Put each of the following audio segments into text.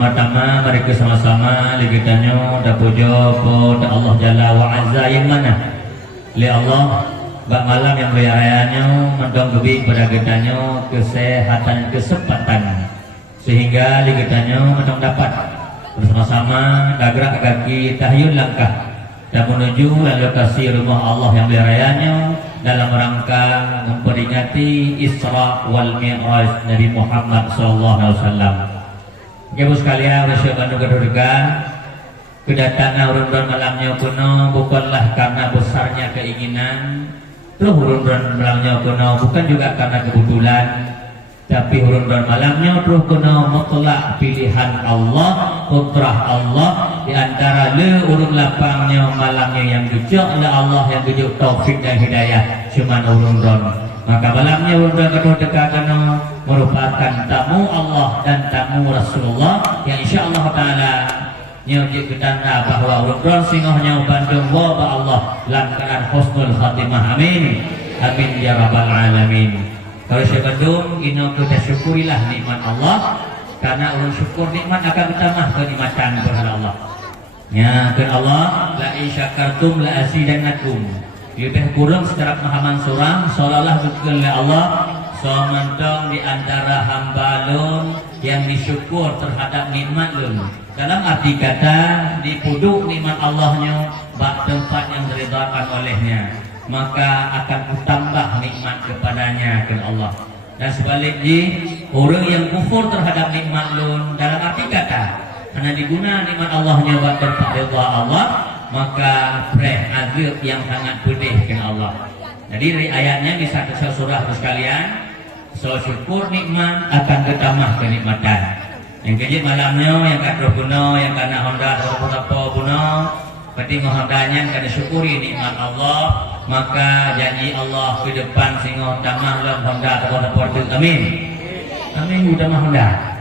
Pertama, mereka sama-sama ligitannya dah puja pada Allah Jalla wa Azza yang mana? Li Allah bak malam yang berayanya mendong gebi pada kitanya kesehatan kesempatan sehingga ligitannya mendong dapat bersama-sama dagrak kaki tahyul langkah dan menuju lokasi rumah Allah yang berayanya dalam rangka memperingati Isra wal Mi'raj Nabi Muhammad SAW. Ibu sekalian, Rasulullah Nugadurga kedatangan urun-urun malamnya kuno bukanlah karena besarnya keinginan, terus urun-urun malamnya kuno bukan juga karena kebetulan, tapi urun-urun malamnya terus kuno mutlak pilihan Allah, putrah Allah di antara le urun lapangnya malamnya yang gejok le Allah yang gejok taufik dan hidayah cuman urun-urun. Maka malamnya urun-urun kedua dekatnya merupakan tamu Allah dan tamu Rasulullah yang insyaAllah ta'ala nyuji ketanda bahwa urun singohnya Bandung wa Allah langkaran husnul khatimah amin amin ya rabbal alamin. Kalau saya Bandung ino kita syukurilah nikmat Allah karena urun syukur nikmat akan bertambah kenikmatan kepada Allah ya ke Allah la in syakartum la azidannakum lebih kurang secara pemahaman surah seolah-olah betul oleh Allah sementara di antara hamba lun yang disyukur terhadap nikmat lun dalam arti kata dipuduk nikmat Allahnya bak tempat yang diridhakan olehnya maka akan kutambah nikmat kepadanya ke Allah dan sebaliknya orang yang kufur terhadap nikmat lun dalam arti kata karena diguna nikmat Allahnya bak tempat ridha Allah maka breh azab yang sangat pedih ke Allah. Jadi dari ayatnya bisa ke surah sekalian so syukur nikmat akan bertambah kenikmatan. Yang kejip malamnya yang kadro kuno yang karena honda apa kuno berarti mohondanya karena syukuri nikmat Allah maka janji Allah ke depan singo tambah dalam honda apa itu amin. Amin udah mah honda.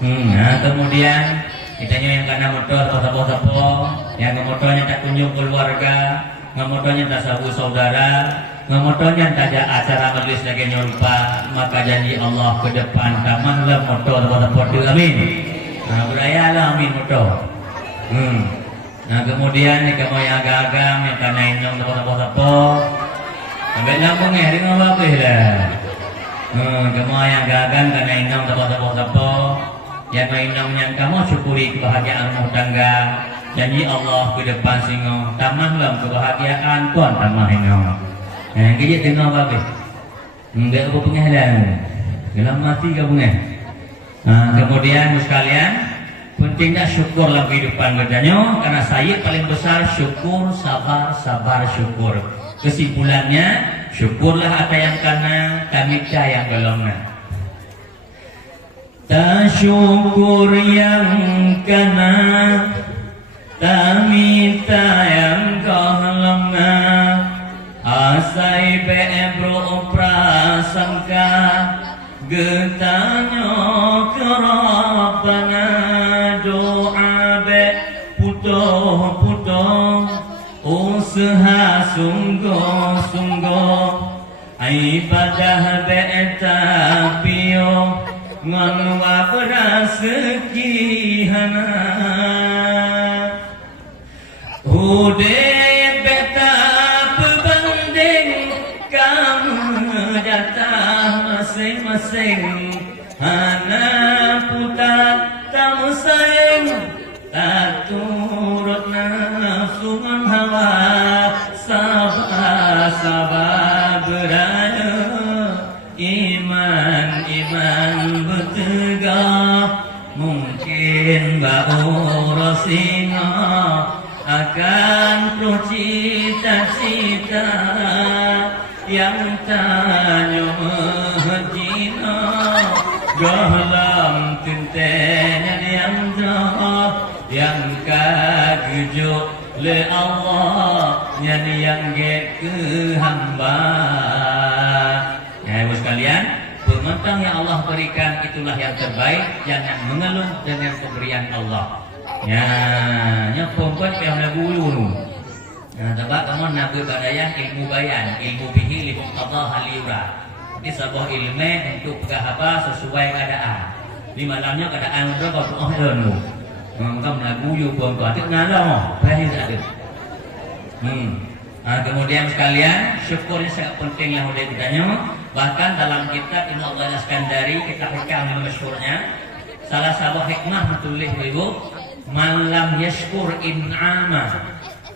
Nah kemudian kitanya yang karena motor apa yang motornya tak kunjung keluarga motornya tak sabu saudara motornya tak ada acara majelis lagi nyurupa maka janji Allah ke depan tamanlah motor apa itu amin. Nah budaya lah amin motor. Nah kemudian ni kamu yang agak-agak yang karena inyong apa sampai nyambung ya dengan apa lah. Kamu yang agak-agak karena inyong apa yang mainam yang kamu syukuri kebahagiaan rumah tangga janji Allah ke depan singo tamahlah kebahagiaan tuan tamah ingo yang kejap tengok apa enggak apa penghalang dalam mati ke bunga. Kemudian sekalian pentingnya syukur dalam kehidupan kerjanya karena saya paling besar syukur sabar syukur kesimpulannya syukurlah apa yang karena kami yang belum tak syukur yang kena tak minta yang kahlana asai bebro prasangka getanya kerapana doa be puto usaha sungguh ibadah be tapio nganwa rezeki hana ude betap banding kamu datang masing-masing hana puta tamu sayang tak turut nafsu hawa sabar berada iman bertegak mungkin bau singa akan pro cita-cita yang tanya menghina dalam tentenya yang jauh yang kagejuk le Allah yang ke hamba ya ibu sekalian Mentang yang Allah berikan itulah yang terbaik, jangan mengeluh dengan pemberian Allah. Ya, perempuan yang bulu. Nah, sebab kamu nak berdaya ilmu bayan, ilmu bihi limuqtadah halira. Ini sebuah ilmu untuk apa sesuai keadaan. di malamnya keadaan berapa tuh nu maka melagu yu pun ada ngalah bahaya ada. Kemudian sekalian syukurnya sangat penting yang udah ditanya. Bahkan dalam kitab Ibnu Al-Iskandari kita hikam yang masyhurnya salah satu hikmah menulis ibu malam yashkur in'ama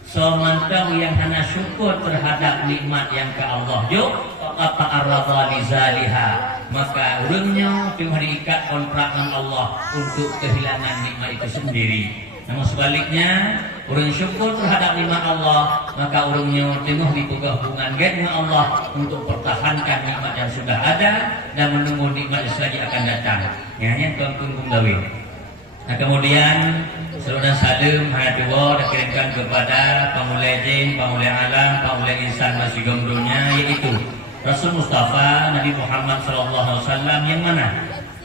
semantau yang hanya syukur terhadap nikmat yang ke Allah yuk ta'arradha lizaliha maka urungnya dengan diikat kontrak dengan Allah untuk kehilangan nikmat itu sendiri. Namun sebaliknya orang syukur terhadap nikmat Allah maka orangnya tengah dibuka hubungan dengan Allah untuk pertahankan nikmat yang sudah ada dan menunggu nikmat yang lagi akan datang. Yang tuan-tuan kumdawi. Nah kemudian saudara salam hanya dua dikirimkan kepada pemulai jin, pemulai alam, pemulai insan masih gomdonya yaitu Rasul Mustafa Nabi Muhammad SAW yang mana?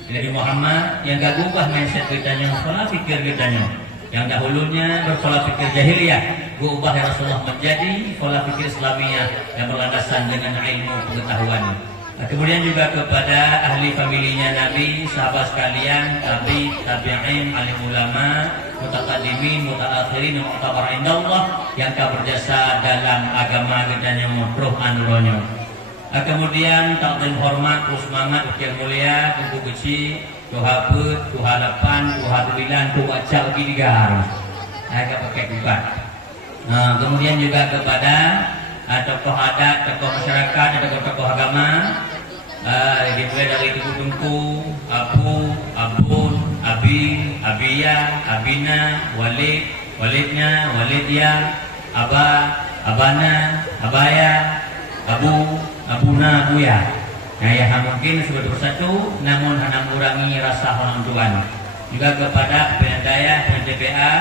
Nabi Muhammad yang gak ubah mindset kitanya, pola pikir kitanya. Yang dahulunya berpola pikir jahiliyah, gua ubah ya Rasulullah menjadi pola pikir Islamiyah yang berlandasan dengan ilmu pengetahuan. Nah, kemudian juga kepada ahli familinya Nabi, sahabat sekalian, tabi'in, alim ulama, mutaqaddimin, mutaakhirin, mu'tabar indallah yang telah berjasa dalam agama dan yang roh anuronyo. Nah, kemudian takdim hormat, terus semangat, ukian mulia, kumpul kecil, ku habut, ku harapan, ku hatubilan, ku baca uki digar. Agak pakai kubat. Nah, kemudian juga kepada tokoh adat, tokoh masyarakat, tokoh agama, dimulai dari tungku, abu, abun, abi, abiya, abina, walid, walidnya, walidya, abana, abaya, abuna, abuya. Nah ya mungkin sudah bersatu namun hanya mengurangi rasa orang tuan. Juga kepada pimpinan daya, PTPA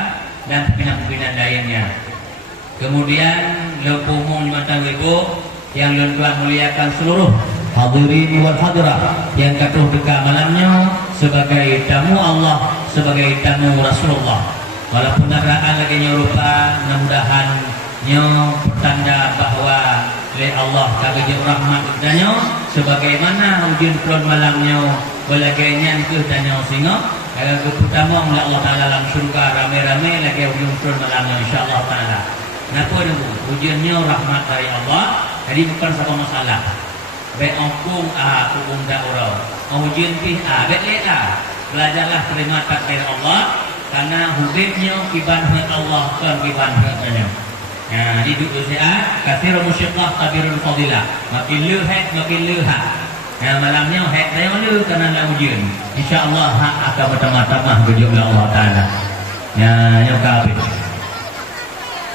dan pimpinan lainnya. Kemudian lebih umum mata ibu yang tuan muliakan seluruh hadirin wal hadirah yang katuh dekat malamnya sebagai tamu Allah, sebagai tamu Rasulullah. Walaupun naraan lagi nyerupa, mudah-mudahan pertanda bahwa oleh Allah kabeh rahmat danyo sebagaimana ujian kulon malamnya belagainya itu danyo singo kalau pertama oleh Allah taala langsung ke rame-rame lagi ujian kulon malamnya insyaallah taala. Napa dulu ujiannya rahmat dari Allah jadi bukan satu masalah. Baik ongkung hukum daurah ujian pih baik belajarlah terima takdir Allah karena hubibnya kibanah Allah kan kibanahnya. Nah, hidup usia kasir musyiqah kabirul fadilah. Makin lehat makin lehat. Nah, malamnya head saya lu karena nak ujian. Insyaallah hak akan bertambah-tambah bagi Allah taala. Ya, yang kabeh.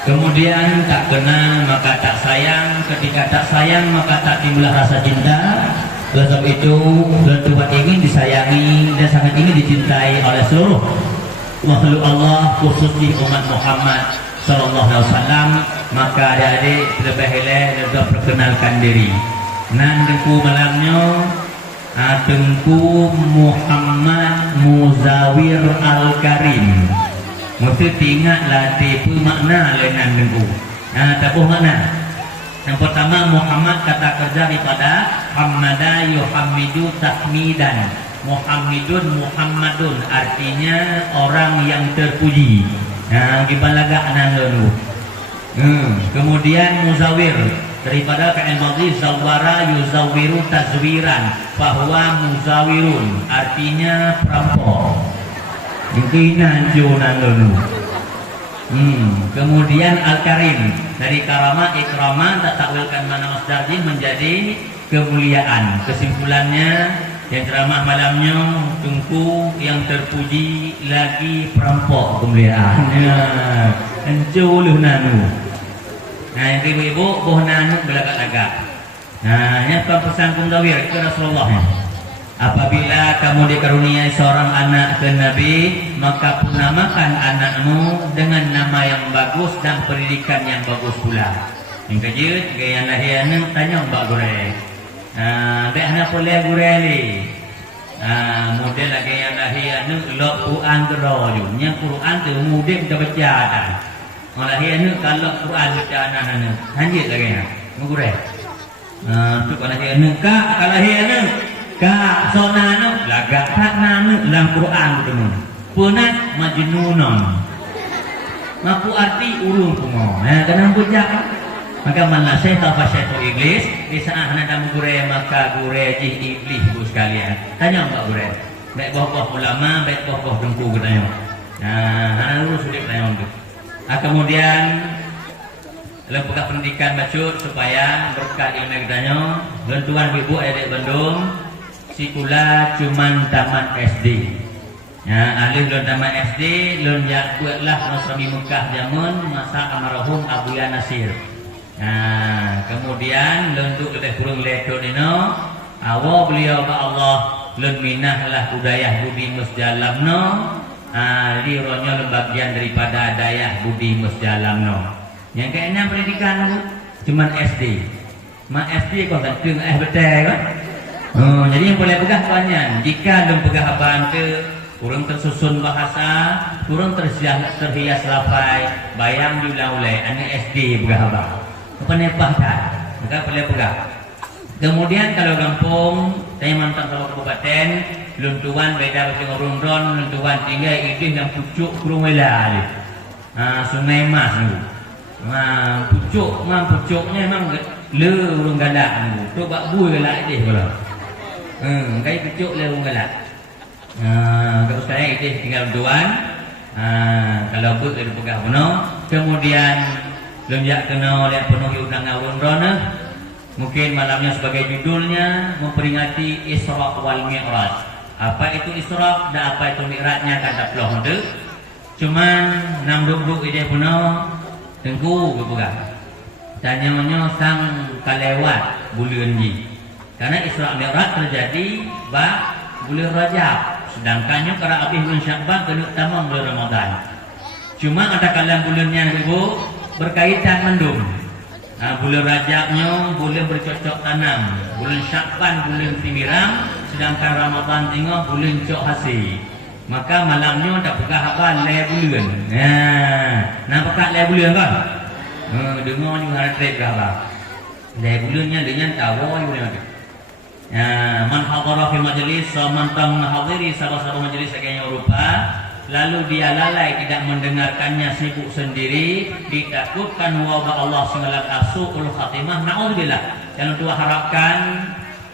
Kemudian tak kenal maka tak sayang, ketika tak sayang maka tak timbul rasa cinta. Oleh sebab itu, Tuhan ingin disayangi dan sangat ingin dicintai oleh seluruh makhluk Allah khususnya umat Muhammad Sallallahu Alaihi Wasallam. Maka adik-adik lebih lebih perkenalkan diri. Nan tengku malamnya Tengku Muhammad Muzawir Al-Karim. Mesti ingatlah tipu makna lenan tengku. Tapuh makna. Yang pertama Muhammad kata kerja daripada Hamada yuhammidu tahmidan. Muhammadun artinya orang yang terpuji. Gibalaga anak lalu. Kemudian Muzawir daripada fi'il madhi zawara yuzawiru tazwiran, bahwa muzawirun artinya perampok. Mungkinan junan lalu. Kemudian Al-Karim dari karama ikrama tak takwilkan mana masdarji menjadi kemuliaan. Kesimpulannya yang ceramah malamnya tungku yang terpuji lagi perampok kemuliaannya. Enjuluh nanu. Nah, ibu-ibu boh nanu belagak-lagak. Nah, ini pesan kumdawir ke Rasulullah. Apabila kamu dikaruniai seorang anak ke Nabi, maka namakan anakmu dengan nama yang bagus dan pendidikan yang bagus pula. Yang kejut, gaya lahiannya tanya Mbak Gurel. Dek anak boleh Gureli. Model lagi yang lahiannya lok Quran kerojunya Quran tu mudah kita baca dah. Lahiannya kalau Quran baca anak-anak, hanjit lagi ya, Gurel. Tu kalau lahiannya kak, kalau lahiannya Ka sonanu lagak tak nanu dalam Quran ketemu. Punat majnunon. Mapu arti urung pungo. Nah, kenapa bujak? Maka mana saya tahu pasal iblis di saat hendak kamu gure maka gure jih iblis bu sekalian. Tanya mbak gure. Baik boh-boh ulama, baik boh-boh dengku katanya. Nah, anak dulu sulit tanya untuk. Kemudian lembaga pendidikan bacut supaya berkah ilmu katanya. Lentuan ibu adik Bandung. Sikula cuman tamat SD. Ya, alih lon tamat SD, lon buatlah Masrami Mekah zaman masa almarhum Abu Ya Nasir. Nah, kemudian lon tu lebih kurang leto dino, awal beliau ba Allah lon minahlah budaya budi musjalamno. Li ronyo lon bagian daripada daya budi musjalamno. Yang keenam pendidikan cuman SD. Mak SD kau tak tengok betul kan? Oh, jadi yang boleh pegang banyak. Jika belum pegang abang ke, kurang tersusun bahasa, kurang terhias lafai, bayang diulang-ulang. Anak SD pegang abang. Apa nepah tak? Maka boleh pegang. Kemudian kalau kampung, saya mantan sama kabupaten, luntuan beda dengan Rundron, luntuan tinggal itu yang pucuk kurung wela. Sungai Mas ni. Pucuknya memang le urung galak ni. Tu bak bui galak dia kalau. Kai pucuk le urung galak. Kalau sekarang itu tinggal tuan. Kalau but dia pegang penuh. Kemudian lenjak kena lihat penuh undangan Rundron. Mungkin malamnya sebagai judulnya memperingati Isra wal Mi'raj. Apa itu Isra dan apa itu Mi'rajnya kata peloh tu. Cuman nam duduk ide penuh tengku berpegang. Tanya sang kalewat bulan ni. Karena Isra Mi'raj terjadi bulan Rajab. Sedangkannya kalau habis bulan Syakban kena tamam bulan Ramadan. Cuma ada kalian bulannya ibu berkaitan mendung. Bulan Rajabnya bulan bercocok tanam. Bulan Syakban bulan Timiram. Sedangkan Ramadan tengok bulan cok hasil. Maka malamnya tak pegang apa le bulan. Nak pegang le bulan kan? Dengar ni harap trip berapa? Le bulannya dengan tahu bulan. Man hadara fi majlis, man tam hadiri salah-salah majlis agaknya Eropa, lalu dia lalai tidak mendengarkannya, sibuk sendiri, ditakutkan wabah Allah sengalat asu'ul khatimah. Na'udzubillah. Jangan tua harapkan,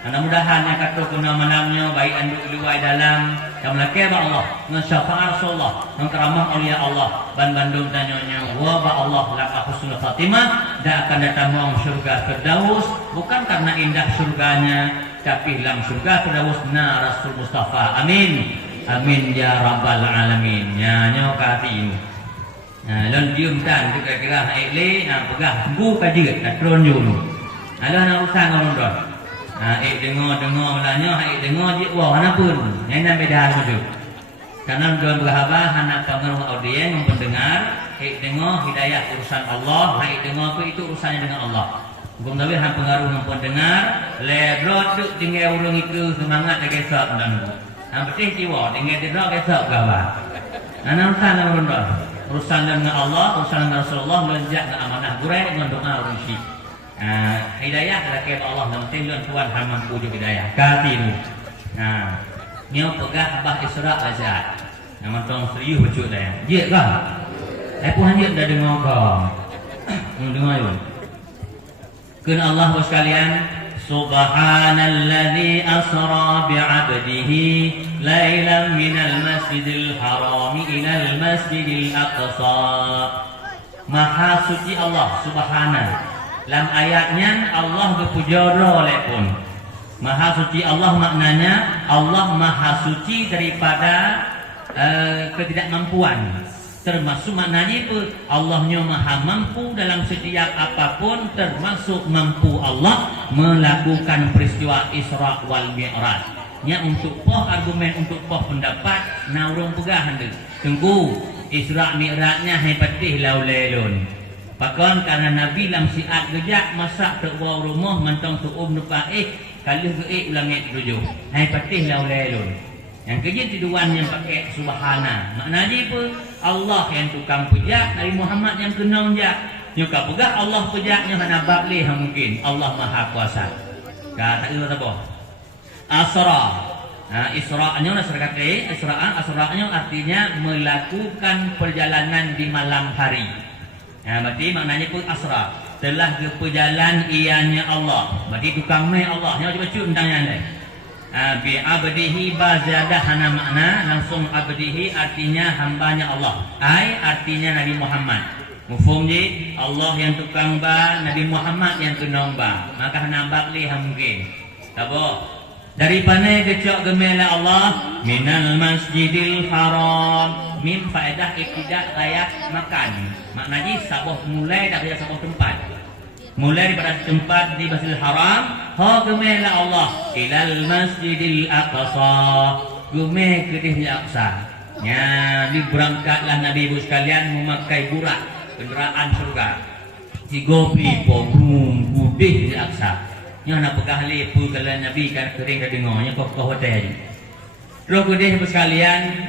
mudah-mudahan yang kata kuna malamnya baik anduk luai dalam yang melaki Allah, ngesyafaat Rasulullah, ngekeramah awliya Allah, bandung tanyanya wabah Allah laka husnul khatimah, dan akan datang mau syurga Firdaus, bukan karena indah syurganya, tapi dalam surga Firdaus na Rasul Mustafa. Amin. Amin ya rabbal alamin. Nyo kati. Lon dium tan kira-kira le pegah tunggu kaji kat tron dulu. Ala nak usang orang dot. Dengar melanya, dengar je wah ana pun. Yang beda tu. Karena don berhaba hana pengaruh audien mendengar, dengar hidayah urusan Allah, dengar itu urusannya dengan Allah. Bukan tapi hang pengaruh nampak dengar, ledrot duk tinggal urung itu semangat lagi esok dan hang betul jiwa tinggal ledrot esok gawa. Urusan dengan urusan dengan Allah, urusan dengan Rasulullah melonjak ke amanah gurai dengan doa urung syik. Hidayah lagi Allah dan tinlun Tuhan hang mampu je hidayah. Katimu. Ni pegah bah Isra azat. Nama tong serius becut dah. Je kah? Aku hanya dah dengar kau. Dengar you. Kena Allah sekalian, Subhanalladzi asra bi'abdihi lailan minal masjidil haram ilal masjidil aqsa. Maha suci Allah subhanahu. Dalam ayatnya Allah berpuja oleh pun. Maha suci Allah maknanya Allah maha suci daripada ketidakmampuan. Termasuk maknanya itu Allahnya maha mampu dalam setiap apapun, termasuk mampu Allah melakukan peristiwa Isra wal Mi'raj. Nya untuk poh argumen, untuk poh pendapat naurung pegah hendak. Tunggu Isra Mi'rajnya hepatih laulelun. Pakon karena Nabi lam siat gejak masak ke bawah rumah mentong tuum nupa kali ke ulangi tujuh. Hepatih laulelun. Yang kerja tiduan yang pakai subhana. Maknanya apa? Allah yang tukang pejak, Nabi Muhammad yang kenal jak. Nyuka pegah Allah pejaknya hana baklih mungkin. Allah Maha Kuasa. Kata itu apa? Asra. Isra'nya nasrakat Asra'nya artinya melakukan perjalanan di malam hari. Berarti maknanya pun asra. Telah ke perjalanan ianya Allah. Berarti tukang mai Allah. Yang cuba undangnya ni. Bi abdihi bazadah hana makna langsung abdihi artinya hambanya Allah. Artinya Nabi Muhammad. Mufhum je? Allah yang tukang ba, Nabi Muhammad yang tunang ba. Maka hana bakli mungkin. Tabo. Daripada kecok gemela Allah minal masjidil haram. Mim faedah tidak layak makan. Maknanya sabah mulai dari sabah tempat. Mulai daripada tempat di Masjidil Haram, gemela Allah ilal masjidil aqsa. Geme ke di Aqsa. Berangkatlah Nabi ibu sekalian memakai burak kenderaan surga. Si gopi pogum gudih di Aqsa. Yang nak pegah lepu kalau Nabi kan kering dah dengarnya kau hotel je. Terus kudih sekalian,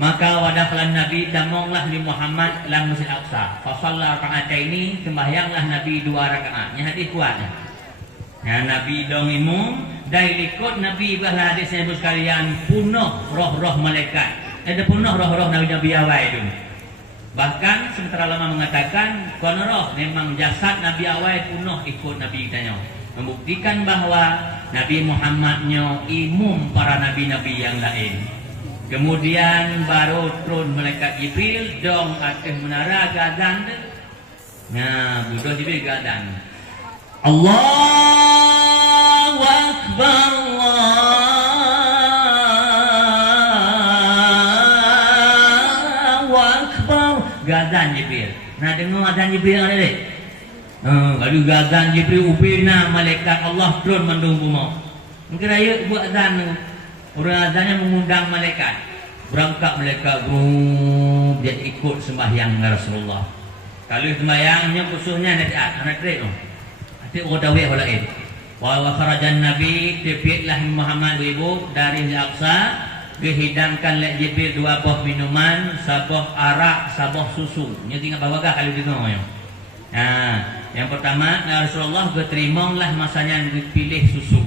maka wadahlah Nabi damonglah Nabi Muhammad dalam Masjid Aqsa. Fa shalla raka'ataini, sembahyanglah Nabi 2 rakaat. Yang hadis kuatnya. Nabi dong imum, dai likut Nabi bahlah hadis ibu sekalian punuh roh-roh malaikat. Ada punuh roh-roh Nabi awal itu. Bahkan sementara lama mengatakan kono roh memang jasad Nabi awal punuh ikut Nabi tanya. Membuktikan bahwa Nabi Muhammadnya imum para nabi-nabi yang lain. Kemudian baru turun malaikat Jibril dong atas menara gadan. Budak Jibril gadan. Allahu Akbar, Allahu Akbar. Gadan Jibril. Dengar gadan Jibril ada dek? Lalu gazan Jibril ubina malaikat Allah turun mendung buma. Mungkin raya buat azan. Orang azannya mengundang malaikat. Berangkat malaikat grup dia ikut sembahyang Rasulullah. Kalau sembahyangnya khususnya anak trek tu. Hati orang dawai orang lain. Wa kharajan Nabi tepiatlah Muhammad ibu dari Aqsa dihidangkan oleh Jibril 2 buah minuman, sebuah arak, sebuah susu. Nya tinggal bawagah kalau dengar yo. Yang pertama Rasulullah berterimalah masanya dipilih susu.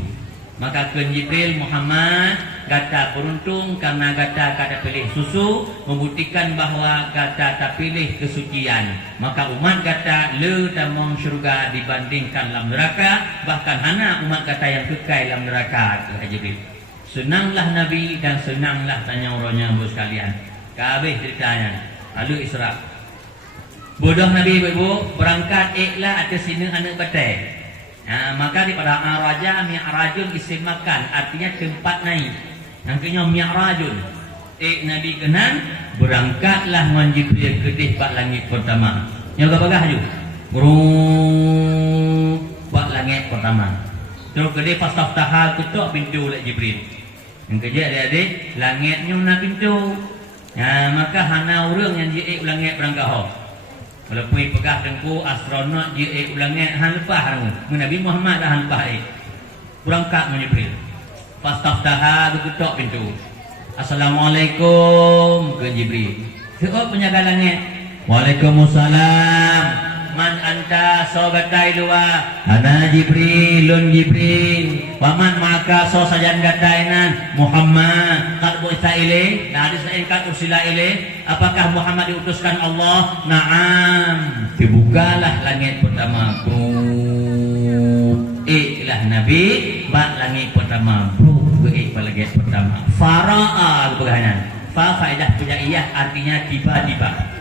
Maka ke Jibril Muhammad kata beruntung karena kata pilih susu membuktikan bahawa kata tak pilih kesucian. Maka umat kata le tamong syurga dibandingkan dalam neraka, bahkan hana umat kata yang kekal dalam neraka. Jibril senanglah Nabi dan senanglah tanya orangnya bos sekalian. Kabeh ceritanya lalu Isra. Bodoh Nabi ibu berangkat iklah atas sini anak batai. Maka daripada Araja Mi'rajun isimakan artinya tempat naik. Yang Mi'rajun. Nabi kenan berangkatlah man Jibril ke bak langit pertama. Yang bagah ju. Bak langit pertama. Terus ke fastaftaha ketuk pintu oleh Jibril. Yang kerja adik-adik langitnya na pintu. Maka hana orang yang jiik langit berangkat. Kalau pergi pegah tengku astronot je ulangnya han lepah Nabi Muhammad dah han lepah berangkat menyebril. Fastaftaha ketuk pintu. Assalamualaikum ke Jibril. Siapa penjaga langit? Waalaikumsalam. Man anta sogatai dua. Ana Jibrilun Jibril. Waman maka so sajan gatainan Muhammad. Kad bu'itha ilaih. Nah hadis lain kad ursila ilaih. Apakah Muhammad diutuskan Allah? Naam. Dibukalah langit pertama. Iklah Nabi. Bak langit pertama. Langit pertama. Fara'a kepegangan. Fa faedah pujaiyah artinya tiba-tiba.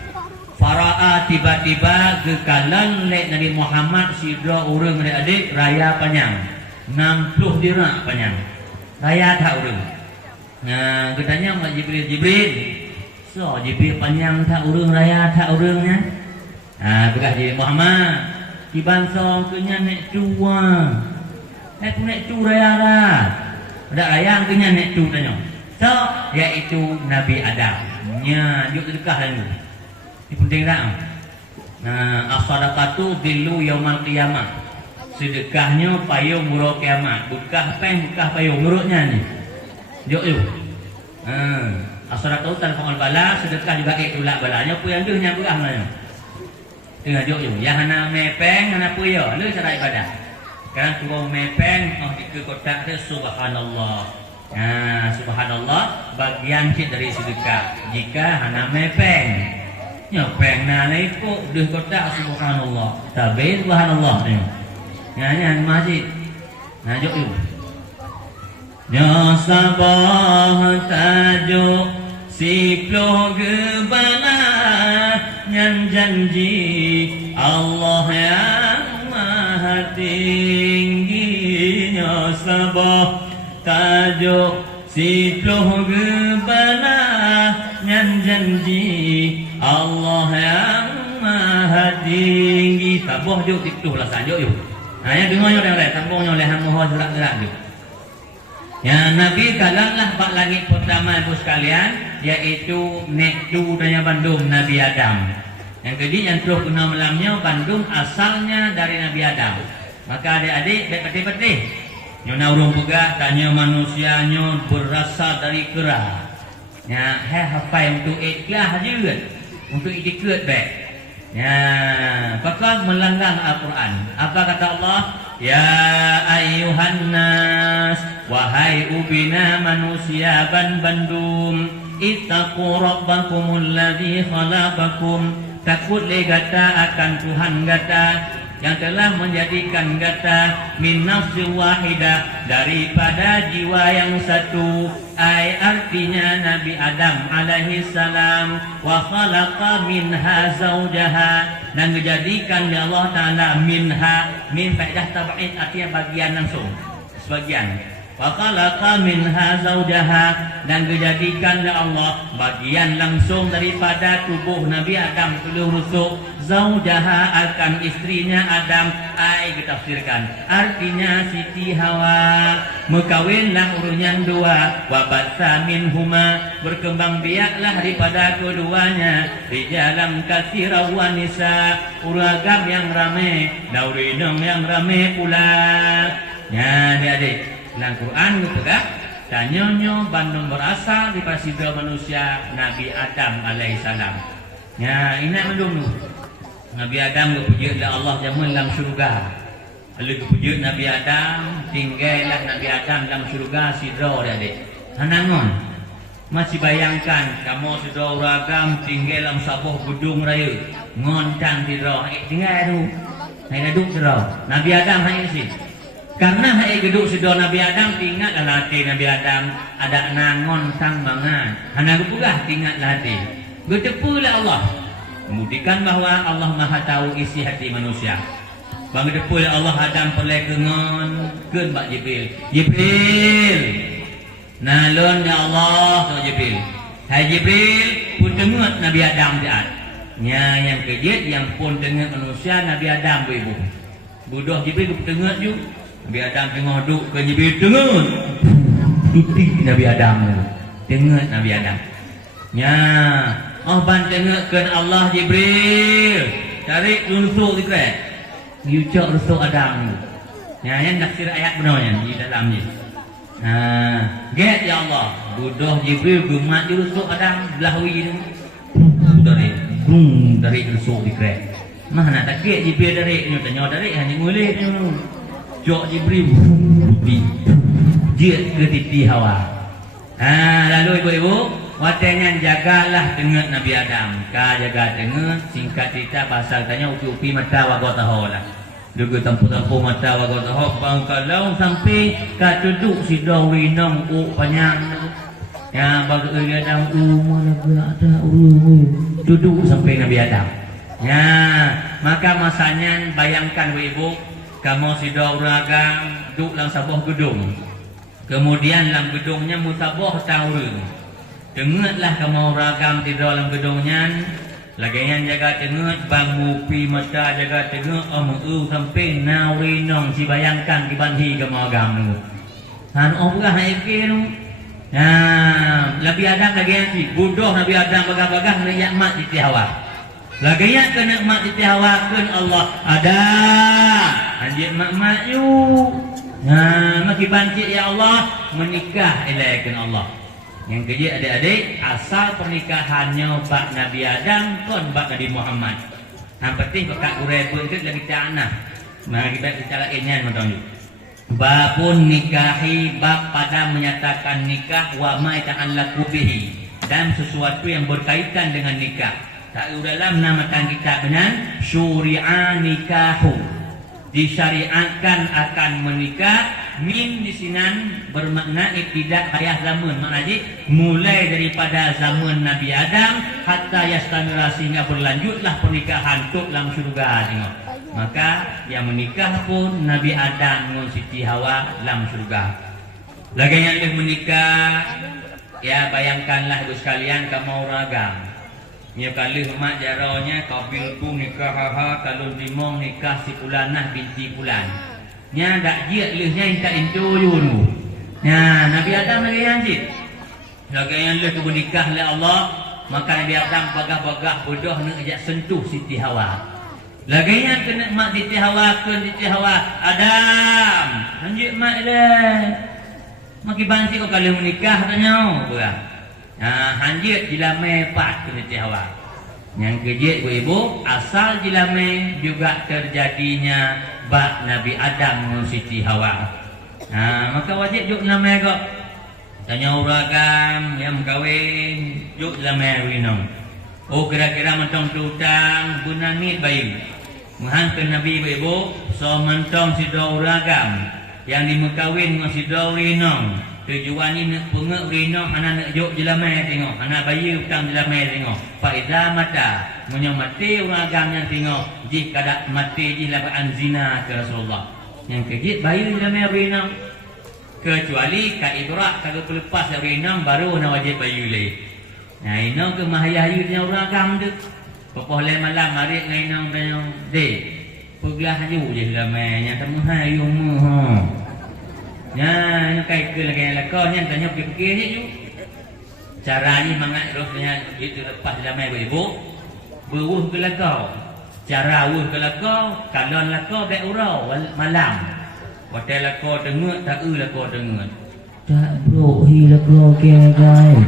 Fara'a tiba-tiba kekalan lek Nabi Muhammad sidra urang adik raya panjang 60 dirham panjang raya tak urang. Katanya mak Jibril so Jibril panjang tak urang raya tak urangnya. Begah Jibril Muhammad di bangsa kenya nek tua nek nek tu raya dah ada raya kenya nek tu tanya so iaitu Nabi Adam nya yuk dekah lalu. Ini penting tak? As-sadaqatu dillu yaumal qiyamah. Sedekahnya payung murah kiamat. Bekah payung murahnya ni. Yuk. As-sadaqatu tanfa'ul bala, sedekah juga tulak balanya. Apa yang tu nya bekah mana? Tengah yuk. Yang hana mepeng, hana puyo. Lu cara ibadah. Kan turun mepeng, di kotak tu subhanallah. Subhanallah, bagian cik dari sedekah. Jika hana mepeng, nyopeng nalai kok deh kotak subhanallah. Tapi subhanallah ni. Nyanyian masjid. Najuk yuk. Nya sabah tajuk siploh gebana yang janji Allah yang maha tinggi. Nya sabah tajuk siploh gebana yang janji Allah yang maha tinggi. Tabuh juk tituh lah sajuk yuk. Yang dengar yang lain tabuhnya oleh hang mohon gerak-gerak yuk. Ya Nabi kalamlah bak langit pertama ibu sekalian, yaitu nektu daya Bandung Nabi Adam. Yang kedua yang terus kena malamnya Bandung asalnya dari Nabi Adam. Maka adik-adik betih-betih nyona urung juga tanya manusianya berasal dari kera. Ya, hafai untuk ikhlas juga, untuk ikut baik. Ya, maka melanggang Al-Quran. Apa kata Allah? Ya ayyuhan nas, wahai ubina manusia Bandung, ittaqu rabbakumul ladzi khalaqakum. Takutlah gata akan Tuhan gata yang telah menjadikan gata min nafsin wahidah, daripada jiwa yang satu. Ai artinya Nabi Adam alaihi salam, wa khalaqa minha zaujaha, dan dijadikan oleh Allah Taala minha, min faedah tabaid artinya bagian langsung, sebagian. Wa khalaqa minha zaujaha, dan dijadikan oleh Allah bagian langsung daripada tubuh Nabi Adam tuluh rusuk. Zaujaha akan istrinya Adam, ai ditafsirkan artinya Siti Hawa. Mekawinlah urunyan dua, wa batsa minhuma, berkembang biaklah daripada keduanya, rijalan katsira wa nisa, uragam yang ramai, daurinong yang ramai pula. Ya adik-adik, dalam Quran juga tanyonyo Bandung berasal daripada sidra manusia Nabi Adam alaihissalam. Ya ingat mendung Nabi Adam kepuji oleh Allah jamun dalam syurga. Lalu kepuji Nabi Adam, tinggallah Nabi Adam dalam syurga sidra adik. Hanangon masih bayangkan kamu sidra uragam tinggal dalam sabuh gedung raya ngontang sidra tinggal tu. Hai duduk sidra Nabi Adam hai sini. Karena hai geduk sidra Nabi Adam tinggal dalam hati Nabi Adam ada nangon sang mangan. Hana gepugah tinggal dalam hati. Bertepulah Allah. Kemudian bahwa Allah Maha tahu isi hati manusia. Bang depul Allah Adam perlai kengon keun bak Jibril. Jibril. Nalon ya Allah tu Jibril. Hai Jibril, pun dengat Nabi Adam diat. Nya yang kejit yang pun dengat manusia Nabi Adam bu ibu. Budoh Jibril pun dengat ju. Nabi Adam tengah duk ke Jibril dengat. Tutik Nabi Adam. Dengat Nabi Adam. Nya oh bantengakeun Allah Jibril tarik rusuk dikret yucok rusuk Adam. Ya yang tafsir ayat benarnya di dalamnya. Get ya Allah budoh Jibril gumat di rusuk Adam belahwi ni dari rusuk dikret. Mana tak get Jibril dari ni tanya dari hanya mulih ni cok Jibril di jet ke titi Hawa. Lalu ibu-ibu watengan jagalah dengat Nabi Adam. Ka jaga dengat, singkat cerita pasal tanya upi-upi mata wago tahu lah. Duga tampu-tampu mata wago tahu. Bang kalau sampai ka duduk si winong panjang. Ya bagi Nabi Adam mana pula ada duduk sampai Nabi Adam. Ya maka masanya bayangkan ibu kamu si uragam duduk dalam sebuah gedung. Kemudian dalam gedungnya mutaboh taurun. Dengatlah kamu ragam di dalam gedungnya. Lagian jaga dengat bang upi mata jaga dengat sampai naurinong si bayangkan di banhi kamu agam nu. Han opgah haike nu. Nabi Adam lagian si budoh Nabi Adam bagah-bagah layak mat di Hawa. Lagian kena mat di Hawa kun Allah ada. Anjir mak-mak yu. Maki bancik ya Allah menikah ilaikan Allah. Yang kedua adik-adik asal pernikahannya bak Nabi Adam kon bak Nabi Muhammad. Yang penting kok kak urai pun itu lagi tak anak. Mari kita bicara ini macam ni. babun nikahi, bab pada menyatakan nikah, wa ma ta'allaqu bihi, dan sesuatu yang berkaitan dengan nikah. Tak dalam nama kita dengan syuri'a nikahu, disyariatkan akan menikah. Min di sini bermakna ibtidak ayah zaman, maknanya mulai daripada zaman Nabi Adam hatta yastamira, sehingga berlanjutlah pernikahan tok dalam syurga tengok. Maka yang menikah pun Nabi Adam dengan Siti Hawa dalam syurga. Lagi yang menikah, ya bayangkanlah ibu sekalian, kamu ragam. Nya kali mak jaranya kabil ku nikah haha talun timong nikah si pulanah binti pulan. Nya dak jiat lehnya inta intuyun. Nya Nabi Adam lagi yang jit. Lagi yang leh tu nikah oleh Allah, maka Nabi Adam bagah-bagah bodoh nak ajak sentuh Siti Hawa. Lagi yang kena mak Siti Hawa ke Siti Hawa, Adam, anjik mak dah. Maki banci kau kalau menikah tanya apa? Hanjit jilame pat ke Siti Hawa. Yang kejit ibu, asal jilame juga terjadinya bak Nabi Adam dengan Siti Hawa. Maka wajib juk nama kau. Tanya uragam yang kahwin, juk nama winong. Oh kira-kira mentong tutang guna ni bayi. Mahan ke Nabi ibu, so mentong si uragam yang dimekawin dengan si winong. Tujuan ni nak pengak rinong, anak nak juk jelamai tengok, anak bayi utang jelamai tengok. Faizah mata menyong mati orang agam yang tengok, jika kada mati ji lapaan zina ke Rasulullah. Yang kejit bayi jelamai rinong, kecuali ka ibrak kagak pelepas rinong baru nak wajib bayi leh. Nah inong ke mahayayu nya orang agam tu. Popoh le malam marik ngai inong tanyong, "Dek, peglah aju je jelamai nya temu hayu mu ha." Ya, ini kayak ke lagi lakon yang tanya fikir ni ju. Caranya mangat rohnya itu lepas dalam ibu. Beruh ke lakau. Cara uh ke lakau, kalon lakau baik urau malam. Hotel lakau dengut tak lakau dengut. Tak bro, hi lakau ke guys.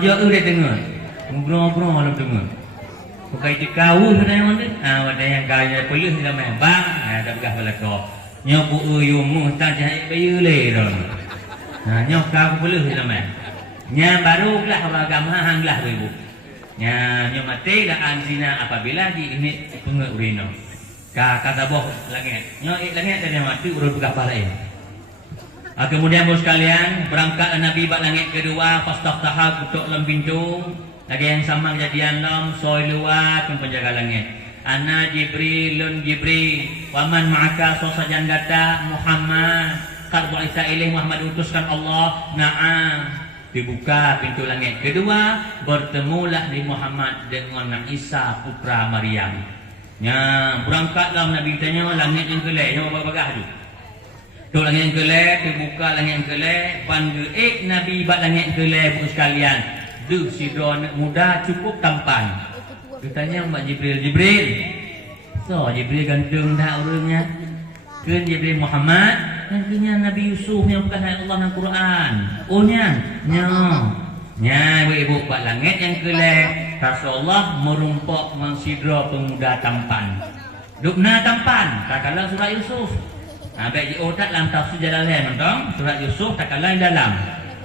Jauh dia dengut. Ngobrol lah dengut. Bukai dikau sudah yang mana? Ada yang gaya pelih dalam bang, ada begah lakau. Nyok uyumu tak jahit bayu le ron. Nyok kau boleh lama. Nya baru lah agama hanglah ibu. Nya nyok mati lah anzina apabila di ini pengut urino. Kata boh langit. Nyok langit tadi mati urut buka palai. Kemudian bos sekalian berangkat Nabi bak langit kedua pas tahap untuk lem pintu. Lagi yang sama kejadian lom soi luar penjaga langit. Ana Jibril lun Jibril waman ma'aka sosajan data Muhammad karbu Isa ilaih Muhammad utuskan Allah. Na'am. Dibuka pintu langit kedua, bertemulah di Muhammad dengan Isa putra Maryam. Nya berangkatlah Nabi tanya langit yang kelai yang bagah tu. Tu langit yang kelai dibuka langit yang kelai panggil Nabi bak langit yang kelai bu sekalian. Duh si anak muda cukup tampan. Ditanya Mbak Jibril. So Jibril ganteng dah orangnya. Kan Jibril Muhammad, akhirnya Nabi Yusuf yang bukan ayat Allah dalam Quran. Oh nya. Ibu-ibu bak langit yang kelek. Rasulullah merumpok mensidra pemuda tampan. Dukna tampan, tak kalah surah Yusuf. Baik otak dalam tafsir Jalalain mentong, surah Yusuf tak kalah dalam.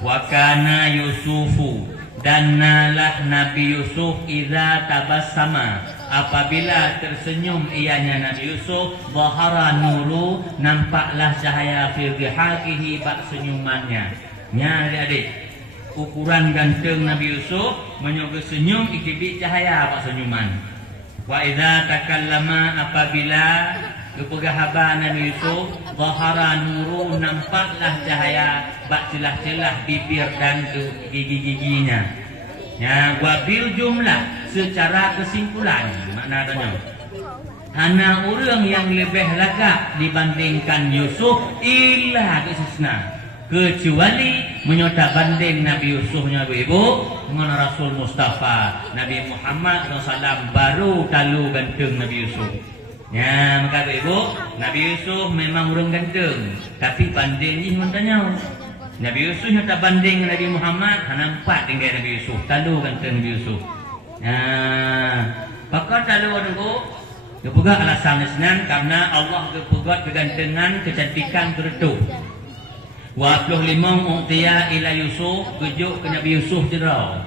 Wa kana Yusufu, dan nalah Nabi Yusuf idza tabassama, apabila tersenyum ianya Nabi Yusuf, zahara nuru, nampaklah cahaya fi dhihaqihi bak senyumannya. Nya adik-adik, ukuran ganteng Nabi Yusuf menyoga senyum ikibik cahaya bak senyuman. Wa idza takallama, apabila kepegahaba Nabi Yusuf, zahara nuru, nampaklah cahaya bak celah-celah bibir dan gigi-giginya. Ya, wabil jumlah, secara kesimpulan maknanya ana orang yang lebih lagak dibandingkan Yusuf illa istisna, kecuali menyota banding Nabi Yusufnya ibu dengan Rasul Mustafa Nabi Muhammad SAW baru talu ganteng Nabi Yusuf. Ya, maka ibu, Nabi Yusuf memang orang ganteng, tapi banding ni mentanya. Nabi Yusuf yang tak banding Nabi Muhammad, nampak tinggal Nabi Yusuf, talu ganteng Nabi Yusuf. Pakar talu orang Kepugat alasan senan karena Allah kepugat kegantengan kecantikan keretup. 25 u'tiya ila Yusuf kejuk ke Nabi Yusuf jerau.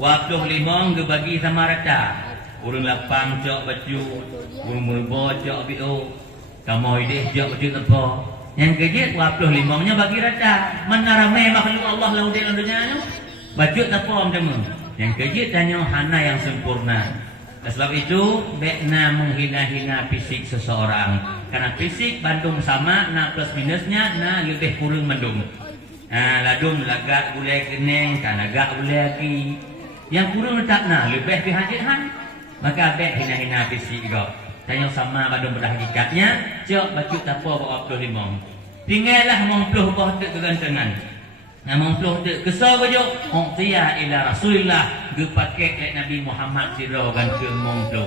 25 ke bagi sama rata. Urang lapang cok baju, urang merbo cok bio. Kamu ideh cok baju apa? Yang kejit 25 nya bagi rata. Mana ramai makhluk Allah lalu di dunia nya. Baju apa macam. Yang kejit hanya hana yang sempurna. Sebab itu, bekna menghina-hina fisik seseorang. Karena fisik bandung sama, nak plus minusnya, nak lebih kurang bandung. Ladung lagak boleh keneng, kan agak boleh lagi. Yang kurang tak nak, lebih dihajihan. Maka bek hina-hina fisik kau. Tanya sama bandung pada hakikatnya, cok baju tak apa bawa 25. Tinggallah mengpuluh bawa kegantengan. Mengpuluh kesal baju, u'tiya ila Rasulillah gepakai Nabi Muhammad sirau ganteng mengpuluh.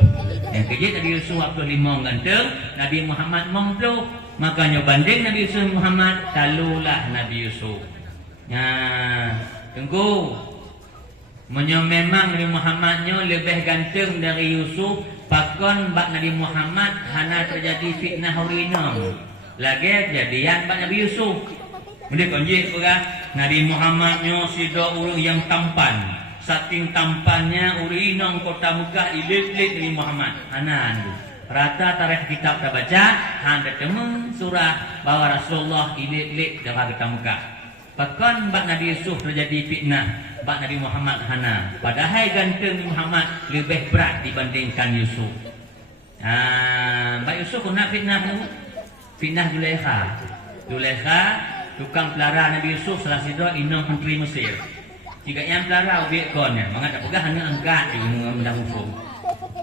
Yang kejit Nabi Yusuf 25 ganteng, Nabi Muhammad mengpuluh. Makanya banding Nabi Yusuf Muhammad, talulah Nabi Yusuf. Tunggu. Memang Nabi Muhammadnya lebih ganteng dari Yusuf. Pakon bak Nabi Muhammad hana terjadi fitnah urinam. Lagi kejadian bak Nabi Yusuf. Mesti konjik pula Nabi Muhammadnya sida urang yang tampan. Saking tampannya urinong kota Mekah ilit-ilit Nabi Muhammad. Anan tu. Rata tarikh kitab dah baca, hang ketemu surah bahwa Rasulullah ilit-ilit dah kota Mekah. Bahkan bak Nabi Yusuf terjadi fitnah, bak Nabi Muhammad hana. Padahal ganteng Muhammad lebih berat dibandingkan Yusuf. Bak Yusuf kena fitnah tu. Fitnah Zulaikha. Zulaikha tukang pelara Nabi Yusuf salah sidra inang menteri Mesir. Jika yang pelara ubik konnya, maka tak pegah hanya angkat di undang hukum.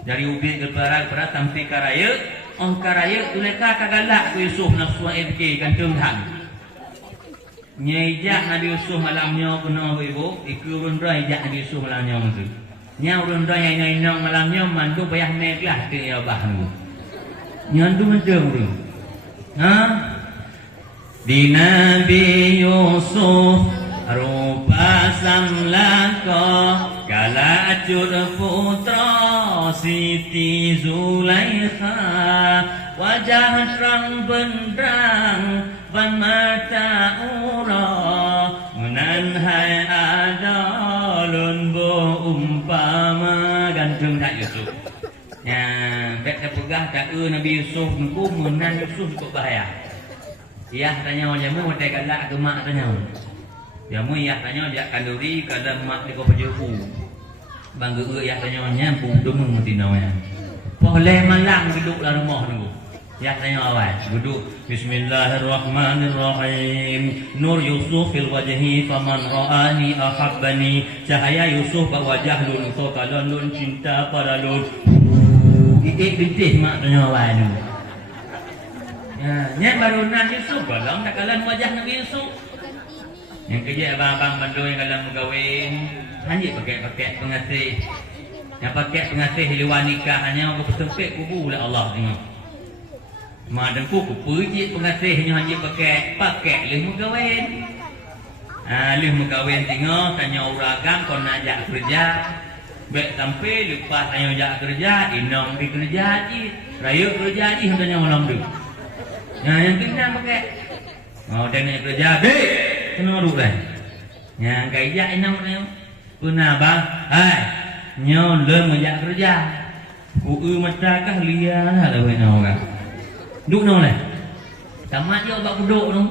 Dari ubik ke pelara sampai karaya, karaya Zulaikha kagalak ke Yusuf nafsu FK gantung hang. Nyejak Nabi Yusuf malamnya kena ibu, ikut rundra ijak Nabi Yusuf malamnya tu. Nya rundra yang inang malamnya mandu payah meglah ke ya bahan. Nyandu macam tu. Di Nabi Yusuf rupa samlaka kala acur putra Siti Zulaikha wajah terang benderang ban mata ura menanhai adalun bo umpama ganteng tak Yusuf. Bet terpegah tak Nabi Yusuf nunggu menan Yusuf cukup bahaya. Iya tanya jamu mate galak ke mak tanya. Jamu iya tanya jak kanduri kada mak di ko pajuku. Bang geu iya tanya nya pung dumung tinawnya. Boleh malang duduk dalam rumah nunggu. Ya tanya awal duduk Bismillahirrahmanirrahim. Nur Yusuf fil wajhi faman ra'ani ahabbani. Cahaya Yusuf kat wajah lun sokalon lun cinta pada lun. Itik mak tanya awal nunggu. Nya baru Nabi Yusuf golong tak kalan wajah Nabi Yusuf. Yang kerja abang-abang bandung yang kalan megawin hanya pakai pengasih. Yang pakai pengasih hiluan nikah hanya bersempit kubu oleh Allah tengok. Madengku kupuji pengasihnya hanya pakai leh megawin. Leh megawin tengok tanya uragam kau nak jak kerja. Baik sampai lepas tanya jak kerja, inong di kerja je. Raya kerja je hendaknya malam tu. Yang kena pakai. Dan nak kerja, dek, kena duduk lah. Yang kaya enam ni, pernah bang, nyaw lem ngajak kerja. Mata kah liar lah weh orang. Duduk nol lah. Tamat je abang duduk tu.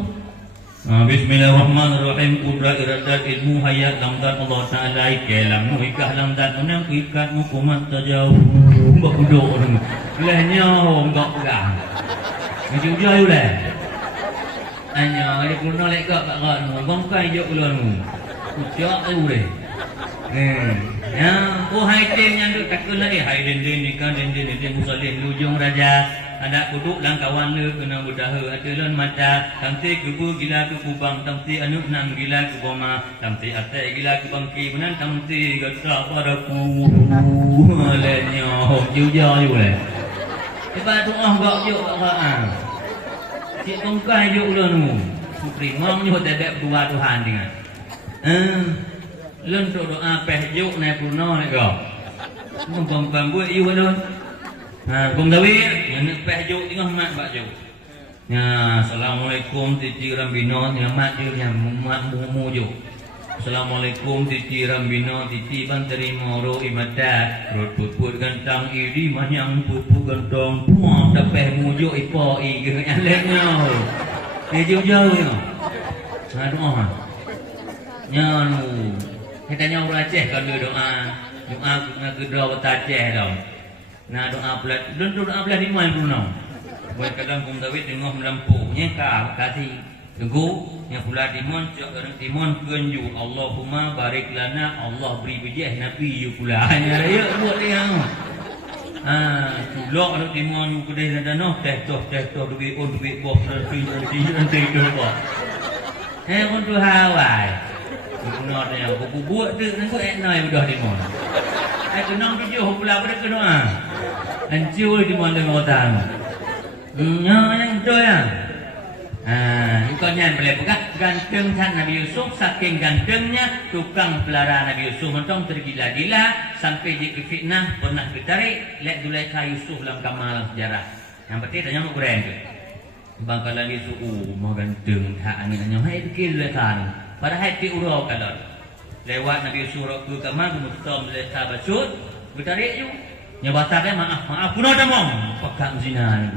Bismillahirrahmanirrahim. Kudrat iradat ilmu hayat lamdat Allah Ta'ala ikelam ikah lamdat menang ikat mukumat tajauh. Abang duduk tu. Lehnya enggak pegang. Jujur you lah. Hanya ada guna lek kak nu. Bangkai je keluar nu. Ucap tu deh. Hai tim yang duk takkan lagi. Hai den nikah den musallim lujung raja. Ada kuduk lang kawan le kena budaha atelan mata. Tamti kubu gila ku kubang tamti anu nang gila ku boma. Tamti ate gila ku bangki benan tamti gasa padaku. Malenya jujur you lah. Sebab doa gak juk Quran. Cik tongkai juk ulun. Supri ngong juk dedek dua Tuhan dengan. Lun doa peh juk naik puno ni kau. Mumpam buat you ulun. Kung Dawid, yang nak peh tengah mat bak jo. Assalamualaikum titi rambino yang mat je yang mat mu jo. Assalamualaikum titi rambino titi banteri moro imata rot put gantang iri manyang pupu gantang puang dapeh mu jo ipo i ge aleknya. Jauh-jauh yo. Doa. Nyanu. Kita nyawa Aceh kalau doa doa bertajeh dong. Nah doa pelat, doa pelat di mana pun dong. Buat kadang kum Dawid tengok melampaunya kah kasih teguh yang pula timon cak orang timon kenju Allahumma barik lana Allah beri bijah Nabi you pula hanya ya buat dia. Tulok orang timon you kedai dan noh teh toh duit boh nanti tu boh. Untuk hawai. Kunotnya aku buat tu nanti enai mudah timon. Kenang tujuh pula pada kena. Hancur timon dengan otak. Yang itu ya. Ikonnya boleh buka ganteng kan Nabi Yusuf saking gantengnya tukang pelara Nabi Yusuf mentong tergila-gila sampai di fitnah pernah ditarik lihat Zulaikha Yusuf dalam kamal sejarah. Yang penting tanya mau keren tu. Bangkalan Yusuf mau ganteng hak anaknya hai dikil Zulaikha. Padahal ti urau kalau lewat Nabi Yusuf ke kamal mustam Zulaikha bacut ditarik ju. Nyabatake maaf kuno damong pakak zina.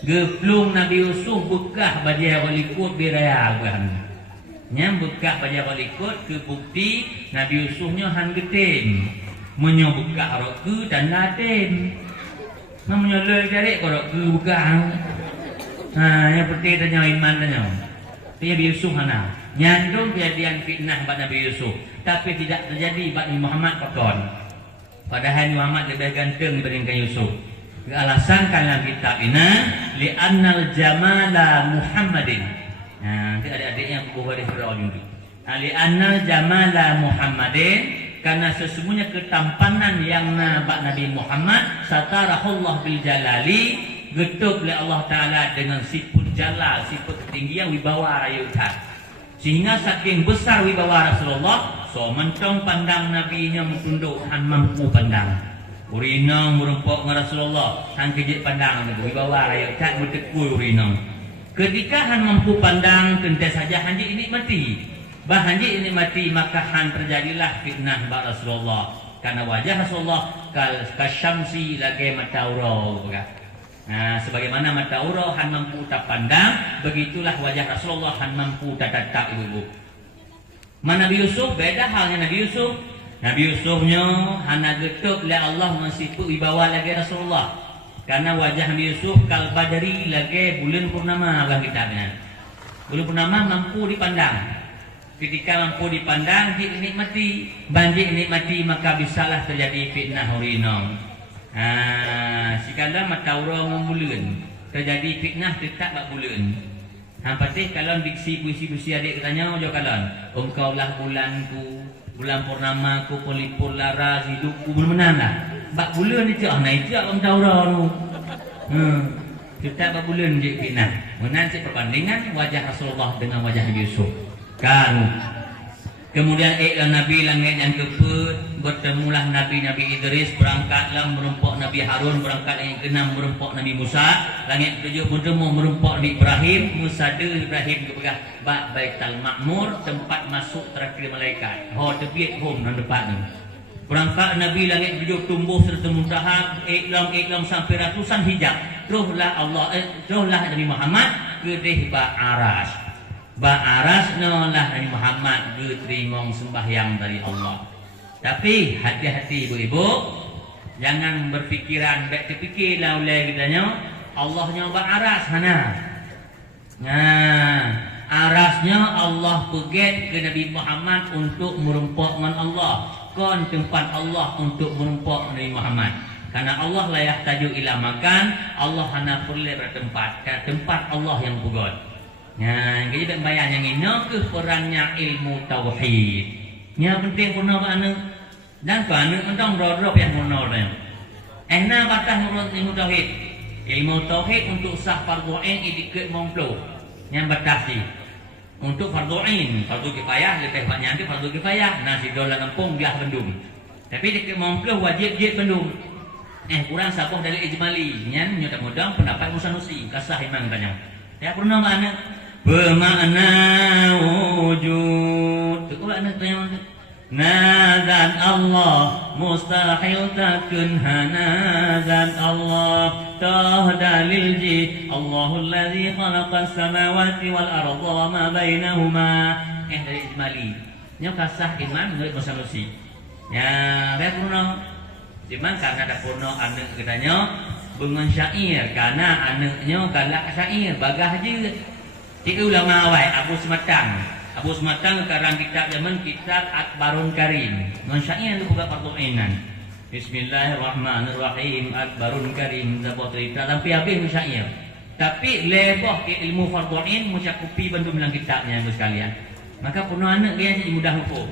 Geplung Nabi Yusuf bekah bajai walikut biraya kan. Nyam bekah bajai walikut ke bukti Nabi Yusufnya han getin. Menyo bekah rok dan laden. Namanya le jarik korok ke bekah. Yang penting tanya iman tanya. Nabi Yusuf hana. Nyandung kejadian fitnah pada Nabi Yusuf, tapi tidak terjadi pada Muhammad pakon. Padahal Muhammad lebih ganteng dibandingkan Yusuf. Alasan dalam kitab ini li'annal jamala Muhammadin. Nanti adik-adiknya buku hadis Fir'aun itu. Li'annal jamala Muhammadin karena sesungguhnya ketampanan yang nampak Nabi Muhammad satarahullah bil jalali getuk oleh Allah Ta'ala dengan sifat jalal, sifat ketinggian wibawa rayutan. Sehingga saking besar wibawa Rasulullah so mentong pandang Nabi-nya mentunduk han mampu pandang. Urinong merempok dengan Rasulullah han kejit pandang itu wibawa rayutan mentekui urinong. Ketika han mampu pandang tentu saja han ini mati. Bah han ini mati maka han terjadilah fitnah ba Rasulullah karena wajah Rasulullah kasyamsi lagi matauro. Nah, sebagaimana mata uro han mampu tak pandang, begitulah wajah Rasulullah han mampu tak tatap ibu. Nabi Yusuf beda halnya Nabi Yusuf. Nabi Yusufnya hana getuk oleh Allah mensipu ibawa lagi Rasulullah. Karena wajah Nabi Yusuf kal badari lagi bulan purnama lah kitabnya. Bulan purnama mampu dipandang. Ketika mampu dipandang, dinikmati, banjir nikmati maka bisalah terjadi fitnah hurinong. Sekala mata orang bulan terjadi fitnah tetap bak bulan. Patih kalau diksi puisi-puisi adik katanya jauh kalon. Engkau lah bulanku, bulan purnama ku pelipur laras hidupku belum menang. Bak bulan itu nah itu orang tahu orang. Tetap bak bulan je fitnah. Menanti perbandingan wajah Rasulullah dengan wajah Nabi Yusuf. Kan kemudian Nabi langit yang keput bertemulah Nabi-Nabi Idris berangkatlah merempok Nabi Harun berangkat yang keenam merempok Nabi Musa langit ketujuh bertemu merempok Nabi Ibrahim Musa Ibrahim kepegah bak Baitul Ma'mur tempat masuk terakhir malaikat tepiat home dan depan berangkat Nabi langit ketujuh tumbuh serta muntaha iklam sampai ratusan hijab rohlah Nabi Muhammad ke dehba aras Ba'aras nolah Nabi Muhammad geterimong sembahyang dari Allah. Tapi hati-hati ibu-ibu, jangan berpikiran baik terfikirlah oleh kitanya Allahnya ba'aras hana. Nah, arasnya Allah peget ke Nabi Muhammad untuk merempok dengan Allah. Kon tempat Allah untuk merempok Nabi Muhammad. Karena Allah layak tajuk ila makan, Allah hana perlu bertempat. Karena tempat Allah yang pegot. Nah, jadi bayar yang ini ke perannya ilmu tauhid. Yang penting pun apa dan kan tentang rodrop yang menolak. Ehna batas menurut ilmu tauhid. Ilmu tauhid untuk sah fardu ain idikut mongplo. Yang batasi. Untuk fardu ain, fardu kifayah lebih banyak nanti fardu kifayah. Nah, si dolar kampung dia bendung. Tapi dikit mongplo wajib je bendung. kurang sabuh dari ijmali nyan mudah-mudahan pendapat Musanusi kasah imam tanya ya purna mana bermakna wujud tu makna tanya nazan Allah mustahil takun hanazan Allah tah dalil ji Allahul ladzi khalaqas samawati wal arda ma bainahuma dari ijmali nya kasah imam menurut Musanusi ya dia purna cuman karena ada purna anak katanya bengan syair karena anaknya galak syair bagah je tiga ulama awal Abu Sematang karang kitab zaman kitab Akbarun Karim dengan syair itu bukan pertuinan Bismillahirrahmanirrahim Akbarun Karim dapat cerita sampai habis syair tapi lebih ke ilmu fardu'in mencakupi bantu bilang kitabnya itu sekalian maka purna anak dia jadi mudah hukum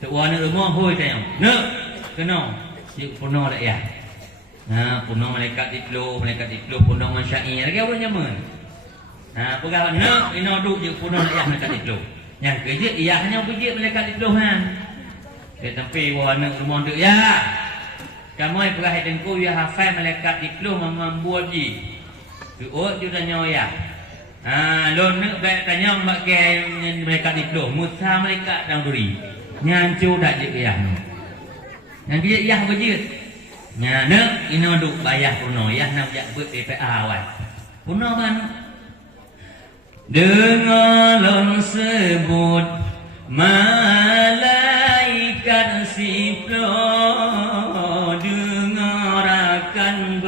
tuan anak rumah hoi tanya nak kena puno dah ya. Nah, puno malaikat dipluh puno dengan syair. Lagi apa nyaman? Nah, pegang nak ino duk je puno dah ya malaikat dipluh. Yang kerja ia hanya kerja malaikat dipluh kan. Ke tempat warna rumah duk ya. Kamu ai perah dengku ya hafal malaikat dipluh membuat ji. Tuot ju tanya ya. Lon nak baik tanya mak ke malaikat dipluh, musa malaikat dang duri. Nyancu dak je ya. Yang dia yah berjit nya nak ino duk bayah puno yah nak jak buat PPA awal puno kan dengalon sebut malaikat siplo dengarakan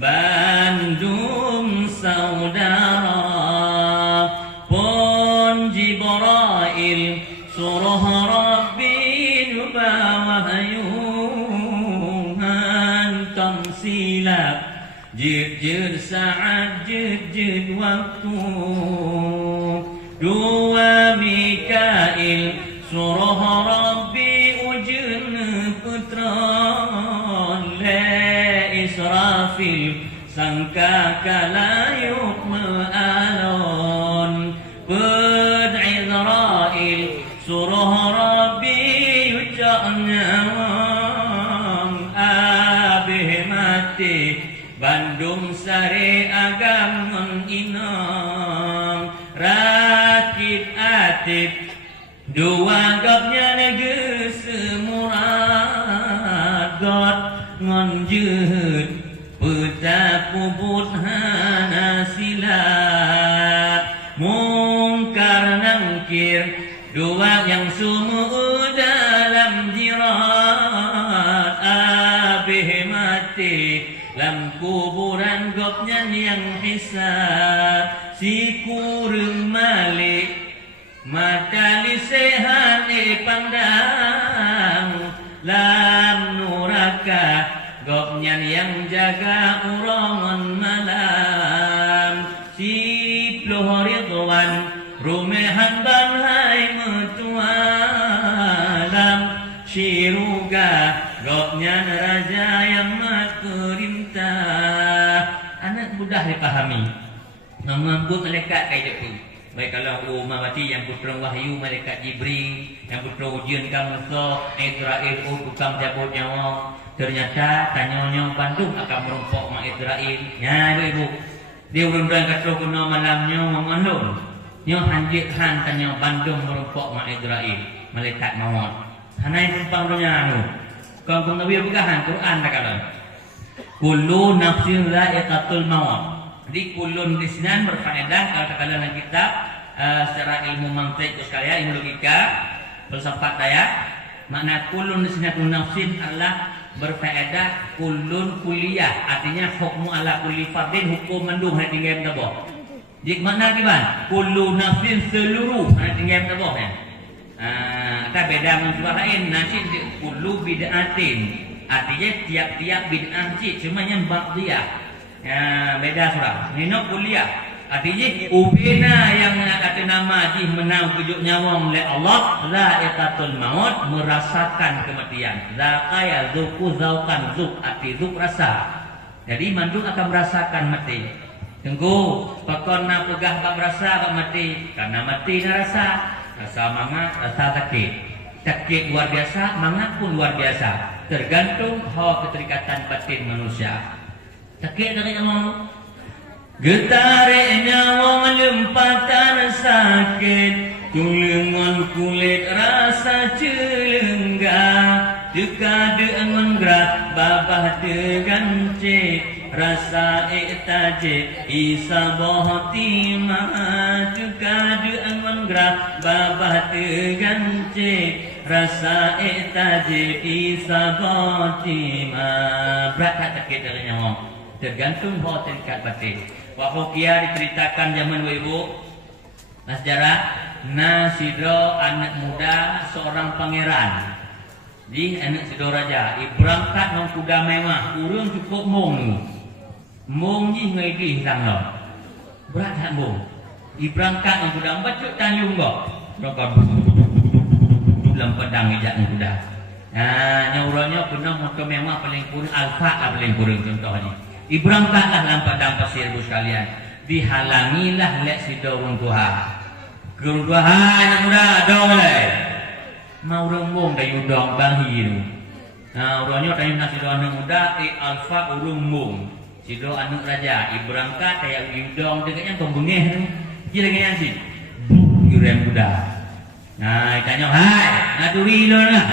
Bandung saudara pon Jibrail surah Rabbi hantam silap jid saat jid waktu dua Mikail surah Rabbi ujun putra la Israfil sangka kalayuk ma'alon bud Izrail surah Rabbi nyawang abih mati Bandung sari agam inang rakit atip dua gapnya nege semurad got ngonjut peta puput hana silat mungkar nangkir dua yang sumur dalam jirat abih mati lam kuburan gopnya yang hisab si kurung malik mata lisehan pandang lam nuraka gopnya yang jaga urongan malam si ploh ridwan rumehan banhai metualam Syiruga gopnya raja yang mat perintah anak mudah dipahami mengambil malaikat kayak itu baik kalau mati yang putra wahyu malaikat Jibril yang putra ujian kamu so Israel tukang cabut nyawa ternyata tanyanya Bandung akan merompok mak Israel ya ibu dia urang kata kuno malamnya mengandung nyo hanjit han tanya Bandung merompok mak Israel malaikat maut hanai tumpang dunia anu kau nabi pegahan Quran tak kalau kullu nafsin dha'iqatul maut jadi kulun di sini berfaedah kalau dalam kitab secara ilmu mantik sekalian ilmu logika filsafat daya makna kulun di sini kullu nafsin adalah berfaedah kulun kuliah artinya hukmu ala kulli fardin hukum mendung hati tinggal tabah jik makna gimana kullu nafsin seluruh hati tinggal tabah ya kita beda dengan surah lain nasi kullu bid'atin artinya tiap-tiap bid'ah cuma yang ba'diyah ya beda surah nino kuliah artinya ubina yang kata nama ji menang kujuk nyawang oleh Allah za'iqatul maut merasakan kematian zaqaya zuku zaukan zuk arti zuk rasa jadi mandung akan merasakan mati tengku pakona pegah bak rasa bak mati karena mati na rasa mangat rasa sakit luar biasa mangat pun luar biasa tergantung hawa keterikatan batin manusia. Sakit dari nyawa, getarik nyawa lempatan sakit, tulengan kulit rasa celenggang, dekade menggerak babah tergancik, rasa iktajik isabah timah, dekade menggerak babah tergancik, rasa iktajik isabah timah. Berat tak sakit dari nyawa? Tergantung hawa terikat batin. Waktu kia diceritakan zaman ibu, sejarah Nasidro anak muda seorang pangeran. Di anak Sidro Raja, berangkat dengan kuda mewah, urung cukup mung ji ngai sang lo. Berat tak mung. Berangkat dengan kuda bacuk tanjung kok. Berangkat dalam pedang ijak kuda. Nah, nyaurannya pernah motor mewah paling kurang Alfa lah paling kurang contohnya. Berangkatlah dalam padang pasir ibu sekalian. Dihalangilah lek Sidro urung Tuhan. Guru Tuhan anak muda dong leh. Mau rembung dari udang bahi tu. Nah, orangnya tanya nasi doa anak muda, alfa urung mung. Sidro anak raja, berangkat kayak udang dekatnya pembengeh tu. Kira kira sih. Gurem muda. Nah, tanya hai, naturi lo lah.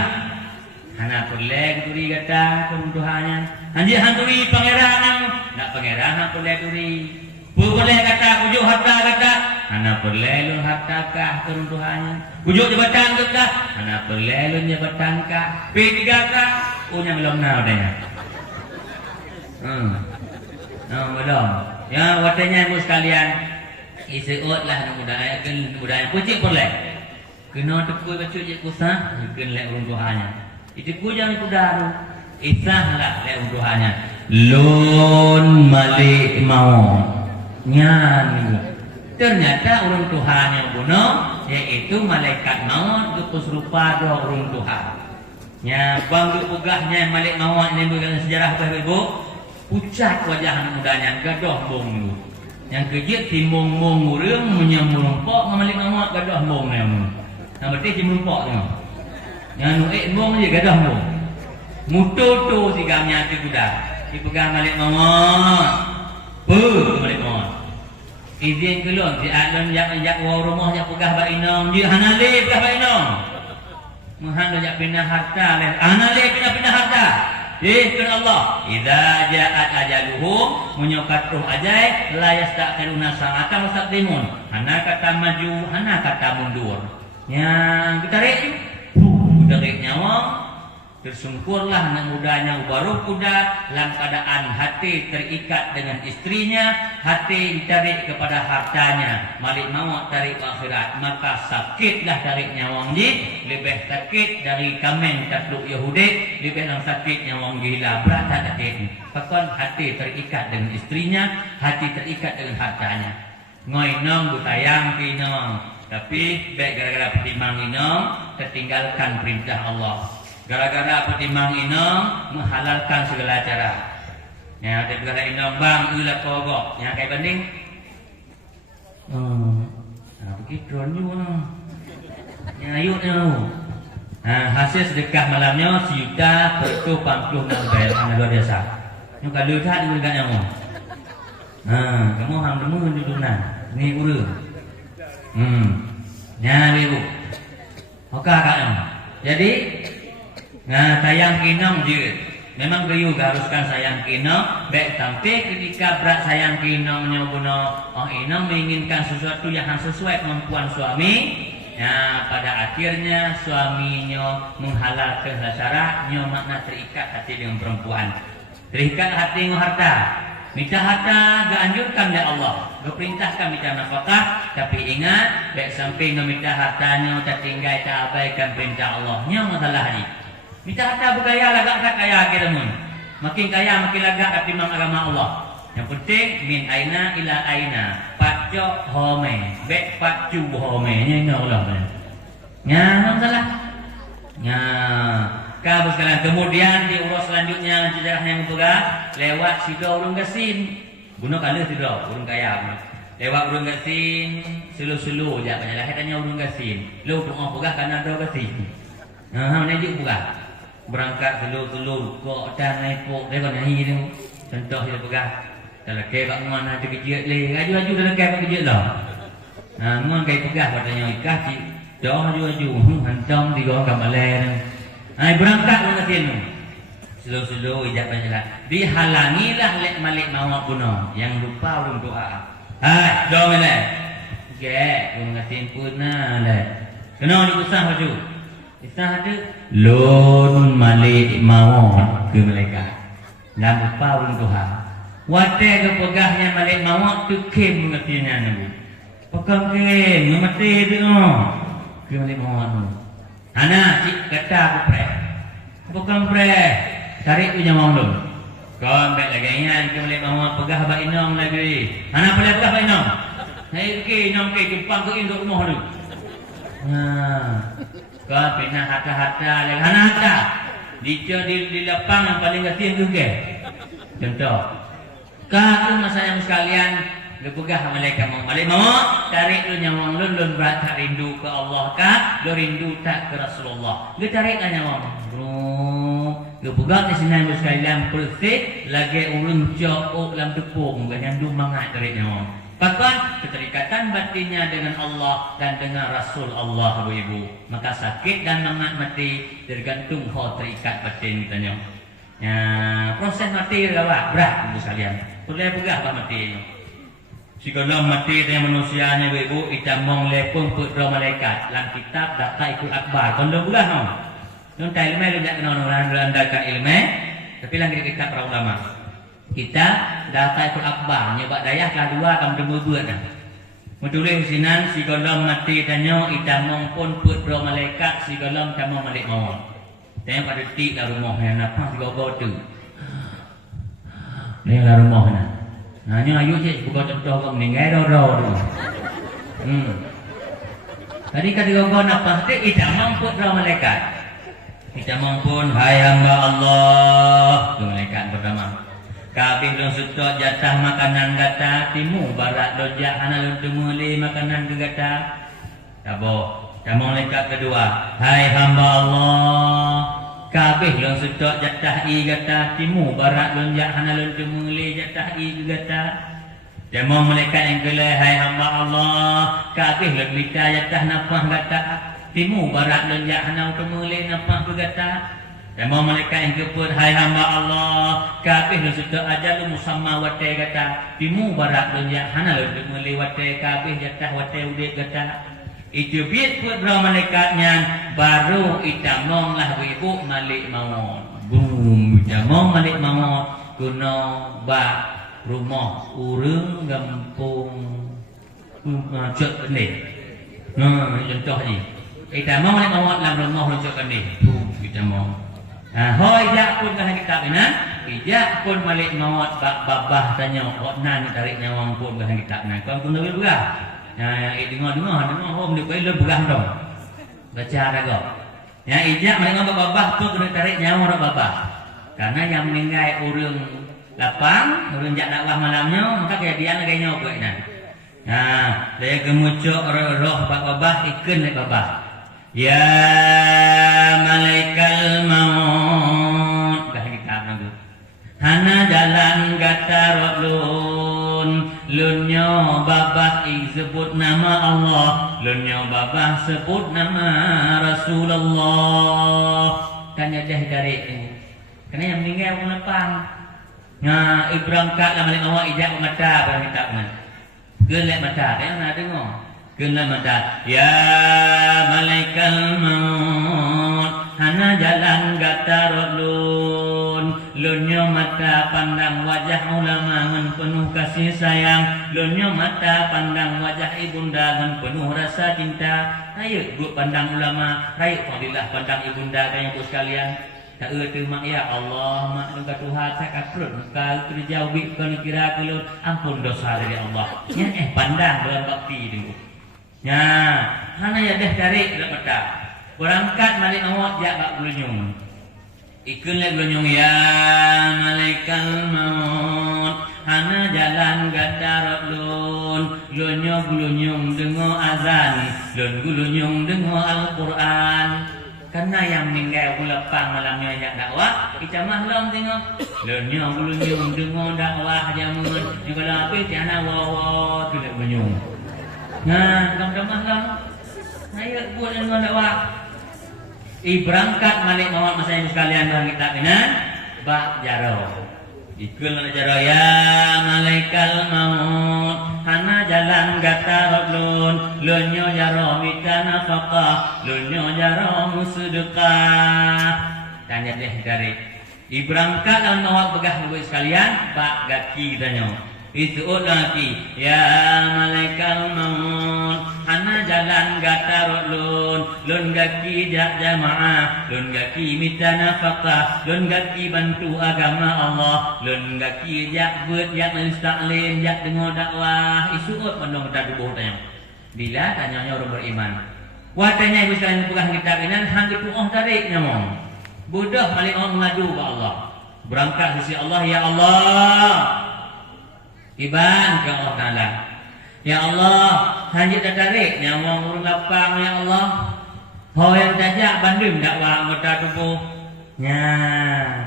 Anak perlek turi kata kemudahannya. Anjir hanturi pangeran, nak pangeran hang perlek turi. Boleh kata ujuk harta kata, anak perlelun harta kah keruntuhannya. Ujuk jabatan kah, anak perlelun jabatan kah. P3 kah, yang belum tahu deh. Belum. Ya, watanya ibu sekalian, isuut lah anak muda ayat pucik perlek. Kena tekui baca je kusah, kena lek keruntuhannya. Itu jangan kuda isah lah lek keruntuhannya. Lun malik mau. Nyan, ternyata urung Tuhan yang bunuh, yaitu malaikat maut dupus rupa doa urung Tuhan. Ya, bang dupugahnya malaikat maut ini bukan sejarah ibu. Pucat wajah anak mudanya, gadoh bong. Yang kejut timung-mung urung menyemurungpok malaikat maut gadoh bong yang. Nah berarti timurungpok tu. Yang nuik bong je gadoh bong. Mutu si gamnya tu kuda. Dipegang malaikat maut. Malaikat maut. Izin kelon si alun jak wau rumah jak pegah ba inong dia hanale pegah ba inong muhan jak pindah harta le hanale pindah harta kan Allah idza ja'at ajaluhum munyokat ruh ajai la yastaqiruna sa'atan mustaqdimun hana kata maju hana kata mundur yang kita tarik nyawa tersungkurlah anak mudanya baru kuda dalam keadaan hati terikat dengan istrinya, hati ditarik kepada hartanya, malik maut tarik ke akhirat, maka sakitlah tarik nyawang ji, lebih sakit dari kamen takluk Yahudi, lebih sakit nyawang gila, berat tak sakit. Pakon hati terikat dengan istrinya, hati terikat dengan hartanya. Ngoi nong butayang pinong, tapi baik gara-gara pertimang inong tertinggalkan perintah Allah. Gara-gara pertimang inong menghalalkan segala cara. Ya, gara-gara inong bang ulat kogok. Yang kayak banding. Nah, begitu juga. Ya, ayuk nah, hasil sedekah malamnya sejuta pertu 46 bel. Luar biasa. Yang kalau lihat di dekat yang nah, kamu hang demu di dunia. Ini guru. Ya, ibu. Oke, kakaknya. Jadi nah, sayang kinong je. Memang geyu haruskan sayang kinong. Baik sampai ketika berat sayang kinongnya bunuh. Oh inong menginginkan sesuatu yang sesuai kemampuan suami. Ya, pada akhirnya suaminya menghalalkan syaratnya makna terikat hati dengan perempuan. Terikat hati dengan harta. Minta harta dianjurkan oleh Allah. Diperintahkan minta nafkah. Tapi ingat, baik sampai minta hartanya tertinggal tak abaikan perintah Allah. Nya masalah ni. Minta harta bergaya lagak tak kaya kita mun. Makin kaya makin lagak tapi memang agama Allah. Yang penting min aina ila aina. Pacok home, bek pacu home. Nya Allah. Nya masalah. Nya kabus sekalian. Kemudian diurus selanjutnya sejarah yang juga lewat Sidro urung gasin. Bunuh kali Sidro urung kaya. Lewat urung gasin, selu-selu je penjelasannya urung gasin. Lu tengah pegah kana do gasin. Nah, mana je pegah. berangkat telur-telur kok dan naik pok dia kan nahi tu contoh dia pegang kalau ke kat mana ada kejut le aju-aju dalam ke kat kejut lah mun kai pegang katanya ikah ci dah aju-aju hancam di gua kamale ai berangkat ke sini slow-slow ijab banyak dihalangilah lek malik mawak guna yang lupa urung doa hai do mele ge urung ngatin pun le kena diusah baju isah ada lun malik mawak ke malaikat dan lupa urung doa wate ke pegahnya malik mawak tu kem ngatinya nabi pegang kem mati tu ke malik mawak tu ana cik kata aku pre bukan pre tarik punya mau dulu. Kau ambil lagi yang kita boleh mahu pegah abang inom lagi. Anak boleh pegah abang inom. Hei ke inom ke jepang ke induk rumah dulu. Kau pernah hata-hata lagi. Anak hata. Di lapang yang paling kasihan tu ke. Contoh. Kau masa yang sekalian lu pegah malaikat mau balik mau tarik lu nyawang lu berat tak rindu ke Allah kah? Lu rindu tak ke Rasulullah? Lu tarik lah nyawang. Lu pegang di sini lu sekalian persik lagi ulun cok dalam tepung dengan du mangat tarik nyawang. Bahkan keterikatan batinnya dengan Allah dan dengan Rasul Allah ibu. Maka sakit dan mangat mati tergantung kau terikat batin tanya. Ya, proses mati lawak berat ibu sekalian. Boleh pegah apa mati? Sikalau mati dengan manusianya ibu itamong lepung putra malaikat dalam kitab data ikut akbar kondo bulah no non ta ilmu lu jak kenal melandakan ilmu tapi lagi kitab para ulama kita data ikut akbar nyoba dayah kelas 2 kamu demu buat dah menulis sinan sikalau mati tanyo itamong pun putra malaikat sikalau tamong malik mawon tanya pada tik lah rumah yang apa sigogo tu ni lah rumah na hanya ayu cik buka contoh kau meninggal dah. Tadi kata kau napa? Tidak mampu dah malaikat. Tidak mampu. Hai hamba Allah. Malaikat pertama. Kabeh belum sudah jatah makanan gata timu barat lojak hana lumuli makanan ke gata. Tabo. Dan malaikat kedua. Hai hamba Allah. Kabeh long sedok jatah i gata timu barat lonjak hana lon temuli jatah i gata demo malaikat yang gelai hai hamba Allah kabeh lon mita jatah napah gata timu barat lonjak hana temuli napah gata demo malaikat yang keput hai hamba Allah kabeh lon sedok ajal musamma wate gata timu barat lonjak hana lon temuli wate kabeh jatah wate udik gata itu biat put bro malaikatnya baru itamong lah ibu malik mawon boom itamong malik mawon guna ba rumah urang gampung cek ni contoh ni itamong malik mawon dalam rumah cek ni boom itamong hoi jak pun dah kitab ni ijak pun malik mawon babah tanya nan tarik nyawang pun dah kitab ni kau guna berah dengar hom dia boleh berah dong. Baca ada kau. Ya ijak mereka babah tu kena tarik nyawa orang babah. Karena yang meninggal urang lapang, urang jak dakwah malamnya, maka kejadian lagi nyawa kau ini. Nah, dia kemucuk roh babah ikun lek babah. Ya malaikal maut dah kita nanggu. Hana jalan gata rodlun lunyo babah sebut nama Allah lunyo babah sebut nama Rasulullah tanya dah tarik ini kerana yang meninggal pun lepang Ibrahim kat lah malik awak ijak mata pada kitab ni gelap mata dia nak dengar gelap mata ya malaikal maut hana jalan gata rodlun lunyo mata pandang wajah ulama dengan penuh kasih sayang lunyo mata pandang wajah ibunda dengan penuh rasa cinta ayo duk pandang ulama ayo fadilah pandang ibunda dan ibu sekalian tak erti mak ya Allah mak dengan Tuhan saya kaprut kalau kerja ubik kalau kira kalau ampun dosa dari Allah ya pandang dalam bakti dulu ya hana ya dah tarik dalam mata berangkat malik awak jak bak bulunyung ikun lek bulunyung ya malaikal maut hana jalan gadarot lun lunyo bulunyung dengo azan lun bulunyung dengo Al-Quran Karena yang meninggal pulepang malamnya ajak dakwah, kita mahlam tengok. Lenyong bulunyung dengar dakwah jamun. Yang kalau habis tiada wawa tu nak menyung. Nah, kamu mahlam. Ayo buat dengan dakwah. Berangkat malik mawat masa ini sekalian bang kita benar. Bak jaro. Ikul jaro ya malaikal maut. Hana jalan gata lun lunyo jaro mitana faqah lunyo jaro musudukah. Tanya deh dari berangkat dalam mawat begah ibu sekalian. Bak gaki tanya. Itu lagi ya malaikal maut. Hana jalan gata lun gaki jak jamaah lun gaki minta nafkah lun gaki bantu agama Allah lun gaki jak buat jak mustaklim jak dengar dakwah isuut mendong tak tubuh tanya bila tanyanya orang beriman watanya ibu sekalian pegah kita kinan hang itu tarik nyamong bodoh balik orang mengadu ke Allah berangkat sisi Allah ya Allah iban ke Allah Ta'ala ya Allah hanya tertarik nyamong urung lapang ya Allah. Ho yang jajak bandung dakwah anggota tubuh. Nya,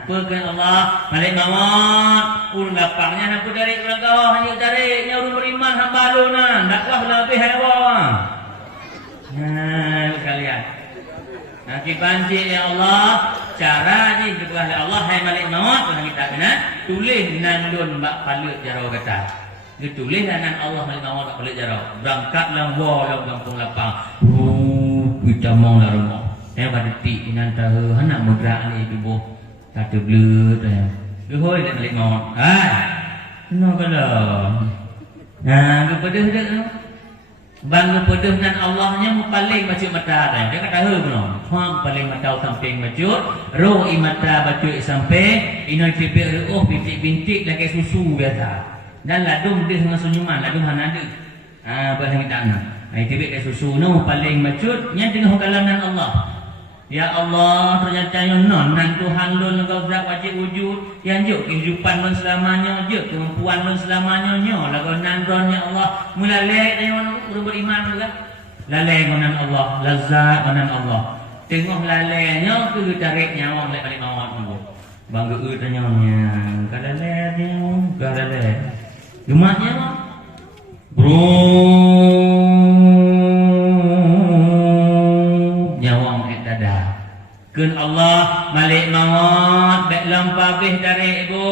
pegan Allah malik mawat urung lapangnya nak tarik ulang kau hanya tarik nya urung beriman hamba luna dakwah lebih hewan. Nah, sekalian. Nanti banci ya Allah cara ni kepada Allah hai malik mawat orang kita kena tulis nandun bak palut jaro kata. Ditulis nan Allah malik mawat bak palut jaro. Berangkatlah wa dalam kampung lapang. Kita mau lah rumah. Saya pada detik dengan tahu anak muda ni tubuh kata belut ya. Duhoi dah balik mau. No kalau. Nah, kepada dah. Bang kepada dengan Allahnya paling baca mata dah. Dia kata tahu belum? Hang paling mata samping bacut, roh mata bacut sampai inoi tipik roh bintik-bintik lagi susu biasa. Dan ladung dia dengan senyuman, ladung hana ada. Bahasa kita nak. Itu bik susu no paling macut nya tengah kalaman Allah. Ya Allah ternyata yang non nan Tuhan lun engkau zat wajib wujud yang juk kehidupan lun selamanya juk kemampuan lun selamanya nyo lagu nan ron ya Allah mulale yang urang beriman juga lale dengan Allah lazat dengan Allah tengok lale nya tu tarik nyawa lek balik mawat tu bangga tanya nya kalale nya kalale gemaknya bro kun Allah malik mawat bek lampabih dari ibu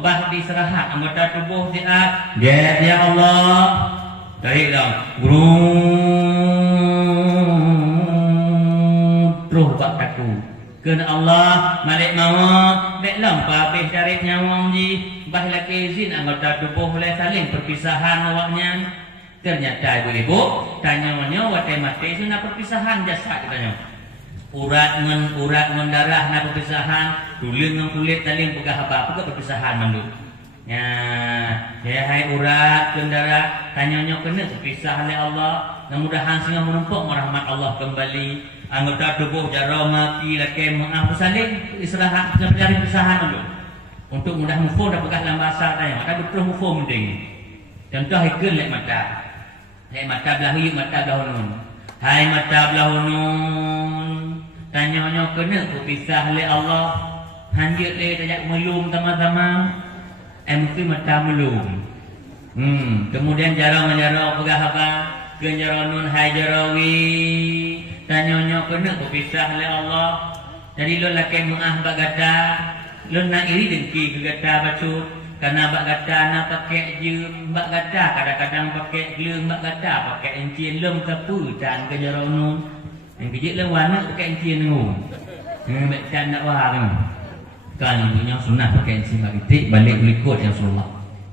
bah diserahat anggota tubuh dia ya Allah dari dong terus bak kaku kun Allah malik mawat bek lampabih dari nyawang ji bah laki izin anggota tubuh boleh saling perpisahan awaknya ternyata ibu tanyanya watai mati itu nak perpisahan jasad katanya urat ngan darah nak perpisahan tulang ngan kulit taling pegah apa perpisahan mandu ya hai urat ngan darah tanyanya kena perpisah oleh Allah mudah-mudahan singa menumpuk rahmat Allah kembali anggota tubuh jaro mati laki mengaku saling istirahat mencari perpisahan mandu untuk mudah mufo dah pegah dalam bahasa tanya ada betul mufo mending contoh ikun lek mata belah yuk mata belah hunun hai mata belah hunun tanya-nya kena berpisah oleh Allah hanjut le tajak melum sama-sama mesti mata melum kemudian jara-jara pegah apa ke jara nun hai jarawi tanya-nya kena berpisah oleh Allah jadi lu laki muah bak gata lu nak iri dengki ke gata bacu karena bak gata nak pakai je bak gata kadang-kadang pakai gelem bak gata pakai encin lem tepu dan ke jara nun yang kejut lah warna pakai encin tu macam nak warna kan punya sunnah pakai encin bagi balik berikut yang sunnah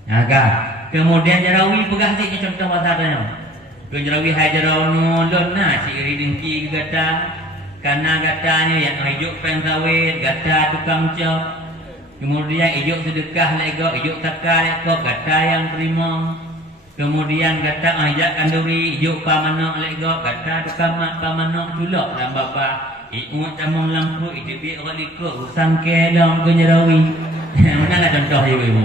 kan kemudian jarawi pegah siknya contoh bahasanya ke jarawi hai jarawi lon nah si iri dengki ke gata karena gatanya yang hidup pengkawin gata tukang cok kemudian hidup sedekah lego hidup takar lego gata yang terima kemudian kata ajak kanduri juk pamanok lego kata tukang mak pamanok julok dan bapa ikut tamong lampu idip orang ikut usang ke dalam penjarawi manalah contoh ibu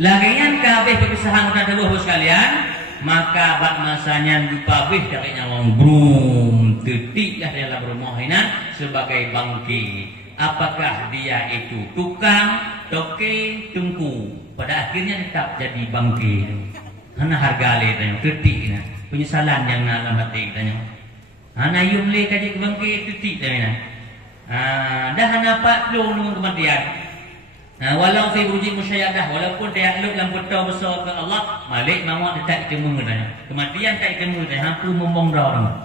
lagian kabeh perpisahan kita dulu sekalian maka bak masanya lupa bih dari nyawang brum tetik dah dalam rumah ini sebagai bangkit. Apakah dia itu tukang, toke, tungku? Pada akhirnya tetap jadi bangkit. Hana harga le tanya tetik ni. Penyesalan yang nak mati tanya. Hana yung le kaji bangkit tetik tanya. Dah hana pak long dengan kematian. Walau fi wujud musyayadah, walaupun dia elok dalam betul besar ke Allah, malik mamak dia tak ketemu tanya. Kematian tak ketemu tanya, hampu momong dah.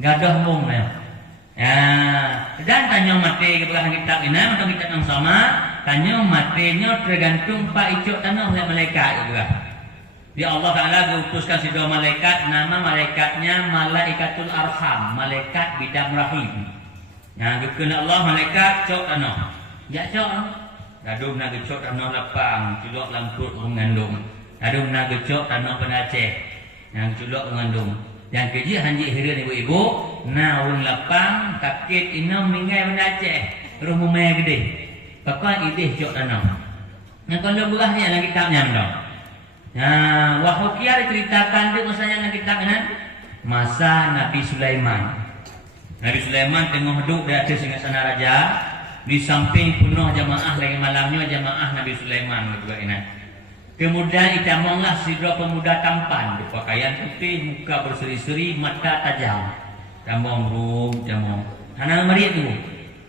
Gadah mong tanya. Dan tanya mati kepada kitab ini, macam kitab yang sama, tanya matinya tergantung pak icuk tanah oleh malaikat juga. Dia Allah Ta'ala diutuskan si dua malaikat, nama malaikatnya Malaikatul Arham, malaikat bidang rahim. Yang dikena Allah malaikat cok tanah. Ya cok. Dadum nak gecok tanah lapang, culok lamput mengandung. Dadum nak gecok tanah penaceh, yang culok mengandung. Yang kerja hanji hirian ibu-ibu, naun lapang, kakit ina mingai penaceh, terus mumai gede. Pakai ideh cok tanah. Yang kalau berahnya dalam kitabnya dong. Wahukia diceritakan tu masanya dalam kitab ini, masa Nabi Sulaiman. Nabi Sulaiman tengah duduk di atas singgasana raja. Di samping penuh jamaah lagi malamnya jamaah Nabi Sulaiman juga ini. Kemudian itamonglah sidra pemuda tampan berpakaian putih, muka berseri-seri, mata tajam. Tamong rum, tamong. Hana marit tu.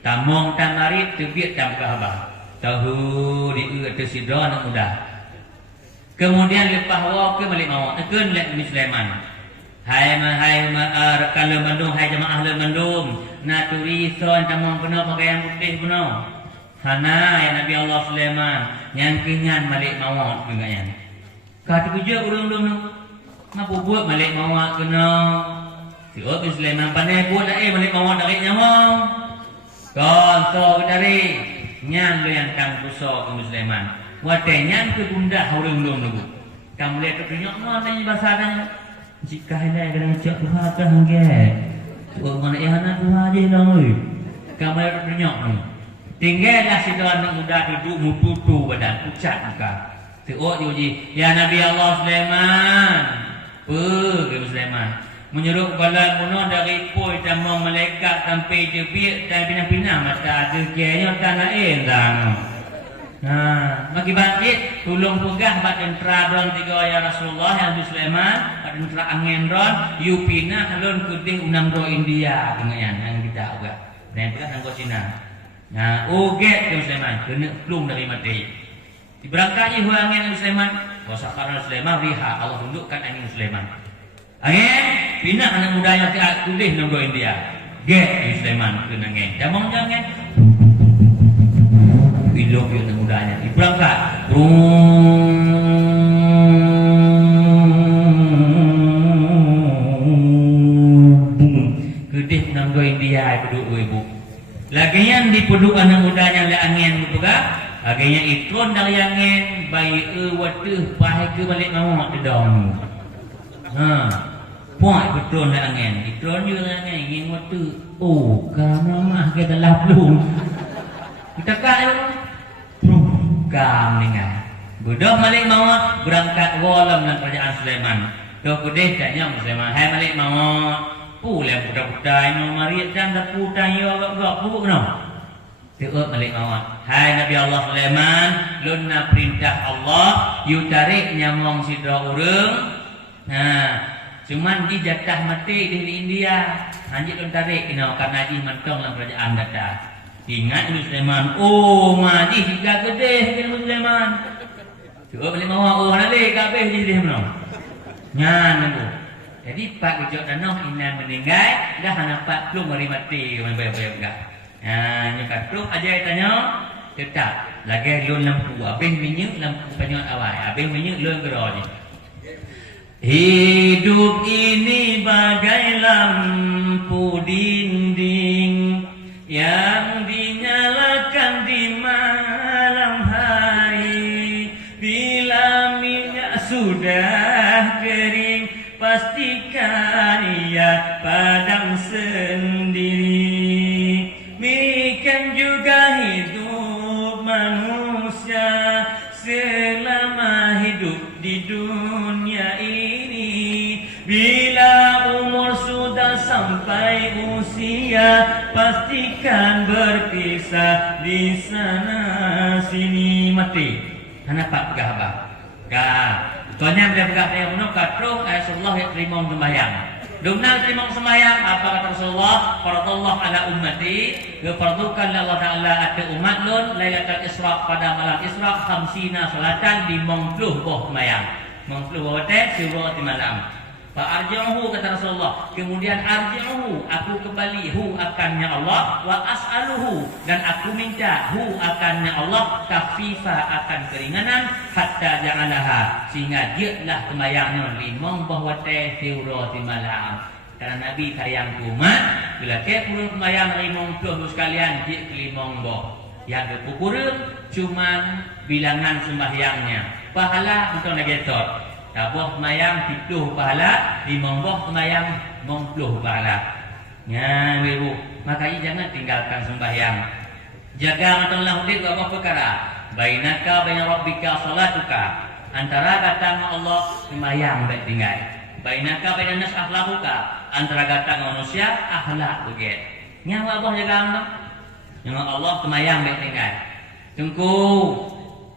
Tamong tamarit tebiat tam kahabah. Tahu di atas sidra anak muda. Kemudian lepas wa ke balik mawak. Ekun Nabi Sulaiman. Hai rekan lemandung, hai jamaah lemandung. Naturi son tamang penuh pakaian putih penuh. Hana ya Nabi Allah Sulaiman yang kinyan malik mawat dengan. Kata kerja urung-urung ngapu buat malik mawat kena. Si Nabi Sulaiman pandai buat dah malik mawat dari nyawa. Konto dari nyang yang tang kusok Nabi Sulaiman. Watenya ke bunda urung-urung dulu. Kamu lihat kenyok mana ni bahasanya? Jika hendak kena cak Tuhan ke hangge. Tuhan mana ihana Tuhan je lah. Kamu ada penyok ni. Tinggallah si anak muda duduk mututu badan ucap muka. Tuhan juji, ya Nabi Allah Sulaiman. Nabi Sulaiman menyuruh kepala muno dari poi tamang malaikat sampai jebik dan pinang-pinang mata ada kianya tanah endang. Maki bangkit tolong pegah bak tentera don tiga ya Rasulullah yang Nabi Sulaiman bak tentera angin don yupina halun kudih unang do India dengan yang kita juga dan pegah anggo Cina. Uget Nabi Sulaiman kena plung dari mati. Diberangkatnya angin Nabi Sulaiman, wasakar Nabi Sulaiman riha Allah tundukkan angin Sulaiman. Angin pindah anak muda yang tidak kudih unang do India. Get Nabi Sulaiman kena angin. Jamong jangan hidup yang mudanya diberangkat kedih nang doi India peduk ibu lagian di peduk anak mudanya le angin buka laginya ikon dari angin bayi watu pahe ke balik mawak ke daun puak betul le angin ikon juga angin ingin watu karena mah kita laplung kita kaya kam ningan. Budak malik mawat berangkat walam dan kerajaan Sulaiman. Tuh kudih kayaknya Sulaiman. Hai malik mawat. Pulai budak-budak ino mariat dan budak yo agak bubuk no. Tuh malik mawat. Hai Nabi Allah Sulaiman, lunna perintah Allah, yu tarik nyamong sidra urang. Cuman di jatah mati di India. Anjir lun tarik ino karena di mantong dalam kerajaan datang. Ingat Nabi Sulaiman, ngaji tiga gede Nabi Sulaiman. Cuba beli mawa nanti kabeh jadi mana? Nyan tu. Jadi pak kejok danau ina meninggal dah nampak plung mari mati bayar-bayar enggak. Nyukat plung aja tanya tetap lagi lun lampu abeng minyak lampu penyot awal abeng minyak lun geroje. Hidup ini bagai lampu dinding yang dinyalakan di malam hari. Bila minyak sudah kering, pastikan ia padam sendiri. Demikian juga hidup manusia selama hidup di dunia ini. dia, pastikan berpisah di sana sini mati. Kenapa gah abah? Gah. Soalnya bila berkata yang menurut katrung Rasulullah yang terima sembahyang. Dumna terima sembahyang apa kata Rasulullah? Faradallah ala ummati, kefardukan Allah Taala atas umat lun Lailatul Isra pada malam Isra 50 salatan di 50 boh sembahyang. 50 boh teh surah di malam. Fa arji'uhu kata Rasulullah, kemudian arji'uhu aku kembali hu akannya Allah wa as'aluhu dan aku minta hu akannya Allah takfifa akan keringanan hatta ja'alaha sehingga dia lah sembahyangnya limong bahwa teh surah di malam. Karena Nabi sayang umat bila ke purun sembahyang limong puluh sekalian dia limong boh. Yang kekurang cuman bilangan sembahyangnya. Pahala untuk negator. Tabuh semayang 7 pahala, 5 boh semayang 50 pahala. Ya, ibu, makanya jangan tinggalkan sembahyang. Jaga matanglah hudid wa perkara. Bainaka baina rabbika salatuka. Antara kata Allah sembahyang baik tinggal. Bainaka baina nas akhlaquka. Antara kata manusia akhlak begitu. Nyawa Allah jaga anak. Nyawa Allah sembahyang baik tinggal. Tunggu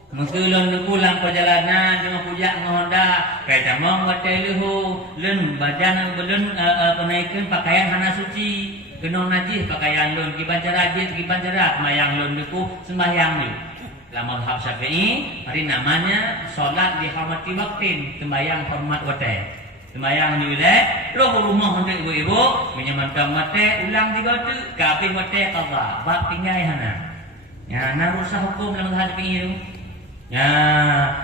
Mengkulon pulang perjalanan cuma pujak ngoda kaya tamang batai lehu len badan belum kenaikan pakaian hana suci kena najis pakaian lun kibancara jit kibancara mayang lun deku sembahyang ni dalam mazhab Syafi'i hari namanya solat dihormati waktin sembahyang hormat batai sembahyang ni le roh rumah untuk ibu-ibu menyamankan batai ulang 3 tu kabeh batai qada bab tinggal hana ya narusah hukum dalam mazhab Syafi'i tu. Ya,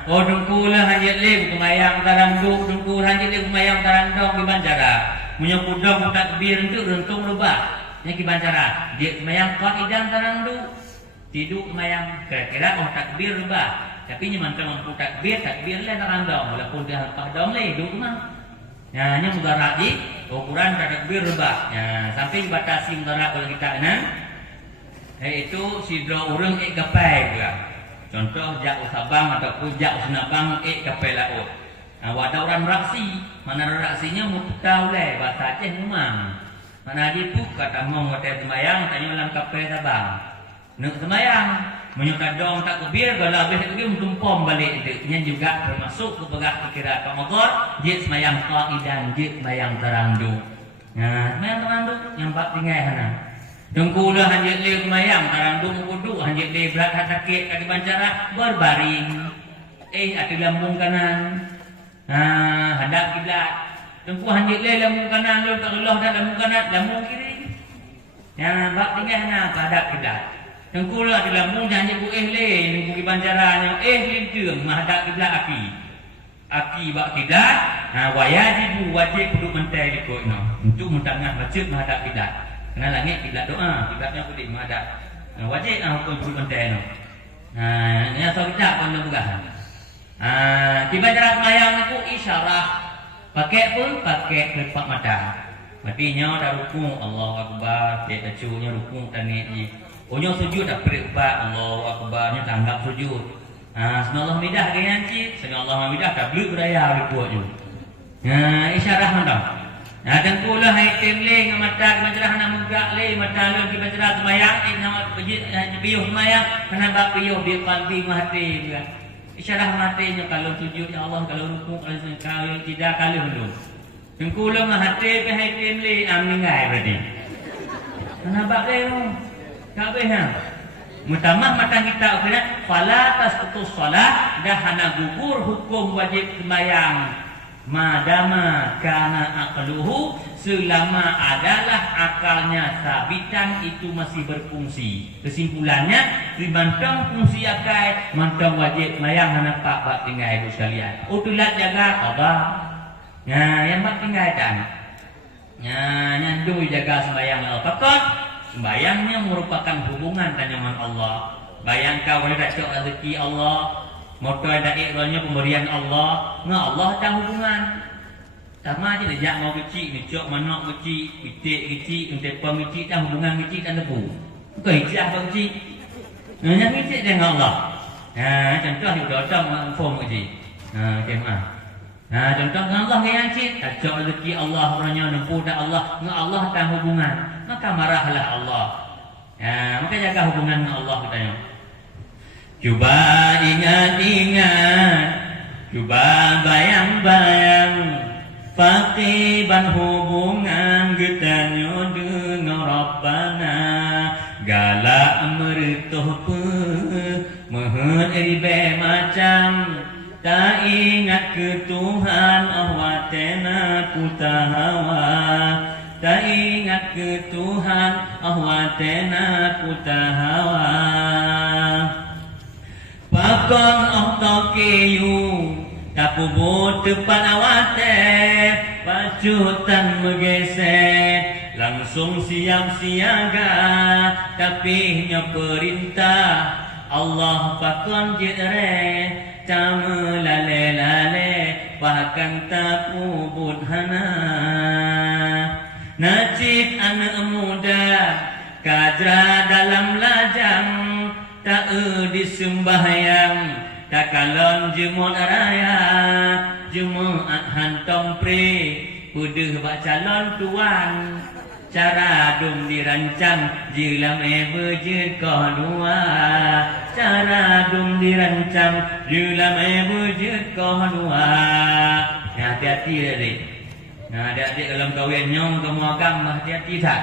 oh dengkulah hanjit le kemayang tarang duk dengkul hanjit le kemayang tarang dong di Banjara. Punya kudang takbir itu rentung lebah. Nya di Banjara, dia kemayang qaidan tarang duk. Tidur kemayang kira-kira oh takbir lebah. Tapi nya mantap mampu takbir le tarang dong walaupun dia halpah dong le duk mah. Ya, nya mudarat di ukuran takbir lebah. Ya, sampai batasi mudarat kalau kita nan. Itu sidra urang gapai pula. Contoh jak Sabang ataupun jak Senabang kapal laut. Wadah orang raksi, mana raksinya mutau le bahasa Aceh memang. Mana dia tu kata mau kata sembayang tanya dalam kapal Sabang. Nak sembayang menyuka dong tak kebir kalau habis itu dia tumpom balik itu. Nya juga termasuk ke pegah kira Ramadan, dia sembayang qaidan, dia sembayang tarandu. Nah, sembayang tarandu yang bab tinggal hana. Dengkulah hanjit le kemayang tarandung wudu hanjit le berat sakit kaki Banjara berbaring ada lambung kanan hadap kiblat dengku hanjit le lambung kanan lu tak Allah dah lambung kanan lambung kiri yang bab tinggal na hadap kiblat dengkulah di lambung hanjit bu le dengku Banjara nya lintang menghadap kiblat aki bak kiblat wajib kudu mentai likut no untuk mentengah masjid menghadap kiblat. Kena langit kiblat doa, kiblatnya aku di madap. Wajib hukum perlu penting no. Ni asal kita pun bukan. Kiblat cara sembahyang itu isyarah. Pakai pun pakai lepak mata. Matinya dah rukuk Allahu Akbar, dia acunya rukuk tani ni. Punya sujud dah perikbat Allahu Akbar nya tanggap sujud. Subhanallah midah dengan cik, subhanallah midah dah beli beraya rukuk tu. Isyarah mana? Dan pula hai temle dengan mata madrasah nak mugak le mata lu di madrasah semayang nak biyuh semayang kena bab biyuh bi qalbi mahati juga isyarah matinya kalau sujud ya Allah kalau rukuk kalau tidak kali belum dengkula mahati pe hai temle meninggal berarti kena bab le tu tak boleh mutamah mata kita kena fala tasqutus salat dah hana gugur hukum wajib sembayang madama kana aqluhu selama adalah akalnya sabitan itu masih berfungsi. Kesimpulannya dibantang fungsi akal mantang wajib mayang hana pak bak tinggal ibu sekalian. Utulat jaga qada. Yang bak tinggal dan. Nyandung jaga sembahyang al-faqat. Sembahyangnya merupakan hubungan dengan Allah. Bayangkan kalau dah cok rezeki Allah motor ada ikrarnya pemberian Allah. Allah tak hubungan. Sama je dia mau kecil, ni cok manok kecil, pitik kecil, entepam kecil, tak hubungan kecil tak tepu. Bukan hijrah apa kecil. Yang kecil dengan Allah. Contoh di dalam form kecil. Kemah. Nah, contoh dengan Allah yang cik, kacau rezeki Allah orangnya nempuh dah Allah, dengan Allah tak hubungan, maka marahlah Allah. Ya, maka jaga hubungan dengan Allah katanya. Cuba ingat-ingat, cuba bayang-bayang, fakiban hubungan getanya dengan Rabbana, galak merituh mehut ribe macam. Tak ingat ke Tuhan ahwatena putahawa, tak ingat ke Tuhan ahwatena putahawa. Pakon tokiyu tapu bot depan awate, pacutan megesek langsung siap siaga, tapi nya perintah Allah pakon jere. Cama lale-lale bahkan tak ubud hana. Najib anak muda kadra dalam lajang, tak disembahyang, tak kalon jemut raya, jemaat hantong pre, pudeh bak calon tuan. Cara dum dirancang jila berjud kedua, cara dum dirancang jila berjud kedua. Nah, hati-hati tadi. Nah, adik-adik dalam kahwin nyong kamu agam hati-hati tak.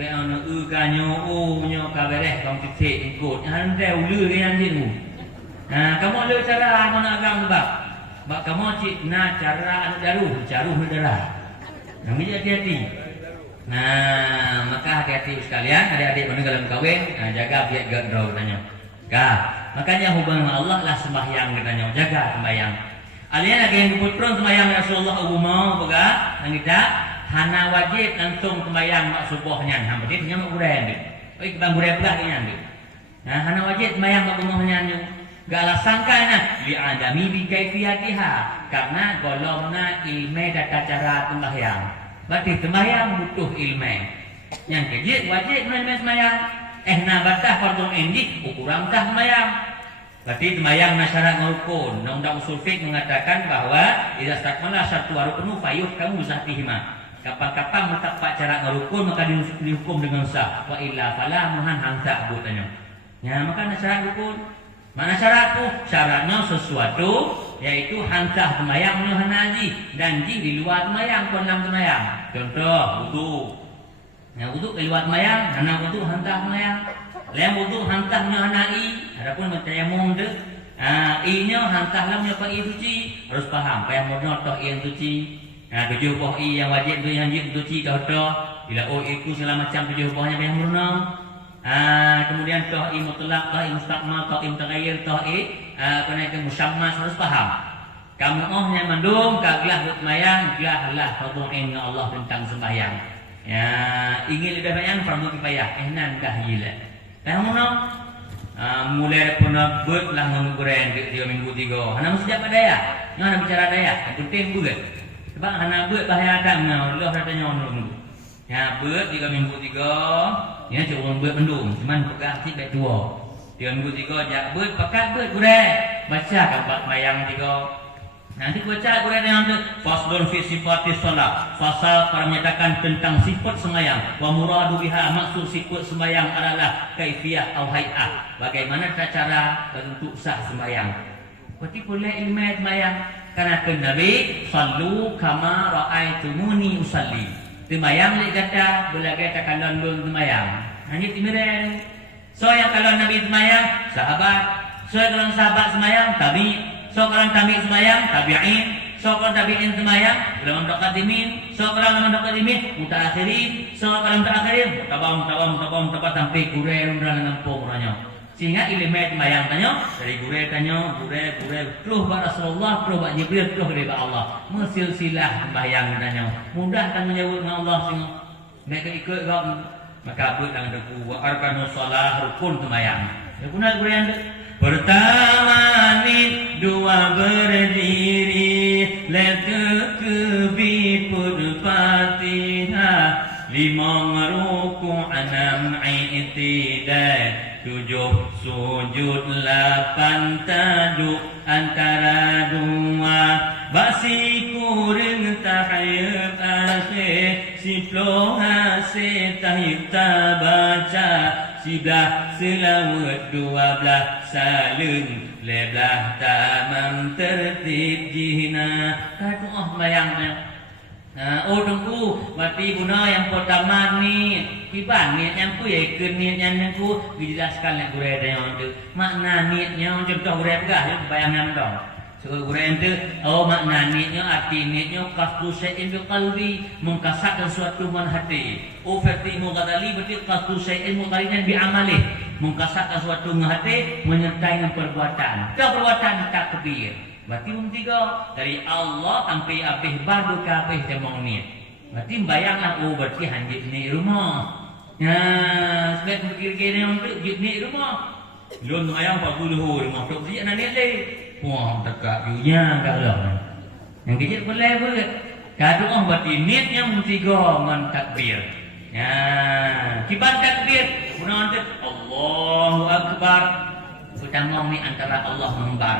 Be ana kanyo nyo kabereh kong titik ikut. Handai ulu yang dimu. Nah, kamu lu cara mana agam sebab. Bak kamu cik na cara anu daru, caruh darah. Nah, hati-hati. Nah, maka hati-hati sekalian, adik-adik mana dalam kahwin, jaga biar gak tanya. Makanya hubungan dengan Allah lah sembahyang katanya, jaga sembahyang. Alien lagi yang keputron sembahyang Rasulullah Abu mau boga, nang kita hana wajib langsung sembahyang mak subuhnya, hang berarti nya mak guren dik. Oi bang guren pula nya dik. Nah, hana wajib sembahyang mak subuhnya nya. Gak ala sangkana li adami bi kaifiyatiha, karena golongna ilmu data cara sembahyang. Berarti sembahyang butuh ilmu. Yang kejit wajib menemui sembahyang. Na batah fardu ain ukuran tah sembahyang. Berarti sembahyang syarat rukun. Undang-undang usul fiqh mengatakan bahwa idza stakmala syartu rukun fayuh kamu sahihima. Kapan-kapan mutapak cara rukun maka dihukum dengan sah. Wa illa fala muhan hangsa butanya. Ya, maka syarat rukun. Mana syarat tu? Syaratnya sesuatu yaitu hansah sembahyang menuhan haji dan di luar sembahyang dalam sembahyang. Contoh wudu. Ya, wudu di luar sembahyang, hana wudu hansah sembahyang. Lain wudu hansah menuhan i, adapun tayamum tu, i-nya hansah lah menuhan i suci. Harus faham, payah modal toh i yang suci. Nah, 7 poh i yang wajib tu yang suci toh. Bila itu segala macam 7 pohnya payah modal. Kemudian toh mutlak, toh mustakmal, toh mutaghayyir, toh kenaikan musyammas harus paham. Kamu yang mandum kaglah sembahyang, gelahlah fardu'in Allah tentang sembahyang. Ya, ingin lebih banyak fardu kifayah, nan dah gila. Kamu mulai pernah buat lah mengukuran 3 minggu 3. Hana mesti apa daya? Hana bicara daya, penting buat. Sebab hana buat bahaya adam Allah katanya orang. Ya, buat 3 minggu 3. Ya, cuma buat mendung, cuman pegang si baik tua. 3 minggu 3 jak buat pakat buat kurang. Baca kan mayang 3. Nanti baca kurang yang tu faslun fi sifatis salat. Fasal para menyatakan tentang sifat sembahyang. Wa muradu biha, maksud sifat sembahyang adalah kaifiyah atau hay'ah. Bagaimana cara bentuk sah sembahyang. Berarti boleh ilmu sembahyang karena Nabi sallu kama ra'aitumuni usalli. Sembahyang ni kata boleh kata kalau lun sembahyang. Hanya timiran. So yang kalau Nabi sembahyang sahabat. So kalau sahabat sembahyang tabi. So kalau tabi sembahyang tabi'in. So kalau tabi'in sembahyang ulama mutaqaddimin. So kalau ulama mutaqaddimin mutaakhirin. So kalau mutaakhirin tabam sampai kurang dalam kampung orangnya. Sehingga ilmu sembahyang tanya dari gure tanya gure terus ba Rasulullah terus ba Jibril terus dari Allah mesilsilah sembahyang tanya mudah kan menyebut dengan Allah sehingga mereka ikut kau maka buat dengan deku wa arkanus shalah rukun sembahyang ya guna gure yang pertama ni dua berdiri lekubi Fatihah 5 ruku' 6 i'tidal 7 sujud 8 tajuk antara 2 basi kurang tahayub akhir si ploha si tahib tabaca si belah selawat 12 salun lebelah tamang tertib jihna kata bayangnya. Oh tunggu, berarti guna yang pertama ni Iban niat yang ku ya ke niat yang ku dijelaskan oleh guru yang itu makna niatnya contoh guru pegah bayangkan dong. So guru itu makna niatnya arti niatnya qasdu syai'in bi qalbi mengkasatkan suatu man hati. Berarti muqaddali berarti qasdu syai'in muqaddinan bi amali mengkasatkan suatu man hati menyertai dengan perbuatan. Perbuatan takbir. Berarti tiga dari Allah sampai habis baru ke habis demong niat. Berarti bayanglah berarti hanjit ni rumah. Sebab berkira-kira untuk jit ni rumah. Lun ayam 40 rumah tok dia nak niat le. Wah dekat junya kalau. Yang kecil boleh boleh. Kadu berarti niatnya tiga man takbir. Kibar takbir guna Allahu akbar. Pertama ni antara Allah membar.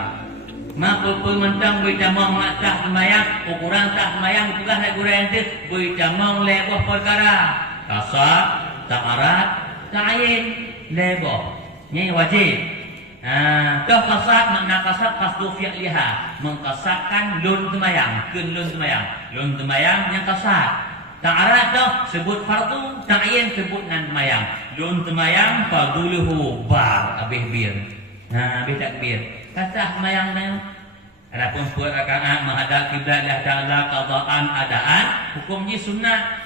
Maka pementang berjamang maksah semayang ukuran sah semayang pegah nak gurau itu berjamang leboh perkara kasar, ta'arat, ta'ayin leboh ini wajib toh kasar makna kasar kasdu fi'liha mengkasarkan lun semayang lun semayang yang kasar ta'arat toh sebut fardu ta'ayin sebut nan semayang lun semayang faduluhu bar habis bir habis takbir kasah semayang adapun buat rakaat menghadap kiblat Allah Taala qadaan adaan hukumnya sunnah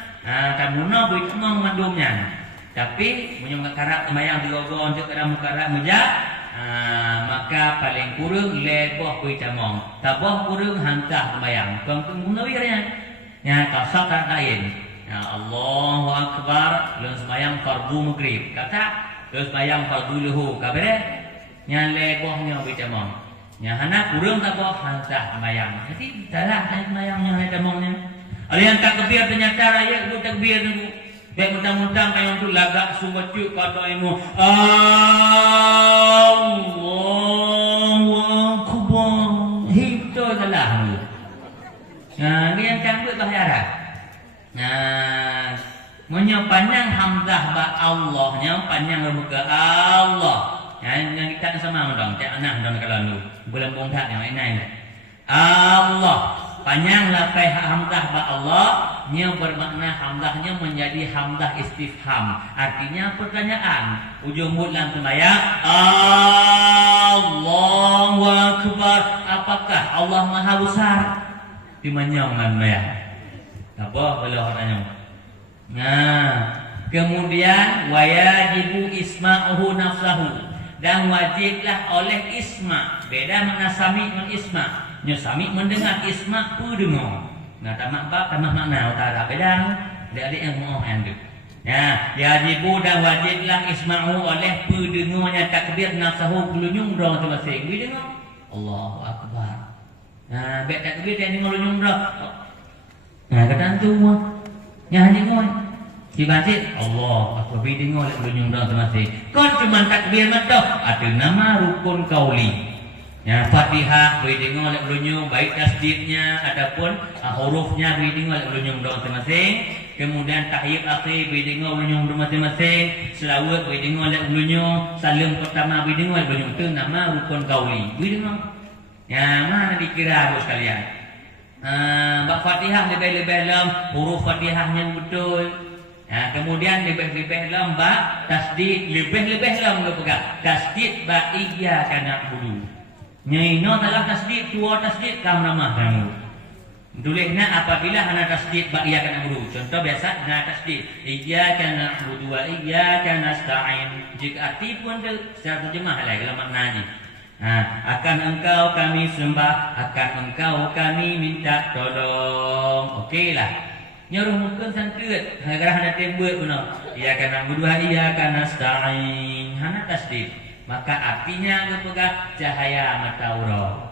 tamuna boleh temang mandumnya tapi menyong karak semayang digogo untuk dalam karak mejak maka paling kurang leboh boleh tamang tabah kurang hantah semayang kong munawirnya ya kasah tak lain Allahu akbar lun semayang fardu maghrib kata lun semayang fardu luhu kabeh yang lebohnya berjamang yang anak kurang tak bawa hansah semayang jadi salah semayang yang ada mongnya ada yang takbir ternyata raya itu takbir itu baik mudah-mudahan kayak untuk lagak subacu kata ilmu Allahu Akbar itu salah ni yang takbir bahaya menyapanya hamzah ba Allahnya panjang muka Allah yang kita sama dong, tak anak dong kalau nu belum bongkar yang lain Allah panjanglah hamzah ba Allah, nya bermakna hamzahnya menjadi hamzah istifham, artinya pertanyaan. Ujung mulut sembahyang Allahu Akbar, apakah Allah Maha Besar? Dimanyong ya. Apa kalau tanya? Nah, kemudian wajibu isma'uhu nafsahu. Dan wajiblah oleh isma. Beda makna sami dengan isma. Nya sami mendengar, isma pendengar. Nah, tamak makna utara beda. Adik-adik yang mau anduk. Ya, wajibu dan wajiblah isma'u oleh pendengarnya takbir nafsahu kelunyung dong masing-masing. Dengar Allahu Akbar. Nah, baik takbir dia dengar kelunyung dong. Nah, kata tu nyanyi ngoy. Dibatik Allah atau biding oleh belum dong masing. Kon cuma takbir mata ada nama rukun kauli. Ya Fatihah biding oleh belum baik tasdidnya adapun hurufnya biding oleh belum dong masing. Kemudian tahiyat akhir biding oleh belum masing-masing. Selawat biding oleh belum. Salam pertama biding oleh belum. Itu nama rukun kauli. Biding. Ya mana dikira bos kalian? Bak Fatihah lebih-lebih dalam huruf Fatihahnya betul. Nah, kemudian lebih-lebih lembak tasdid lebih-lebih lembak pegang tasdid ba iyyaka na'budu. Nyaino adalah tasdid dua tasdid kamu nama kamu. Tulisnya apabila ana tasdid ba iyyaka na'budu. Contoh biasa na tasdid iyyaka na'budu wa iyyaka nasta'in. Jika arti pun secara terjemah lagi dalam maknanya. Nah, akan engkau kami sembah, akan engkau kami minta tolong. Okeylah. Nyaruh mungkin sangkut gara-gara hana tembut pun ia akan berdua ia akan nasta'in hana tasdid maka artinya kepegang cahaya mata urau.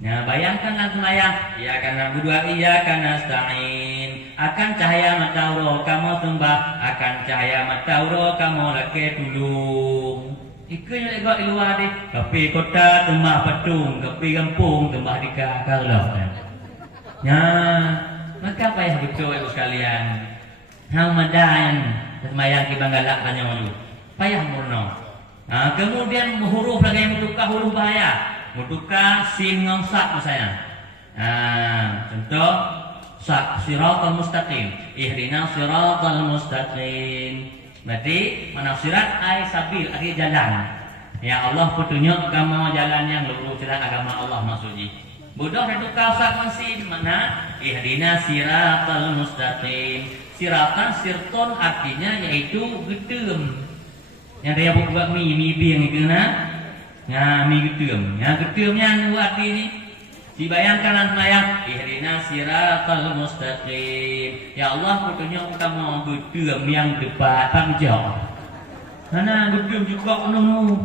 Nah bayangkanlah semayang ia akan berdua ia akan nasta'in akan cahaya mata urau kamu sembah akan cahaya mata urau kamu laki tulung ikutnya legak di luar deh kapi kota tembah patung kapi kampung tembah dikah kalau Ya, maka payah betul ibu sekalian. Hang madayan semayang di Banggalak tanya dulu. Payah murno. Nah, kemudian huruf lagi yang mutukah huruf bahaya. Mutukah sin ngong sak misalnya. Nah, contoh sak siratal mustaqim. Ihdina siratal mustaqim. Berarti mana sirat ay sabil ay jalan. Ya Allah petunjuk kamu jalan yang lurus jalan agama Allah maksudnya. Bodoh itu kausak mansin mana? Ihdina siratal mustaqim. Siratan sirton artinya yaitu gedem. Yang dia buat mie biang itu na. Ya mie gedem. Ya gedemnya anu arti ini. Dibayangkan ayat ihdina siratal mustaqim. Ya Allah petunjuk kamu gedem yang depan panjang. Mana gedem juga nunu.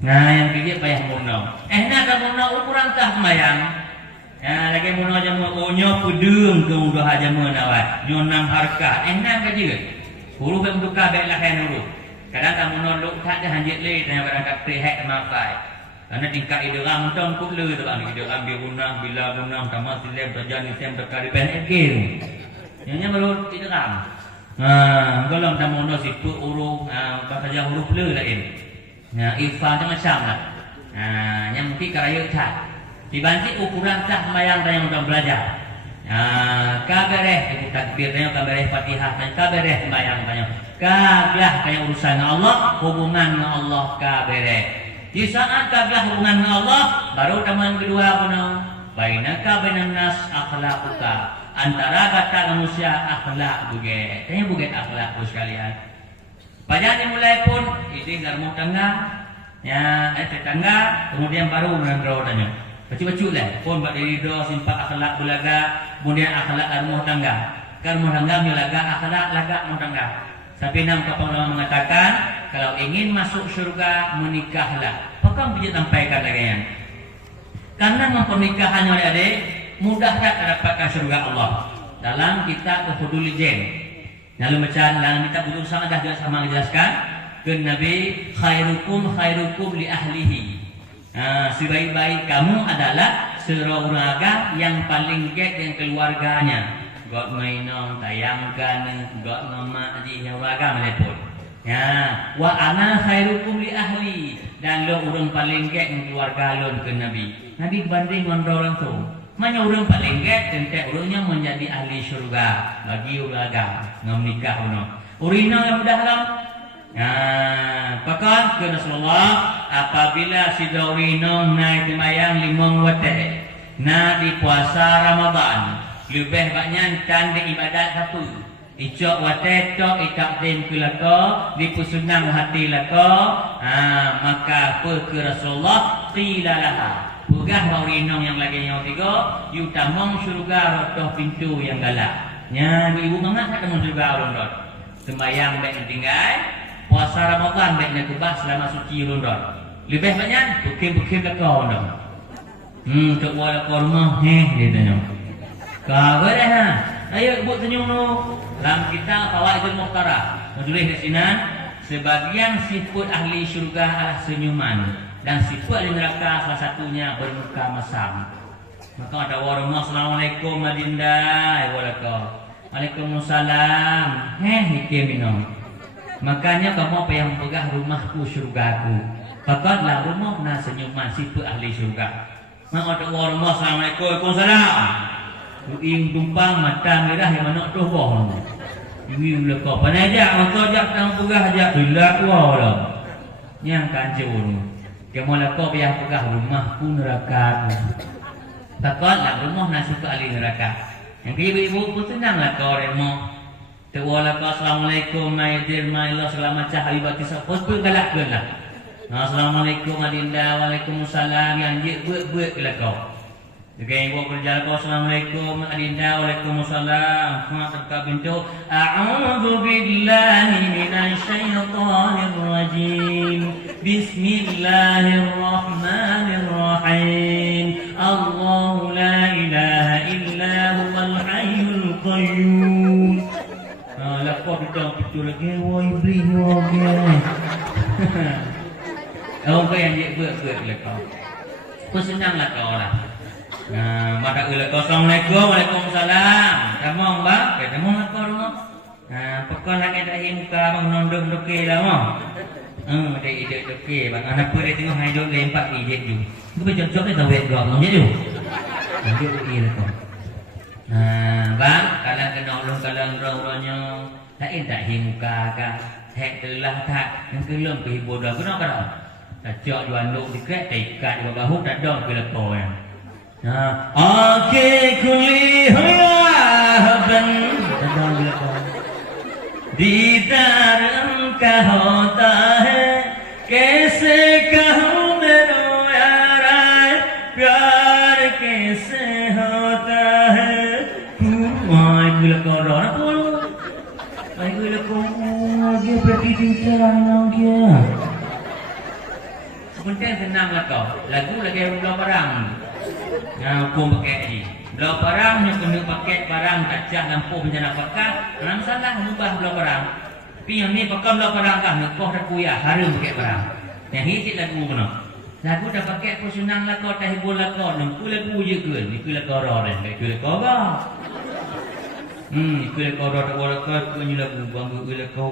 Nah yang ketiga payah murno. Nak ada murno ukuran tah semayang. Ya lagi murno aja mau onyo pudung ke udah aja menawa. Nyo 6 harkat. Nak aja. Huruf yang duka baiklah yang huruf. Kadang kamu noluk tak ada hanjit le dan berangkat prihek makai. Karena tingkat idram tu angkut le tu kan. Idram bigunah bila gunah kama silem terjadi sem terkali PNK. Yang baru idram. Kalau kamu noluk sipu huruf bahasa huruf le lain. Nah, ifa macam lah. Nah, yang mesti karaya tak. Dibanti ukuran tak semayang yang sudah belajar. Kabareh itu takbirnya kabareh Fatihah dan kabareh sembahyang tanya. Kablah kayak urusan Allah, hubungan dengan Allah kabareh. Di saat kablah hubungan dengan Allah, baru teman kedua punya bainaka bainan nas akhlaquka. Antara kata manusia akhlak buget. Tanya buget akhlak sekalian. Pada dimulai pun ini rumah tangga, ya tetangga, kemudian baru menandro tanya. Bacu-bacu lah, pun buat diri do simpak akhlak belaga, kemudian akhlak rumah tangga. Kan rumah tangga belaga akhlak laga rumah tangga. Sampai nam kapal ulama mengatakan kalau ingin masuk surga menikahlah. Apakah bisa sampaikan lagi yang? Karena mempernikahannya oleh adik mudah tak mendapatkan surga Allah. Dalam kitab Uhudul Jen. Lalu macam dalam kitab Uhud sama dah sama menjelaskan ke Nabi khairukum li ahlihi. Sebaik-baik kamu adalah seorang yang paling get yang keluarganya. God mainong tayangkan, God nama di keluarga melepon. Ya, wa ana khairukum li ahli dan lo urang paling get yang keluarga lo ke Nabi. Nabi banding dengan langsung. Mana orang paling get tentu orangnya menjadi ahli syurga bagi ulaga ngam nikah uno. Urina yang mudah lam. Pakan ke Rasulullah apabila si urina naik semayang 5 waktu. Na di puasa Ramadan lebih banyak dan di ibadat satu. Icok waktu tok itakdim kulako di pusunang hati lako. Maka apa ke Rasulullah qilalaha. Bugah maurinong yang lagi yang tiga, you tamong surga rotoh pintu yang galak. Nya ibu mangat tak tamong surga rondot. Sembayang baik tinggal, puasa Ramadan baik nak kubah selama suci rondot. Lebih banyak bukim-bukim lekau dong. Tok wala korma dia tanya. Kau dah ha. Ayo buat senyum nu. Dalam kita Fawaidul Mukhtarah. Majulis di sini sebagian sifat ahli surga adalah senyuman. Dan sifat di neraka salah satunya bermuka masam. Maka ada warumah assalamualaikum adinda. Waalaikumsalam. Hikim minum. Makanya kamu apa yang pegang rumahku surgaku. Pakatlah rumah na senyuman sifat ahli surga. Maka ada warumah assalamualaikum. Waalaikumsalam. Uing tumpang mata merah yang mana tu bohong. Ini melekau. Panajak maka ajak tang pegah ajak bila kuah lah. Yang kancun. Kemudian kau yang pegah rumahku neraka. Takutlah rumah nasi ke ahli neraka. Yang ibu-ibu pun tenanglah kau remo. Tewala kau assalamualaikum maidir mailah selamat cahaya bati sapos pun galak lah. Assalamualaikum adinda waalaikumsalam yang buat lah kau. Jika ibu berjalan kau assalamualaikum adinda waalaikumsalam. Maka pintu a'udzu billahi minasyaitonir rajim. Bismillahirrahmanirrahim. Allahu la ilaha illa huwal hayyul qayyum. Lepas kita pintu lagi woi beri woi. Oh kau yang dia buat lah kau. Kau senanglah kau lah. Nah, mata ula assalamualaikum, waalaikumsalam. Tamong ba? Kaya tamong ako rumah. Nah, pekon lagi dah muka bang nondong doke lah mo. Dia ide doke bang anak pun dia tengok hai dok lempak ide tu. Itu bercocok ni tahu gak ngom je tu. Nanti pergi lah kau. Nah, bang, kalau kena ulung kalau ronyo, tak tak muka ka. Hek telah tak yang kelem pergi bodoh kena apa dah? Tak cok jual dok dikrek ikat di bahu tak dong ke lekor ya. Nah, Aki kuli hayaban tadang lekor. दीदार का होता है कैसे कहूँ मेरा यारा प्यार कैसे होता है आई gula kau dah apa lu ai gula kau dia berarti cinta nang dia penting senang lah kau lagu lagi belau barang aku pakai ni belau barang yang kena pakai barang tak cah lampu bencana pakai dalam salah mengubah belau barang tapi yang ni pakai belau barang kah nekoh dah kuya harum pakai barang yang hijik lagu kena lagu dah pakai aku senang lah kau tak hibur lah kau nampu lagu je ke ni ku lagu roh dan ku lagu apa ku lagu roh tak boleh kau ku ni lagu banggu ku lagu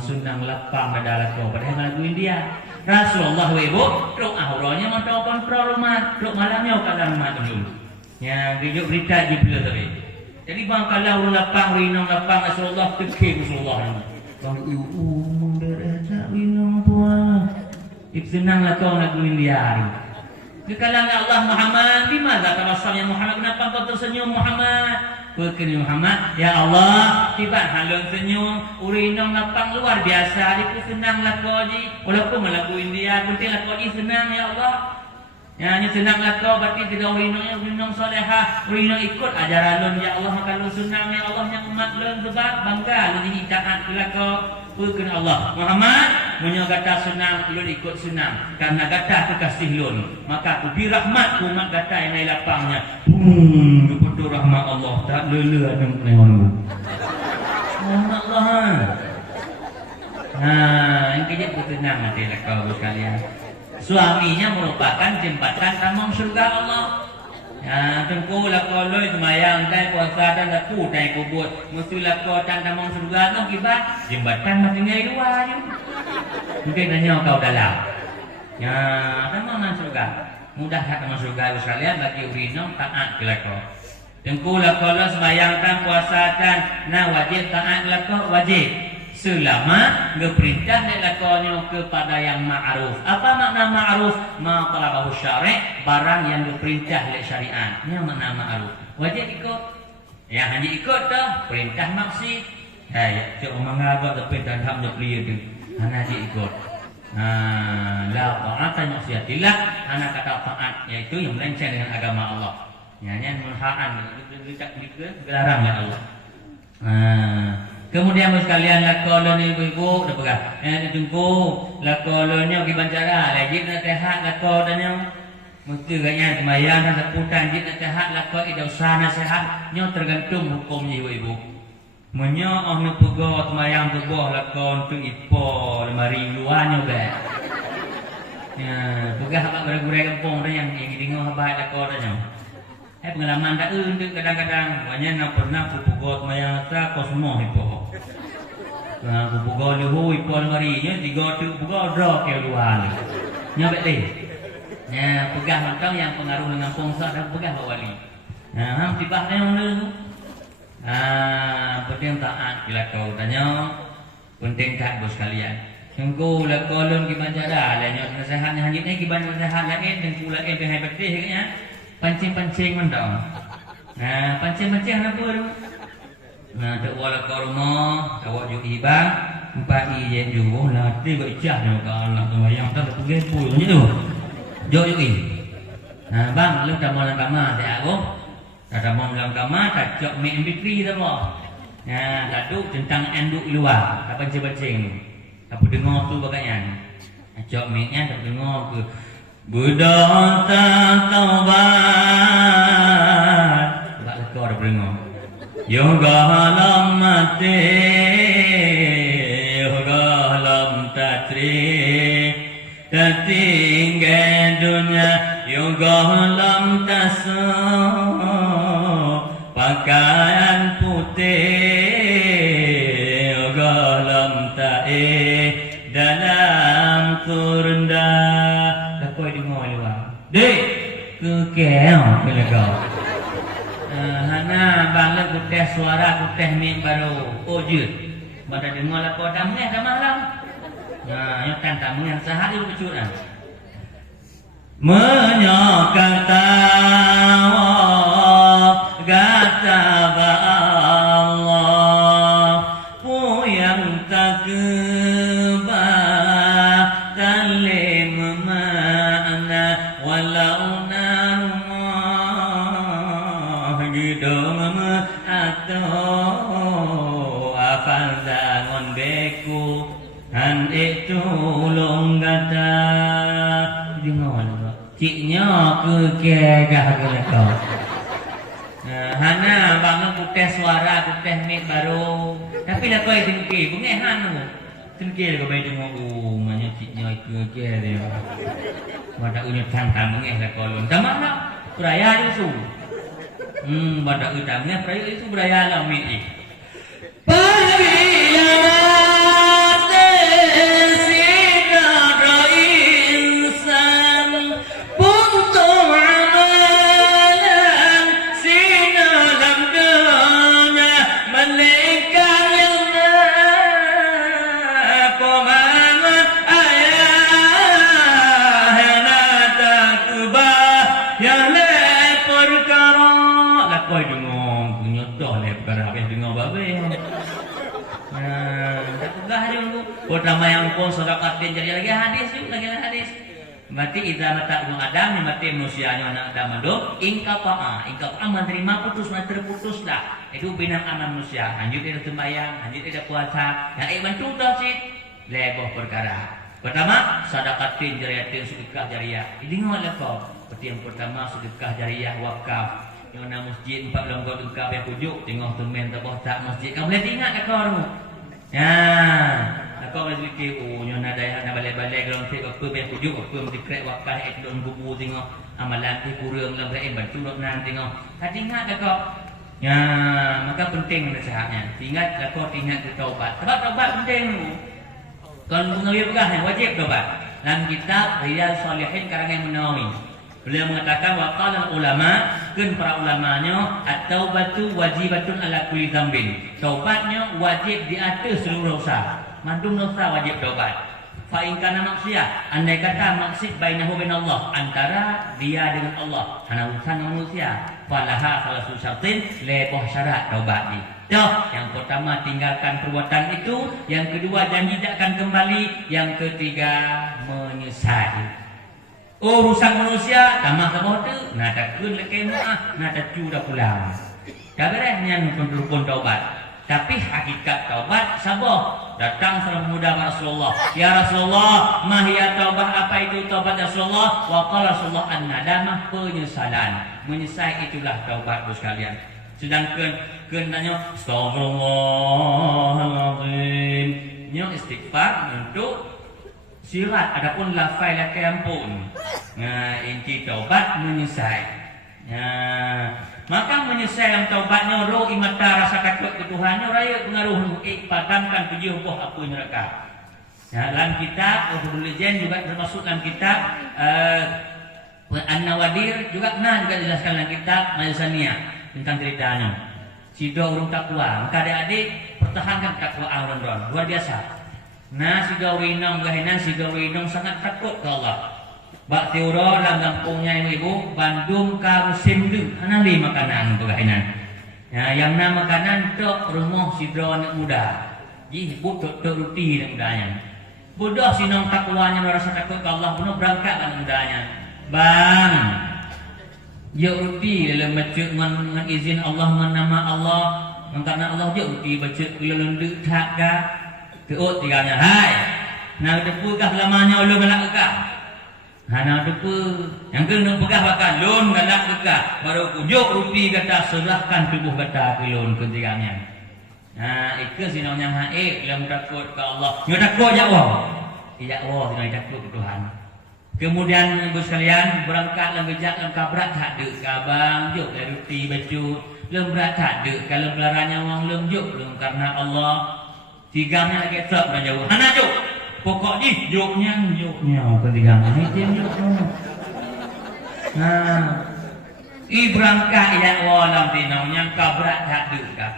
senang lapang adalah kau padahal lagu India Rasulullah ibu truk ahronya mantau kontrol rumah truk malamnya kalau rumah dulu yang dia berita Jibril tadi. Jadi bang kalau lapang rinong lapang Rasulullah tekir Rasulullah. Bang menderita rinong tua. Senanglah kau nak guling dia. Kalau Allah Muhammad di mana tawasalnya Muhammad kenapa kau tersenyum Muhammad? Berkini Muhammad, ya Allah, tiba halun senyum, urinong lapang luar biasa, itu senanglah kau ji. Walaupun melakuin dia, pentinglah kau ji senang ya Allah. Ya, ni senanglah kau berarti tidak urinong solehah, urinong ikut ajaran lun ya Allah maka lun senang ya Allah yang umat lun sebab bangga lun ini taat kepada kau pulkan Allah Muhammad munyo kata senang lun ikut senang karena kata kekasih lun maka ku bi rahmat ku mat kata yang naik lapangnya kepada rahmat Allah tak lele ada menengok Allah yang kejap ku tenang nanti lah kau sekalian. Suaminya merupakan jembatan tamang surga Allah. Ya, tengku lah kalau semayang dan puasa dan laku dan kubur, mestilah kau tamang surga tu kibat jembatan masih ngai luar je. Mungkin hanya kau dalam. Ya, tamang surga. Mudah tak tamang surga sekalian bagi urinong taat kepada kau. Tengku lah kalau semayang dan puasa dan wajib taat kepada kau wajib. Selama berperintah dilakukannya kepada yang ma'ruf. Apa makna ma'ruf? Ma talabahu syari' barang yang berperintah oleh syariat. Ini makna ma'ruf. Wajib ikut. Yang hanya ikut tu perintah maksud. Ya, cak mengagak tapi perintah hamnya beliau tu. Hanya dia ikut. La ta'ata maksiatillah. Hanya kata taat yaitu yang melenceng dengan agama Allah. Yang menhaan dilarang oleh Allah. Kemudian sekalian lakolon ibu-ibu dah pegang. Yang ditunggu lakolonnya pergi bancara. Lagi nak sehat lakolonnya. Mesti kayaknya semayang dan seputan jik nak sehat lakol ida usaha nak sehat. Nya tergantung hukumnya ibu-ibu. Menyo oh nak pegang semayang tubuh lakon tu ipo lemari luarnya dah. Ya, pegang apa gurau-gurau kampung dah yang dengar habis lakolonnya. Pengalaman tak untuk kadang-kadang banyak nak pernah pupugot maya sa kosmo hipo. Nah, pupugot lehu hipo lemarinya tiga tu pupugot draw ke luar. Nya betul. Nah, pegang mantang yang pengaruh dengan pongsa dan pegang wali. Nah, ham tibah yang lu. Penting taat bila kau tanya penting taat bos kalian. Tengku la kolon gimana cara lainnya nasihat hanya gimana nasihat lain dan pula dengan betul katanya. Pancing-pancing mendang. Nah, pancing-pancing apa tu? Nah, tak wala ke rumah, tak wala juga ibang, empat ijen juga, latih buat icah ni kalau nak sembahyang tak pergi pul macam tu. Jauh juga. Nah, bang, lu tak mau dalam kamar tak aku? Tak mau dalam kamar, tak cok main MP3 tak mau. Nah, tak duk tentang enduk luar, tak pancing-pancing tu. Tak dengar tu bagainya. Cok mainnya tak dengar ke. Budak tak taubat. Tak lekor dah berengar. Yoga halam mati, yoga halam tatri, tertinggal dunia yoga lam taso pakaian putih yoga lam tae dalam rendah dah koi dengar luar dek ke keo ke legau hana bangla kuteh suara kuteh ni baru ojut pada dengar lah kau tamu dah malam yang kan tamu yang sehari bercuran menyokang tawa gata Allah puyang tak kebatan lemana walau narumah gedung atau afal zangon beku han itu long gata dengar ciknya ke kegah ke kau hana bangun kuteh suara kuteh mik baru tapi lah kau tinggi bungai hanu tinggi kau bayi dengar mana ciknya ke kegah dia pada unyut tang bungai lah kau lon dah mana peraya itu pada utamanya peraya itu peraya lah mik Pertama yang pun sedekatin jadi lagi hadis juga lagi hadis. Berarti idza mata ibnu Adam mati manusianya anak Adam manduk ingkapa'a menerima putus terputuslah. Itu binang amal manusia. Lanjut dia sembahyang, lanjut dia puasa. Yang bantu dah sih leboh perkara. Pertama sedekatin jariyatin sedekah jariyah. Ini ngolah kau. Berarti yang pertama sedekah jariyah wakaf. Yang nak masjid 4 longgo dengkap yang pujuk tengok temen tabah tak masjid. Kau boleh ingat kat kau tu. Ya. Kau boleh fikir, nyonya daya nak balik-balik kalau saya apa yang pujuk, apa yang dikrek wakah ek don kubu tengok amalan tu kurang dalam saya bantu dok nan tengok. Tak ingat kau. Ya, maka penting nasihatnya. Ingat kau ingat ke taubat. Sebab taubat penting tu. Kalau mengalir begah wajib taubat. Dalam kitab Riyadhus Shalihin karangan Nawawi. Beliau mengatakan waqala ulama kan para ulamanya at-taubatu wajibatun ala kulli dzambin. Taubatnya wajib di atas seluruh dosa. Mandum dosa wajib taubat. Fa in kana maksiat, andai kata maksud bainahu bain Allah, antara dia dengan Allah, hanya urusan manusia. Falaha salasu syartin, leboh syarat taubat ni. Yang pertama tinggalkan perbuatan itu, yang kedua janji tak akan kembali, yang ketiga menyesal. Urusan manusia tamah sabah tu, nak takun lekeh muah, nak tacu dah pulang. Dah beres nyan pun taubat. Tapi hakikat taubat sabar. Datang seorang muda Rasulullah. Ya Rasulullah, mahia taubat apa itu taubat Rasulullah? Wa qala Rasulullah an-nadamah penyesalan. Menyesal itulah taubat bos sekalian. Sedangkan kenanya astagfirullahalazim. Nyo istighfar untuk sirat adapun lafai lakai ampun. Nah, inti taubat menyesal. Maka menyesal yang taubatnya roh imata rasa takut ke Tuhannya raya pengaruh padamkan tujuh buah api neraka. Dalam kitab Uhudul Jen juga termasuk dalam kitab An-Nawadir juga pernah juga dijelaskan dalam kitab Majsaniyah tentang ceritanya. Si dua urung takwa, maka adik-adik pertahankan takwa ron-ron luar biasa. Nah si gawinong gahinan si gawinong sangat takut ke Allah. Bak tiura dalam kampungnya ibu Bandung ka musim tu anali makanan tu kainan. Ya yang nama makanan tok rumah si drone muda. Ji butuh tok roti dan mudanya. Bodoh si nong takwanya merasa takut ke Allah penuh berangkat kan mudanya. Bang. Ya roti dalam baca dengan izin Allah dengan nama Allah. Karena Allah je roti baca ulun dek tak ka. Teut tiganya. Hai. Nak depukah lamanya ulun galak ka. Hana depu yang kena pegah makan lon galak dekah baru kujuk rupi kata serahkan tubuh kata ke lon ketiganya. Nah itu sinaunya haik yang takut ke Allah. Nyo takut ya Allah. Tidak Allah sino takut ke Tuhan. Kemudian ibu sekalian berangkat dalam bejak dalam kabrak tak ada kabang juk dari roti baju lem berat tak ada kalau belaranya wang lem juk lem karena Allah tigangnya lagi tak dah jauh hana juk pokok ni juknya ketigangnya itu juk berangkat ila walam tinau yang kabrak tak ada kah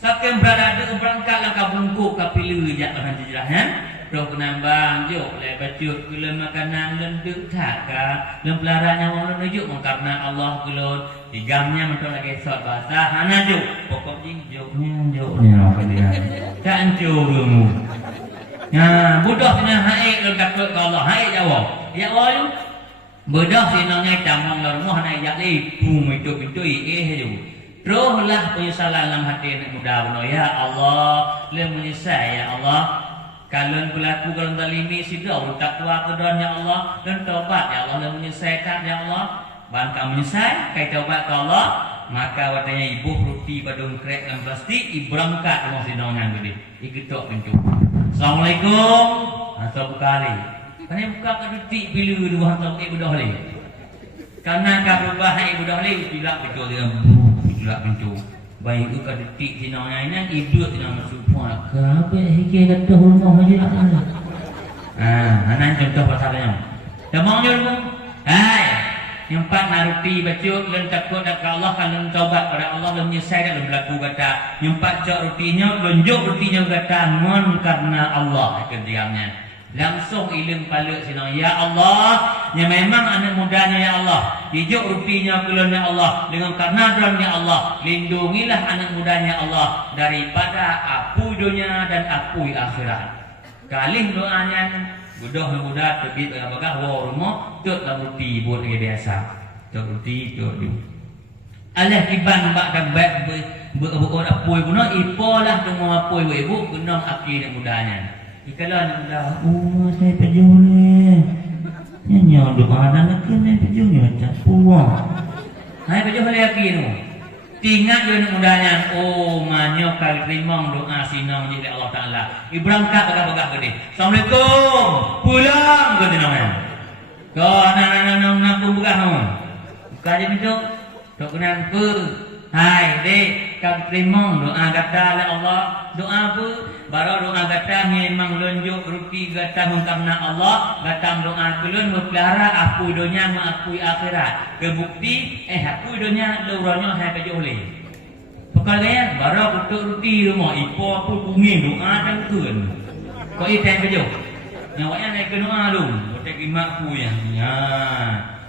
saking berada ada berangkat dalam kabungkuk kapilu jak orang jelasnya Dok nambang juk le bacuk kula makanan lenduk tak ka lem pelaranya wong nujuk karena Allah kula digamnya mentok lagi sot basah hana juk pokok juknya dia tak jurung budak sina haik lu takut ke Allah haik jawab ya Allah budak sina nyai tamang rumah na ya li pung itu pintu ju teruslah penyesalan dalam hati nak muda ya Allah le menyesal ya Allah kalau pelaku kalau zalimi sidau takwa kedon ya Allah dan taubat ya Allah dan menyelesaikan ya Allah bangka menyelesai kai taubat ke Allah maka watanya ibu roti badung krek dan plastik ibrangkat rumah sinongan gede iketok pintu Assalamualaikum atau kali kan buka ke detik bila dua tahun ibu dah le karena ka berubah ibu dah le dilak pintu dia dilak pintu baik itu ke detik sinongnya ini ibu sinong masuk puan kabeh hikir kata rumah aja anak contoh pasalnya dah mau dulu yang empat naruti bacuk dan takut dekat Allah kalau taubat pada Allah dan menyesal dan berlaku kata yang empat cak rutinya lonjok rutinya kata mon karena Allah kerjanya langsung ilim pala sini ya Allah yang memang anak mudanya ya Allah hijuk rupinya kulon ya Allah dengan karena ya Allah lindungilah anak mudanya Allah daripada apu dunia dan apu akhirat kalih doanya budak muda terbit bagah wa rumah tut ruti buat biasa tut ruti tut alah tiban bak dan baik berbuat apu guna ipolah semua apu ibu guna akhir mudanya ikalah nak dah saya pejuh ni nyanyi doa dan kena pejuh ni macam puang hai pejuh lagi tu tingat dia nak mudanya manyo kali rimong doa sinong jadi Allah Taala ibrangkat bagah-bagah gede Assalamualaikum pulang gede namanya kau nak begah no buka je pintu tok kenan pe hai dek kau rimong doa kata oleh Allah doa apa baru doa kata memang lonjok rupi kata karena Allah kata doa kulun mempelihara aku dunia aku akhirat kebukti aku dunia luranya hai baju oleh perkara ya baru untuk rupi rumah ipo apa bumi doa dan kun kau itu baju nyawanya naik ke doa lu botek imakku ya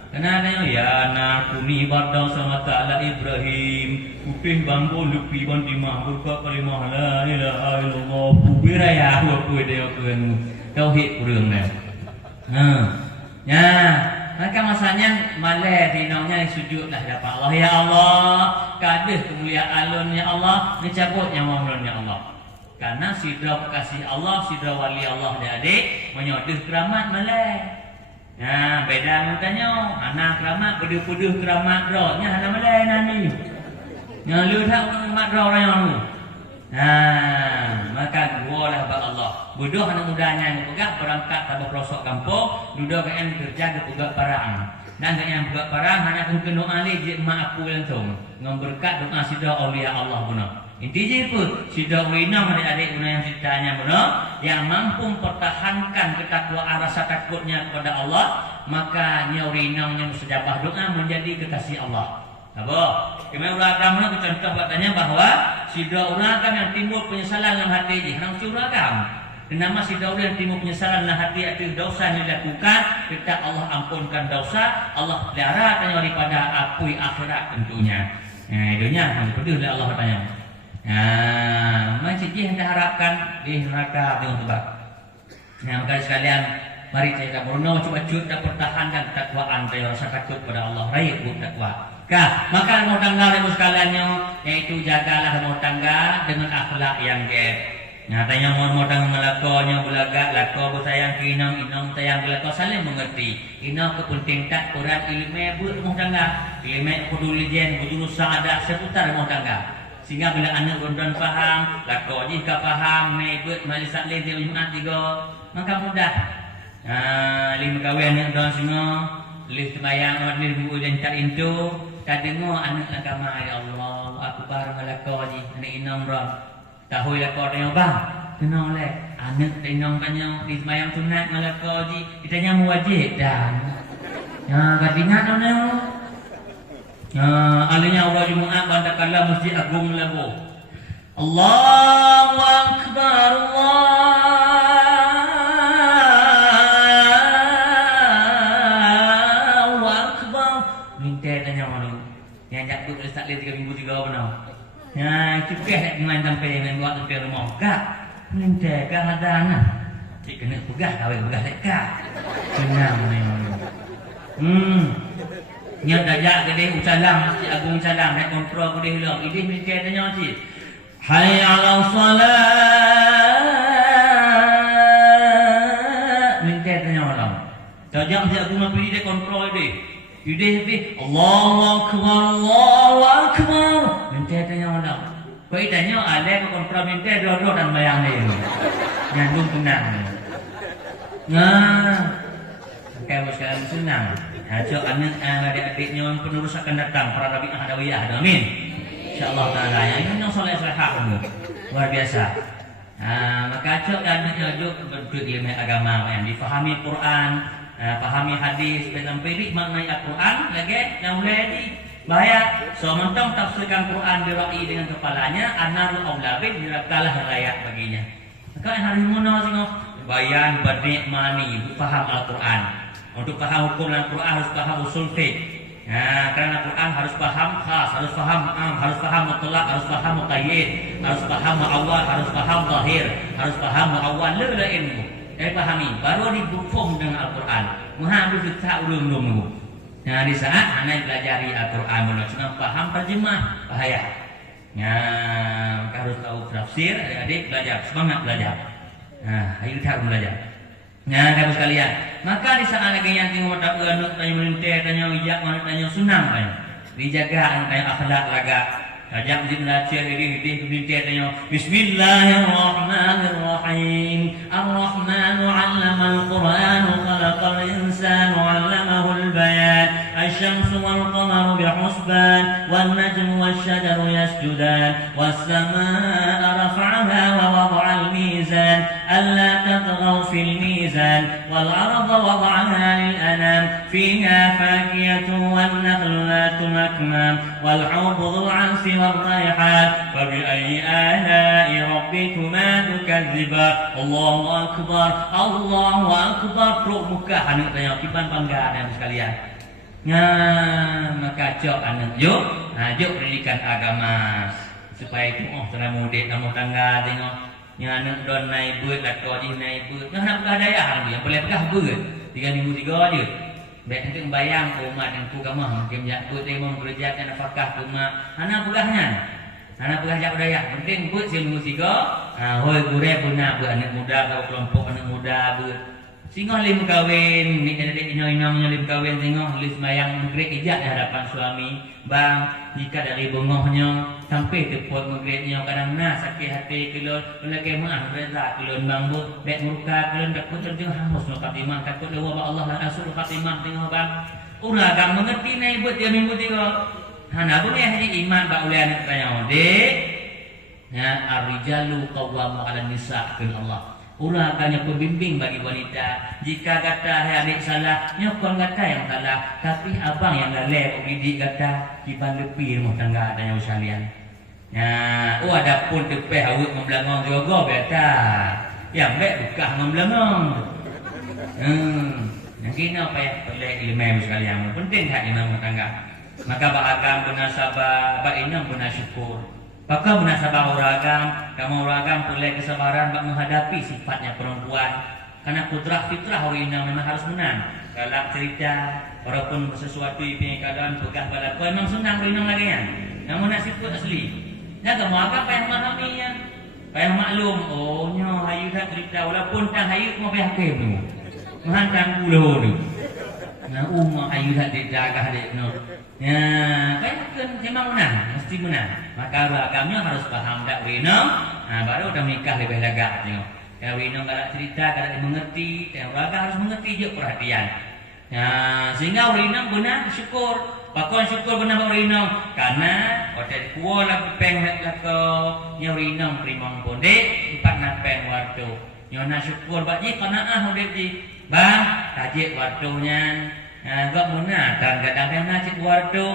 kenapa ya anakku ni bardau sama Ta'ala Ibrahim kupih bangku lupi banti mahbub kau kalimah la ilaha illallah kubira ya aku dia kan tauhid kurang dah maka masanya malah dinaunya sujudlah dapat Allah ya Allah kadah kemuliaan alun ya Allah mencabut nyawa alun ya Allah karena sidra kasih Allah sidra wali Allah dia adik menyodih keramat malah beda mutanya anak keramat peduh-peduh keramat rohnya anak malai nani yang lu tak mat roh orang yang maka dua lah bak Allah bodoh anak mudanya yang pegang berangkat tabah pelosok kampung duduk yang kerja ke pegang parang dan yang pegang parang hanya mungkin doa ni je mak aku langsung ngemberkat doa sidra awliya Allah benar intinya pun sidra winam adik-adik guna yang ceritanya benar yang mampu mempertahankan ketakwaan rasa takutnya kepada Allah maka nyaurinamnya mustajabah doa menjadi kekasih Allah apa? Kemudian ulama itu contoh katanya bahwa sidra ulama yang timbul penyesalan dalam hati ini harus ulama kenapa sidra yang timbul penyesalan dalam hati itu dosa yang dilakukan kita Allah ampunkan dosa Allah pelihara daripada api akhirat tentunya dunia yang pedih oleh Allah katanya macam yang kita harapkan di neraka dengan sebab maka sekalian mari kita berusaha coba pertahankan ketakwaan dan rasa takut pada Allah raih takwa maka mau tangga ibu sekaliannya yaitu jagalah mau tangga dengan akhlak yang baik nyatanya mau tangga melakukannya belaga lako bersayang ke inang sayang belako saling mengerti inang kepenting tak Quran ilmu buat mau tangga ilmu pedulian berusaha saadah seputar mau tangga sehingga bila anak rondan faham lako jika faham mebut majlis taklim di Jumaat juga maka mudah Lima kahwin anak dah semua, lih sembahyang lih buku dan tak itu, tak dengar anak agama ya Allah, aku barang melakau ni, anak inang ram, tahu lakau dia bang, tenang leh, anak inang banyak lih sembahyang sunat melakau ni, kita yang wajib dan, kadingan mana? Alanya awal Jumaat pada kala masjid agung lagu. Allahu Akbar, Allahu Akbar. Minta tanya malu. Yang jatuh boleh tak lihat 3 minggu 3 benar. Cukah nak dengan sampai dengan buat sampai rumah. Kak, minta kak ada anak. Cik kena pegah, kawin pegah dekat. Senang ni malu. Nya dajak gede ucalang Masjid Agung Calang naik kontrol gede hilang. Ini minta tanya cik. Hayya 'ala salat. Minta tanya orang. Dajak Masjid Agung pergi dia kontrol dia. Dia habis Allahu Akbar, Allahu Akbar. Minta tanya orang. Kau tanya ada kontrol minta dua-dua dan bayang dia. Nyandung tenang. Kalau sekarang senang. Ajak anak adik-adiknya yang penerus akan datang para Rabi'ah Adawiyah. Amin. InsyaAllah ta'ala. Yang ini yang soleh-solehah kamu. Luar biasa. Maka ajak anaknya ajak berdua ilmu agama yang difahami Quran, fahami hadis, dan sampai maknai Al-Quran lagi yang boleh dibayar. So mentang tafsirkan Quran dirai dengan kepalanya, anarul aulabid dirakalah layak baginya. Maka hari mana sih bayan bernik mani faham Al-Quran. Untuk faham hukum Al-Quran harus faham usul fiqh. Kerana Al-Quran harus faham khas, harus faham am, harus faham mutlak, harus faham muqayyid, harus faham muawwal, harus faham zahir, harus faham muawwal la ilmu. Dari pahami baru dibufung dengan Al-Quran. Maha berfitah ulum-ulum. Di saat anak pelajari Al-Quran benar faham terjemah bahaya. Maka harus tahu tafsir, adik belajar, semangat belajar. Ayo kita belajar. Kamu sekalian, maka di saat lagi yang tengok tak beranut tanya melintir, tanya ijak, mana tanya sunang tanya. Dijaga tanya akhlak laga. Ajak di belajar ini melintir tanya Bismillahirrahmanirrahim. Ar-Rahmanu 'allama al-Qur'an, khalaqal insana 'allamahu al-bayan. Asy-syamsu wal-qamaru bihusban, wan-najmu wasy-syajaru yasjudan, was-samaa'a rafa'aha wa wada'al mizan, alla tatghaw fil mizan, wal-arda wada'aha lil-anam, fiha fakiyatun wan-nakhlu dhatu akmam, wal-'udbu dhul-'arshi war-rayhan, fa bi-ayyi ala'i rabbikuma tukadziban. Allahu akbar, Allahu akbar. Perut muka anak tanya kiban bangga dan sekalian. Maka ajak anak yuk pendidikan agama supaya itu tanah mudik tamu tangga tengok anak don naik buat lakau je naik buat nak pegah daya yang boleh pegah buat 3 minggu 3 je baik untuk bayang umat dan agama mungkin jakut dia memperjakan nafkah umat anak pegahnya anak pegah jak daya penting buat 3 minggu 3 hoi gure punah buat anak muda kau kelompok anak muda buat sehingga lim kawin, ni ada inang-inangnya lim kawin sehingga lis mayang maghrib ijak di hadapan suami. Bang, jika dari bengoknya sampai tepuk maghribnya kadang-kadang sakit hati kelon, lelaki maaf reza kelon bang bu, dek murka kelon takut terjun hangus no katimah takut lewa ba Allah la asul katimah tengok bang. Uragam mengerti nai buat dia minggu 3. Hana boleh hari iman ba ulai anak tanya dek. Ar-rijalu qawwamu 'ala nisa bil Allah. Ulah akannya pembimbing bagi wanita. Jika kata adik salah, nyokong kata yang salah. Tapi abang yang lalai didik kata kiban lepi rumah tangga adanya sekalian. Ada pun tepeh awak membelangong juga beta. Yang baik buka membelangong. Yang kena payah pelai ilmu sekalian. Penting tak imam rumah tangga. Maka bagam benar sabar, baginam benar syukur. Maka munasabah uragam, kamu uragam pulai kesabaran bak menghadapi sifatnya perempuan. Karena kudrah fitrah orang ini memang harus menang. Kalau cerita, walaupun sesuatu yang keadaan pegah balakon, memang senang orang lagi kan. Namun nasib pun asli. Ya kamu agak payah memahaminya, payah maklum. Oh nyo hayu dah cerita, walaupun tang hayu mau payah kemu, menghantam pulau tu. Nah hayu dah cerita agak adik no. Ya, kan memang menang, mesti menang. Maka agamanya harus paham tak benar. Baru dah menikah lebih lega tengok. Kalau Rino kalau cerita, kalau dimengerti, warga harus mengerti juga perhatian. Sehingga Rino benar syukur. Pakon syukur benar Rino karena hotel kuah lah peng lah kau Rino primong pondek empat napeng waktu. Nyona syukur bakji karena udah di bang tajik waktunya. Gak muna kadang-kadang ngasih waktu.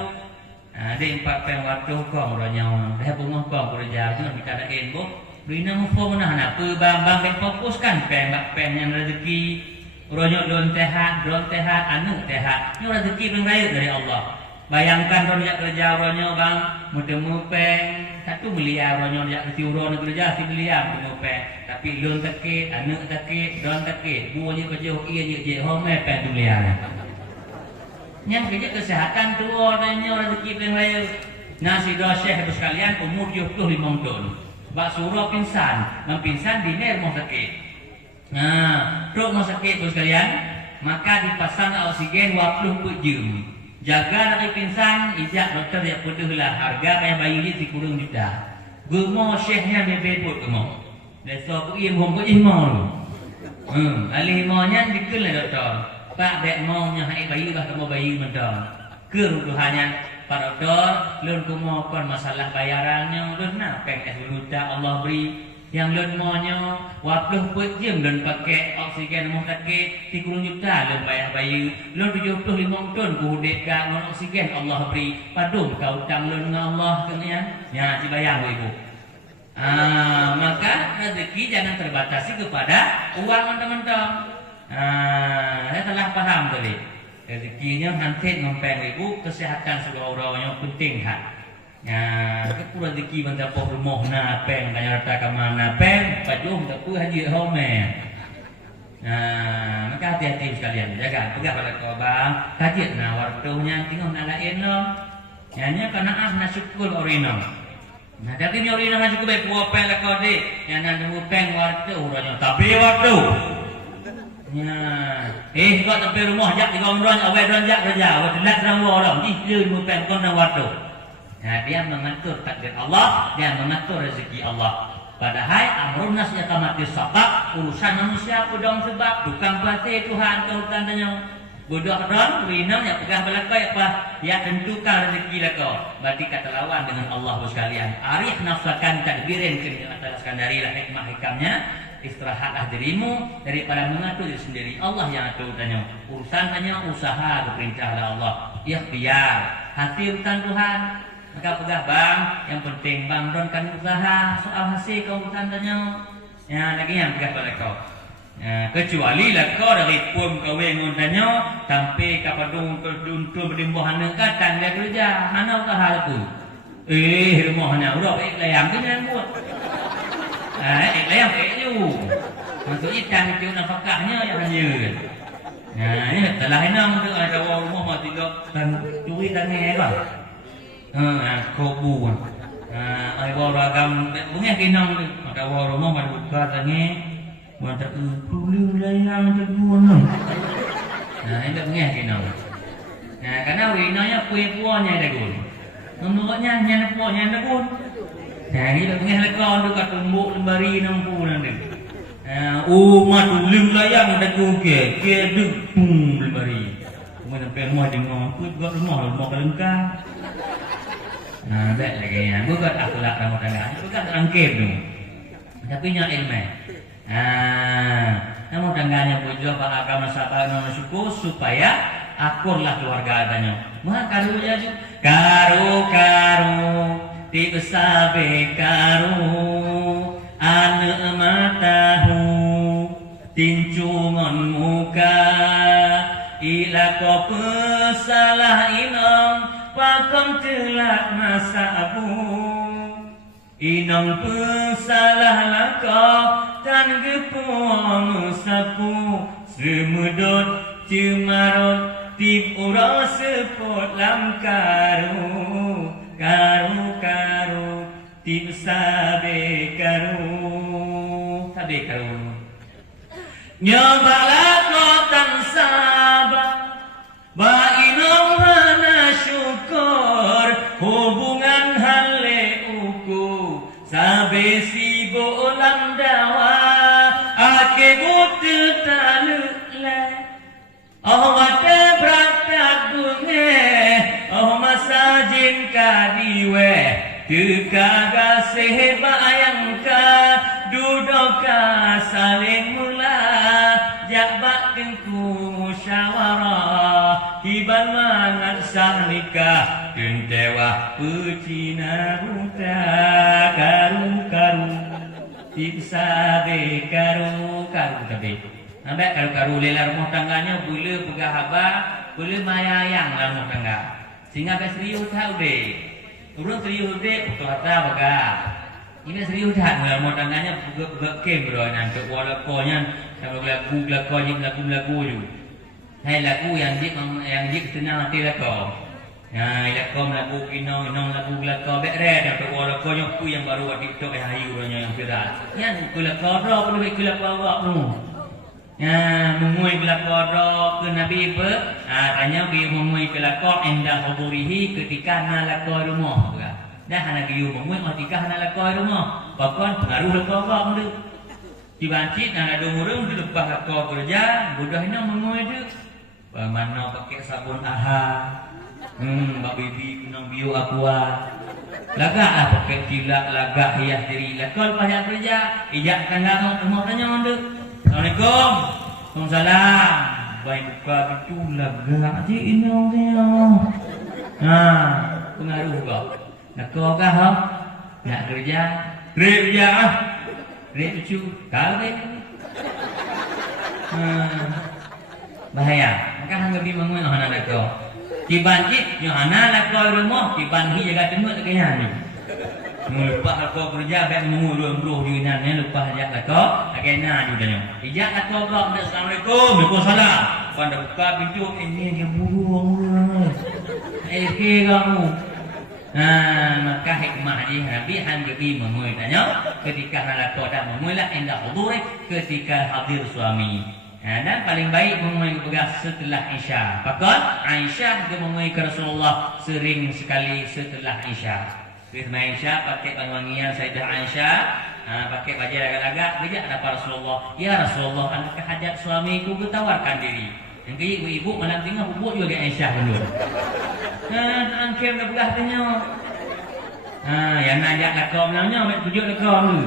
Di empat peng waktu kau orangnya dah bunga kau kerja tu kita nak info. Rina mufo mana nak bang fokuskan peng yang rezeki ronyok don tehat anu tehat ni rezeki pengraya dari Allah. Bayangkan ronyok kerja ronyok bang mutemu peng 1 miliar ronyok jak kesiuron kerja 1 miliar mutemu peng tapi lon tekit anu tekit don tekit buahnya kerja iya je home peng 1 miliar. Yang kerja kesehatan tu orangnya rezeki pengraya. Nasi dosyeh habis sekalian umur 75 tahun. Bak surah pingsan, mempingsan di rumah sakit. Truk rumah sakit bos sekalian, maka dipasang oksigen 20 jam. Jaga nak pingsan, ijak doktor yang peduh lah harga kayak bayi ni 30 juta. Gumo syekhnya bebebut gumo. Besok ku im hom ku imol. Alih monya dikul lah doktor. Pak dek maunya hai bayi bah kamu bayi mendong. Keruduhannya Pak Doktor, lun kumo kon masalah bayarannya, lun nak peng juta Allah beri. Yang lun monyo, 20 jam lun pakai oksigen rumah sakit 30 juta lun bayar bayi. Lun 75 ton kuhudek ka ngon oksigen Allah beri. Padum kau utang lun dengan Allah kena ya si bayang ibu. Maka rezeki jangan terbatasi kepada uang teman-teman. Saya telah paham tadi. Rezekinya nanti ngompeng ibu kesehatan saudara-saudaranya penting kan. Itu rezeki benda pok rumah na peng tanya rata ke mana peng pajum tak pu haji home. Maka hati-hati sekalian jaga pegang pada kau bang kajian waktunya tinggal nak lain lo. Hanya karena nak syukur orino. Tapi ni orino nak syukur baik puas peng kau dek. Yang nak peng waktu orangnya tapi waktu. Kau tapi rumah jak di kau orang awal orang jak kerja, awal telat orang orang ni dia mupeng kau nak waktu. Dia mengatur takdir Allah, dia mengatur rezeki Allah. Padahal amrun nas yatamati sabab urusan manusia pedang sebab bukan pasti Tuhan kau tandanya. Bodoh don, rinam yang pegang belakai apa? Dia tentukan rezeki lah kau. Berarti kata lawan dengan Allah sekalian. Arif nafsakan tadbirin kena ataskan dari hikmah hikamnya. Istirahatlah dirimu daripada mengatur diri sendiri. Allah yang atur tanya. Urusan hanya usaha diperintah oleh Allah. Ikhtiar, hasil urusan Tuhan. Maka pegang bang, yang penting bang don kan usaha soal hasil kau urusan tanya. Ya lagi yang pegang pada kau. Kecuali lah kau dari pun kau wengun tanya sampai kapadung keduntu berdimbuhan nekatan dia kerja. Mana usaha tu? Rumahnya udah layang tu jangan buat. Layang tu. Maksudnya tang tu nafkahnya yang hanya. Ini telah enam tu ada rumah mati kau dan curi tangan apa? Kobu. Ada ragam bunga kinong tu. Ada rumah mati buka tangan. Mata puling layang terbunuh. Ini bunga kinong. Karena winanya punya ada gul. Menurutnya nyana punya ada gul. Ini bunga lekon tu kat tumbuk lembari nampu nanti. Mata puling layang ada gul ke duk lembari. Kemudian sampai rumah dengar, aku juga rumah kelengkang. Baik lagi ya. Bukan akhlak ramah tangga. Bukan angkep tu. Tapi nya ilmu. Namun tangganya puja pak agama sahabat nama syukur supaya akurlah keluarga adanya. Maka karu jadi karu tiba sabe karu ane matahu tincuman muka ila kau pesalah inong pakam telat masabu inong pesalah lakau dan gepuang sapu semedot cemarot tip ura sepot lam karu tip sabe karu nyobalah kotan sabah ba inong hana syukur hubungan hale uku sabe si bolam dawa sin kadiwe kekagasih bayangka dudoka saling mula jabak kengku musyawarah hiban mangan sanika kentewa pucina huta karu-karu tiksa be karu-karu tapi sampai karu-karu lela rumah tangganya boleh pegah haba boleh mayayang dalam rumah tangga sehingga sampai serius tahu deh urang serius deh betul kata pegah ini serius tak dalam rumah tangganya pegah kem bro nanti walakonya kalau lagu tu hai lagu yang jik senang hati lagu ya lagu kinong lagu bekre dapat walakonya ku yang baru buat TikTok yang hayu yang viral yang ku lagu ro perlu ku lagu awak tu ya mengui kelakor ke Nabi apa tanya bi mengui kelakor indah hudurihi ketika laku rumah dah hana biu mengui ketika laku rumah bahkan pengaruh lakor tu dibancit ada murung di lepas lakor kerja budahnya mengui tu mana pakai sabun aha bak bibi kena biu aqua lagak pakai cilak lagak hias diri lakor payah kerja ijak tangga rumah tanya manduk Assalamualaikum. Waalaikumsalam. Baik buka pintu lagak je ini dia. Pengaruh kau. Nak kau kah? Nak kerja? Kerja ah. Kerja kau bahaya. Maka hang lebih menguih anak kau. Dibanjit yo anak nak kau rumah, dibanhi jaga tempat kaya ni. Lupa aku kerja baik mengurus di nannya lupa ajak aku agaknya judanya ijak aku kok Assalamualaikum Waalaikumsalam pada buka pintu ini dia burung kamu maka hikmah di Nabi Nabi mengui tanya ketika anak kau dah menguilah indah huduri ketika hadir suami dan paling baik mengui begas setelah Isya pakon Aisyah dia mengui ke Rasulullah sering sekali setelah Isya Aisyah pakai wangian Sayyidah Aisyah pakai baju agak-agak kerja ada Rasulullah ya Rasulullah anak hajat suamiku ketawarkan diri yang ke ibu malam tengah bubuk juga Aisyah dulu angkem dah belah tanya yang najak lakau belanya ambil tujuk lakau dulu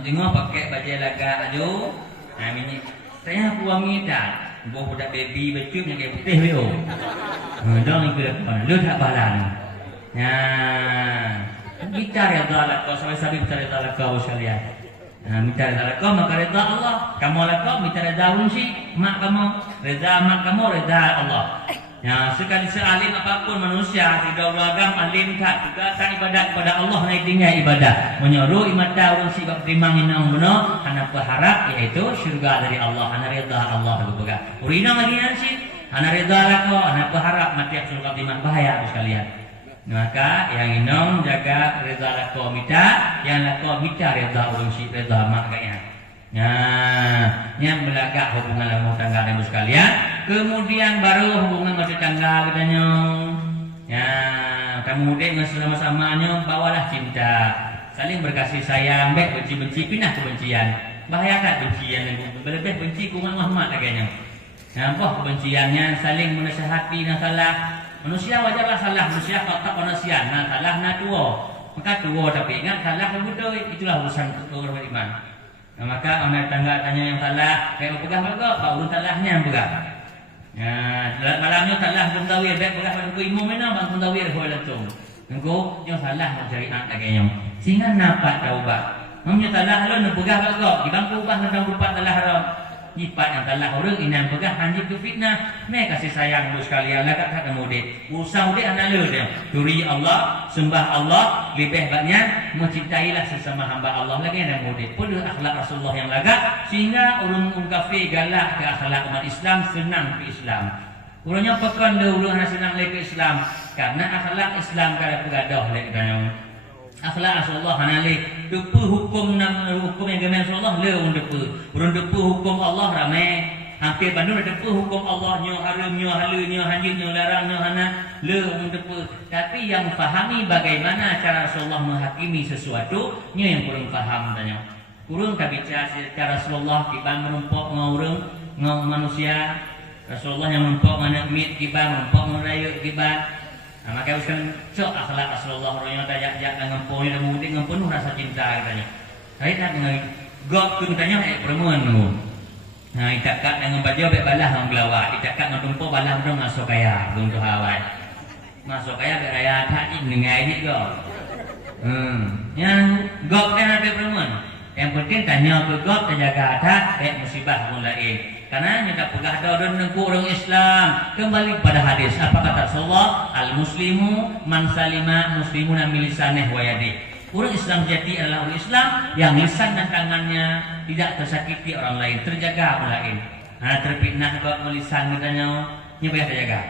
tengah pakai baju agak aju minyak saya wangi dah budak baby becum yang kayak putih dia dong ikut lakau lu tak balan ya, kita reda lakau sampai kita reda lakau sekalian. Minta reda lakau maka reda Allah. Kamu lakau minta reda unsi, mak kamu reda mak kamu reda Allah. Ya, sekali sealim apapun manusia tidak beragam alim tak juga tak ibadat kepada Allah naik tinggal ibadah. Menyuruh imata unsi bab timang inang benar, anak berharap iaitu syurga dari Allah, anak reda Allah itu juga. Urina lagi nanti, anak reda lakau, anak berharap mati surga timang bahaya sekalian. Maka yang inong jaga reza lakau mita, yang lakau mita reza urunsi reza mak kaya. Yang belagak hubungan rumah tangga dan sekalian. Kemudian baru hubungan rumah tangga katanya. Kemudian sama-samanya bawalah cinta, saling berkasih sayang, baik benci-benci pindah kebencian. Bahaya tak bencian lebih benci kuman Muhammad kayaknya. Nampak kebenciannya saling menasihati yang salah. Manusia wajarlah salah, manusia kotak manusia, salah tua. Maka tua tapi ingat salah betul, itulah urusan orang beriman. Maka anak tangga tanya yang salah, kayak pegang apa? Pak urus salahnya yang pegang. Malamnya salah pun tawir, baik pegang pada ilmu mana bang pun tawir boleh langsung. Engkau yang salah mencari anak kayaknya. Sehingga nampak taubat. Mamnya salah lo nak pegang apa? Di bangku ubah tentang rupa salah haram. Jipat yang telah orang ini yang pegang hanjib tu fitnah. Mereka kasih sayang tu sekalian lah kat kemudian. Usah dia anak le dia. Turi Allah, sembah Allah, lebih banyak mencintailah sesama hamba Allah lagi yang kemudian. Pada akhlak Rasulullah yang lagak sehingga orang kafir galak ke akhlak umat Islam senang ke Islam. Orangnya pekan dia orang senang ke Islam karena akhlak Islam kalau bergadah lagi dan akhlak Rasulullah hanali depu hukum yang gemen Rasulullah le urang depu hukum Allah ramai hampir bandung depu hukum Allah nyo haram nyo halu nyo hanjin nyo larang nyo hana le urang depu tapi yang fahami bagaimana cara Rasulullah menghakimi sesuatu nyo yang kurang faham tanya kurang kabicara secara Rasulullah kibang menumpuk ngurang manusia Rasulullah yang menumpuk mana mit kibang menumpuk merayuk kibang Maka uskan sok akhlak Rasulullah orangnya tajak-jak dengan ngempun dan mudik ngempenuh rasa cinta katanya. Saya tak dengan gok tu katanya perempuan tu. Nah, itakat dengan baju be balah hang gelawat, itakat dengan tumpu balah dong masuk kaya untuk hawai. Masuk kaya be raya tak dengai ni gok. Yang gok dan be perempuan. Yang penting tanya ke gok terjaga adat musibah mulai. Karena kita pegah daun neguk orang Islam. Kembali pada hadis apa kata Rasulullah, al-muslimu man salima muslimuna min lisanih wa yadih. Orang Islam sejati adalah orang Islam yang lisan dan tangannya tidak tersakiti orang lain, terjaga orang lain. Terfitnah kalau lisan katanya payah terjaga.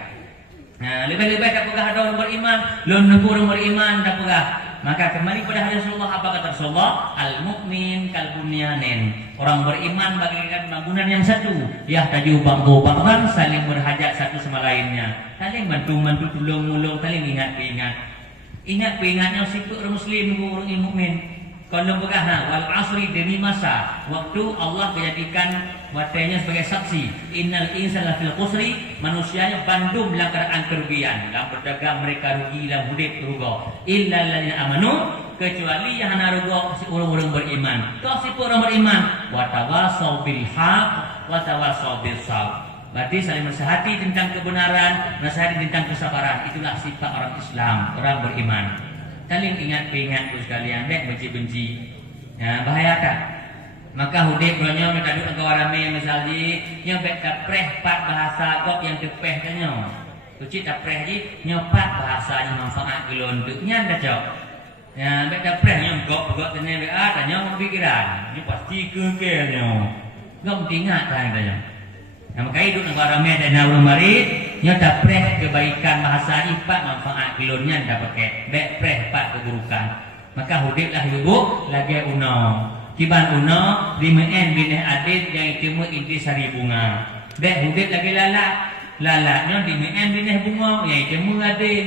Lebih-lebih tak pegah daun beriman, lon neguk orang beriman tak pegah. Maka kembali pada hadis Rasulullah apa kata Rasulullah, al-mukmin kal bunyanin. Orang beriman bagaikan bangunan yang satu, ya taju bangku bangkan saling berhajat satu sama lainnya, saling bantu tolong saling ingat ingatnya siapa orang muslim orang mukmin. Kalau berkah wal asri demi masa waktu Allah menjadikan watanya sebagai saksi, innal insana fil khusri, manusianya bandum dalam keadaan kerugian, dalam berdagang mereka rugi, dalam hidup rugi, illa alladziina amanu, kecuali yang hana rugi si orang-orang beriman. Kau si orang beriman wa tawassaw bil haq wa tawassaw bis sabr. Berarti saling menasihati tentang kebenaran, menasihati tentang kesabaran. Itulah sifat orang Islam, orang beriman. Saling ingat sekalian, baik benci-benci. Ya, bahaya tak? Maka hudib ronya minta duduk engkau rame misalnya, yang baik tapreh pat bahasa kok yang tepeh tanya. Kucik tapreh ji, nyopat bahasa yang manfaat gelon tu nya dah cok. Ya, baik tapreh yang gok tanya baik tanya mau pikiran. Ni pasti ke-nya. Gak ingat tanya. Nah, maka hidup negara rame dan orang mari nya tapreh kebaikan bahasa ipat manfaat gelonnya dapat pakai baik preh pat keburukan. Maka hudiblah ibu lagi uno. Kiban uno dimen bineh adit yang itu inti sari bunga. Dek hudib lagi lalaknya dimen bineh bunga yang itu adit.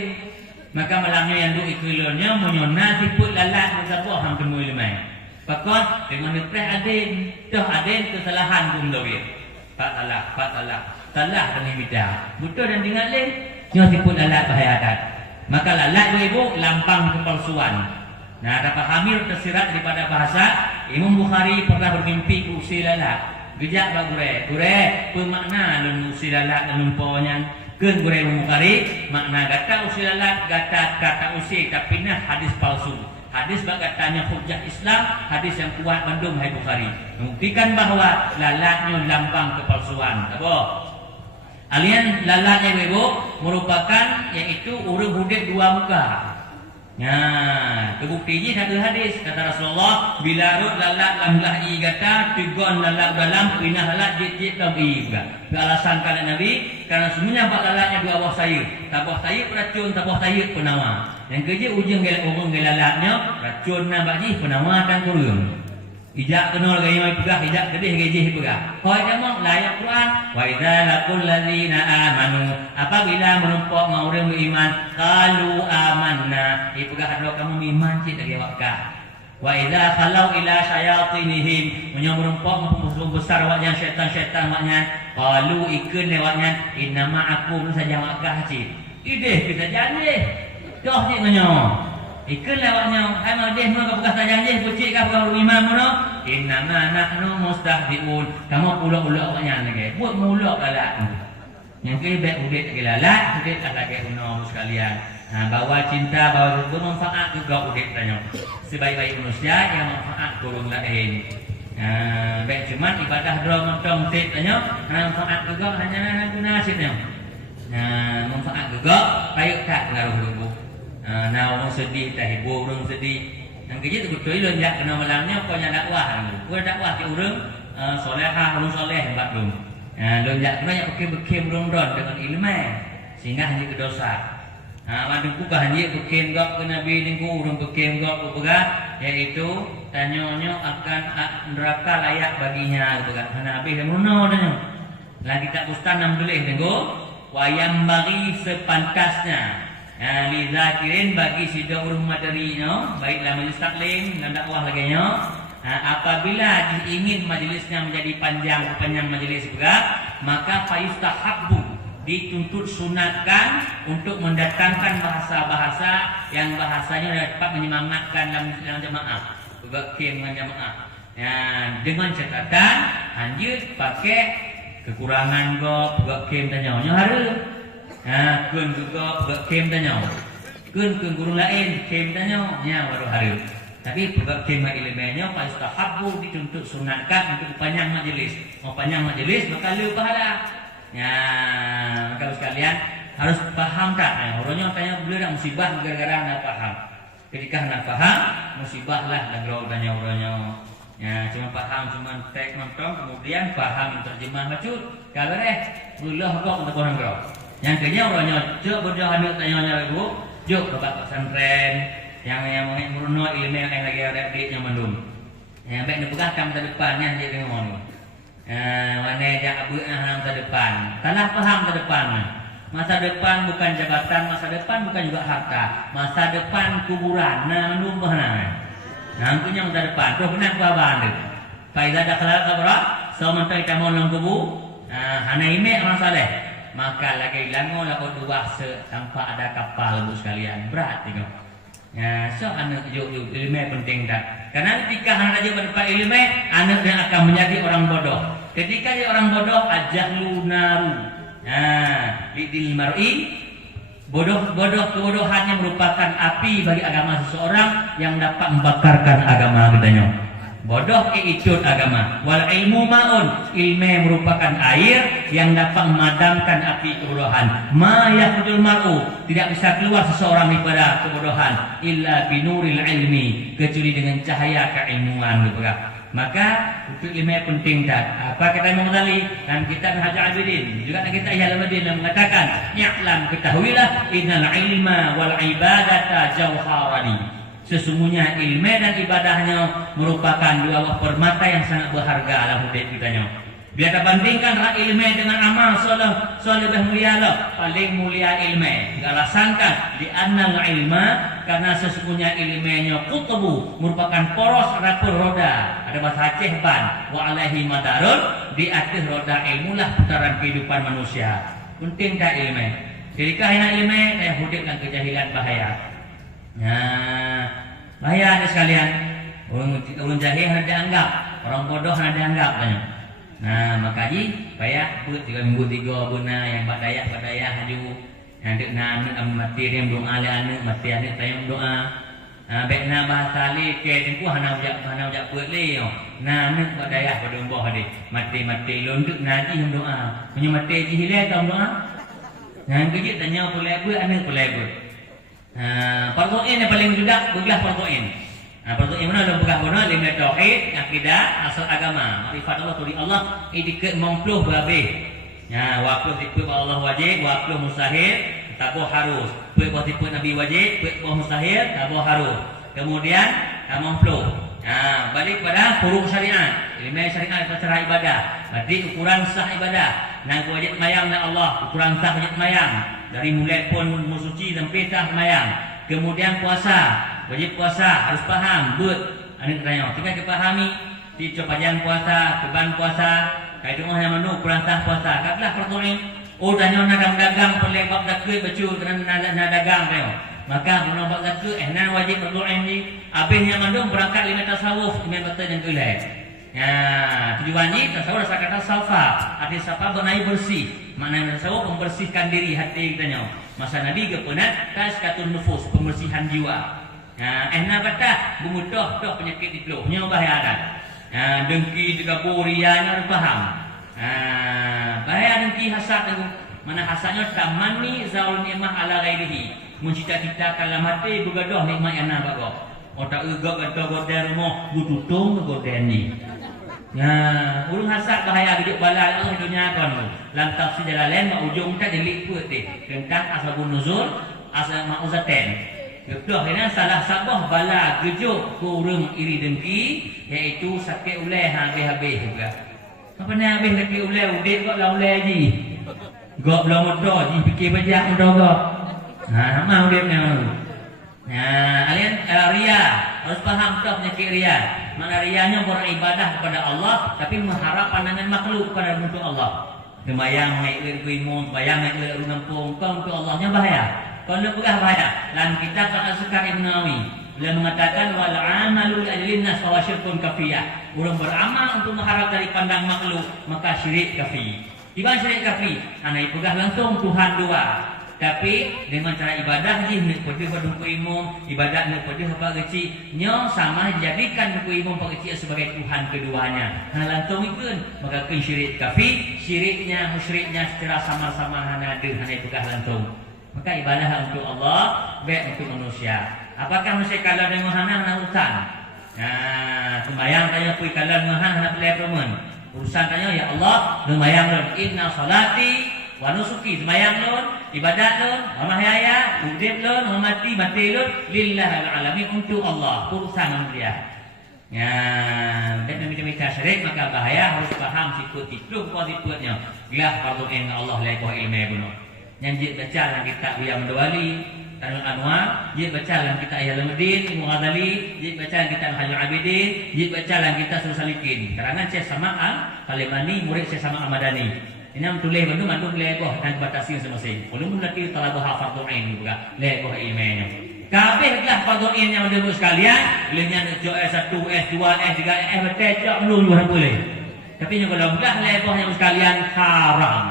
Maka malamnya yang duk ikilonnya menyona tiput lalak bersabuh hang temu lemai. Pakot dengan preh adit, dah adit kesalahan pun dawir. Pak talah dengan bidah. Betul dan tinggal lain. Nyo tiput lalak bahaya adat. Maka lalak ibu lampang kepalsuan. Nah, dapat hamil tersirat daripada bahasa Imam Bukhari pernah bermimpi usi lalak. Gejak bak gure pemakna lun usi lalak dan lumponya. Keun gure Imam Bukhari makna kata usi lalak kata usi tapi nah hadis palsu. Hadis katanya hujjah Islam, hadis yang kuat bandung Hai Bukhari. Membuktikan bahwa lalaknya lambang kepalsuan. Apa? Alian lalaknya ibu merupakan yaitu urang hudib dua muka. Nah, kebuktinya satu hadis kata Rasulullah, bila rut lalak lamlah i kata tigon lalak dalam pinah lalak jit lagi juga. Alasan kata Nabi karena semuanya bak lalaknya dua buah sayur. Tabuh sayur racun, tabuh sayur penawa. Yang kerja ujung lalaknya racun nabaknya penawa dan kurung. Ijak kenal gaya mai pegah, ijak kedih gaji pegah. Hoi demong layak Quran. Wa idza laqul ladzina amanu, apabila menumpuk orang beriman, qalu amanna. Pegah adalah kamu iman cik dari wakka. Wa idza khalau ila syayatinihim, menumpuk musuh besar waknya syaitan waknya, qalu ikun lewatnya inna ma'akum saja wakka cik. Ideh kita janji. Doh cik menyo. Ikun lewatnya, hai mau deh mau bekas janji kucik kah kau imam mono? Innama nahnu mustahdiun. Kamu ulok-ulok awaknya lagi. Buat mulok lalak. Yang ke baik udik lagi lalak, udik lagi uno sekalian. Nah, bawa cinta, bawa bermanfaat juga udik tanya. Sebaik-baik manusia yang manfaat kurung lain. Nah, baik cuman ibadah doa montong tit tanya, manfaat juga hanya guna sitnya. Nah, manfaat juga kayu tak ngaruh dulu. Nah, orang sedih, tak hibur orang sedih. Yang kerja tu betul lo jak kena malamnya kau yang dakwah dulu. Kau dakwah ke orang solehah, orang soleh buat dulu. Lo jak kena yang bekem ron dengan ilmu sehingga hanya berdosa. Madu ku hanya bekem gak ke Nabi ningku orang bekem gak ku pegah yaitu tanyonyo akan neraka layak baginya gitu kan. Nabi kemuno tanya. Lagi tak ustan nam boleh ningku wayam bagi sepantasnya. Lizakirin bagi sidang urung materinya, baiklah majlis taklim dan dakwah lagi nya. Apabila diingin majlisnya menjadi panjang majlis juga, maka fayustahabbu dituntut sunatkan untuk mendatangkan bahasa-bahasa yang bahasanya dapat menyemangatkan dalam jemaah, berbakim dengan jemaah. Ya, dengan catatan lanjut pakai kekurangan go berbakim tanya nya harus. Ha, kun juga berbakim tanya. Kun guru lain kem tanya nya baru harus. Tapi berbagai ilmunya fastahabbu dituntut sunatkan untuk panjang majelis. Mau panjang majelis maka lebih pahala. Ya, maka sekalian harus paham tak? Nah, orangnya tanya boleh tak musibah gara-gara anda paham. Ketika anda paham, musibah lah negara tanya orangnya. Ya, cuma paham cuma tek nonton kemudian paham terjemah maksud. Kalau belum kok untuk orang negara. Yang kedua orangnya cek bodoh anak tanya ibu, jok ke pesantren. Yang mengenai ilmu yang lagi ada di yang belum. Yang baik nak pegang masa depannya dia tengok. Mana yang abu masa depan. Salah paham masa depan. Masa depan bukan jabatan, masa depan bukan juga harta. Masa depan kuburan. Nah, numpah nah. Nantinya masa depan. Tuh benar apa banget. Faidah dah kelak kabrak. So mentai kamu nang kubu. Hana ime orang saleh. Maka lagi lango laku dua tanpa ada kapal bu sekalian. Berat tengok. Ya, so anak ilmu penting tak. Karena ketika anak aja berdepan ilmu, anak yang akan menjadi orang bodoh. Ketika dia orang bodoh, ajahlu naru. Nah, di mar'i kebodohannya merupakan api bagi agama seseorang yang dapat membakarkan agama katanya. Bodoh ikut agama. Wal ilmu maun, ilmu merupakan air yang dapat memadamkan api kebodohan. Ma yakhdul mar'u, tidak bisa keluar seseorang daripada kebodohan illa binuril ilmi, kecuali dengan cahaya keilmuan bergerak. Maka untuk ilmu penting tak. Apa kata Imam Ghazali dan kitab Hajar Abidin juga kita Ihyaluddin yang mengatakan, "I'lam ketahuilah innal ilma wal ibadata jauharani." Sesungguhnya ilmu dan ibadahnya merupakan dua buah permata yang sangat berharga dalam hidup kitanya. Biar kita bandingkan ilmu dengan amal soleh lebih mulia lah. Paling mulia ilmu. Alasankan di annal ilma karena sesungguhnya ilmunya kutubu merupakan poros rapur roda. Ada bahasa Aceh ban. Wa alaihi madarun, di atas roda ilmu lah putaran kehidupan manusia. Penting tak ilmu. Ketika hina ilmu saya hidup dengan kejahilan bahaya. Nah, bahaya ada sekalian. Orang jahil ada dianggap, orang bodoh ada dianggap banyak. Nah, makanya payah put 3 minggu 3 bulan yang badaya haju. Yang dek anak mati dia doa le anak mati anak tayang doa. Baikna bahasa le ke tempuh hana ujak put le. Nah, anak badaya pada umboh dia. Mati londuk naji doa. Punya mati ji hilai tahu doa. Nah, kejit tanya boleh buat anak boleh buat. Fardu ain yang paling mudah beglah fardu ain. Fardu ain mana dalam begah mana lima tauhid, akidah, asal agama, makrifat Allah tuli Allah, idik mempluh berhabis. Ya, waktu tipu Allah wajib, waktu mustahil, tabuh harus. Waktu tipu Nabi wajib, waktu mustahil, tabuh harus. Kemudian mempluh. Balik pada huruf syariat. Ilmu syariat secara ibadah. Berarti ukuran sah ibadah. Nang wajib mayang na Allah, ukuran sah wajib mayang. Dari mulai pun musuci sampai sah mayang. Kemudian puasa, wajib puasa harus paham. Anak tanya, kita dipahami di cobajan puasa, keban puasa, kait rumah yang menu ukuran sah puasa. Katlah pertolongan. Oh, danyo nadam dagang pelebab zakut baju dengan dagang tengok. Maka menambah zakut nan wajib pertolongan ni. Habisnya mandung berangkat 5 tasawuf, 5 betul yang kelai. Ya, tujuannya tasawuf rasa kata safa, arti safa benahi bersih. Maknanya tasawuf membersihkan diri hati kita. Masa Nabi kepenat tazkiyatun nufus, pembersihan jiwa. Nah, batah bumutoh penyakit di peluh, nya bahaya ada. Dengki juga burianya harus paham. Bahaya dengki hasad itu. Mana hasadnya tamani zaul ni'mah ala ghairihi. Mencita-citakan dalam hati bergaduh nikmat yang nak bago. Otak egak kata gorden rumah bututung gorden ni. Ulung hasad bahaya hidup balai Allah dunia kan. Dalam tafsir Jalalain mak ujung tak delik put tentang asbabun nuzul, asal mauzaten. Betul ini salah sabah bala gejuk kurung iri dengki iaitu sakit ulai habis-habis juga. Apa ni habis sakit ulai udik kok la ulai ji. Gok belum motor ji fikir bajak motor gok. Mau dia ni. Kalian ria harus paham tak penyakit ria. Mana rianya beribadah kepada Allah tapi mengharap pandangan makhluk kepada bentuk Allah. Semayang naik le kuimung, bayang naik le ngampung, kau untuk Allahnya bahaya. Kau nak pegah bahaya. Dan kita tak sekar Ibn Nawawi beliau mengatakan wal amalu lil nas wa syirkun kafiyah. Orang beramal untuk mengharap dari pandang makhluk, maka syirik kafir. Tiba syirik kafir, anak pegah langsung Tuhan dua. Tapi dengan cara ibadah je nak pergi pada kuimung, ibadat nak pergi apa kecil, nyo sama jadikan kuimung pak kecil sebagai Tuhan keduanya. Lantung ikun, maka kun syirik kafir, syiriknya musyriknya secara sama-sama hana ada hana pegah lantung. Maka ibadah untuk Allah, baik untuk manusia. Apakah manusia kalau dengan hana urusan? Sembayang tanya kui kalau dengan hana pelai perumahan. Urusan tanya ya Allah, sembayang inna salati wa nusuki, sembayang lon, ibadat lon, wa mahyaya, udip lon, wa mati lon, lillahil alamin, untuk Allah, urusan dia. Ya, dan minta syirik maka bahaya, harus faham sikut itu sifat-sifatnya. Gelah fardu ain Allah la ilaha illa huwa. Yang dia baca dalam kitab yang Mendawali, Tanul Anwar, dia baca dalam kitab Al-Muddin, Ibnu Ghazali, dia baca dalam kitab Hayyul Abidin, dia baca dalam kitab Salikin. Kerana saya sama Al-Kalimani, murid saya sama Ahmadani. Ini tulis bantu mandu leboh dan batasi semasa. Ulun nanti talabuh fardu ain juga leboh ilmunya. Kabeh lah fardu ain yang ada sekalian, bolehnya jo S1, S2, S3, S betul belum boleh. Tapi kalau belah leboh yang sekalian haram.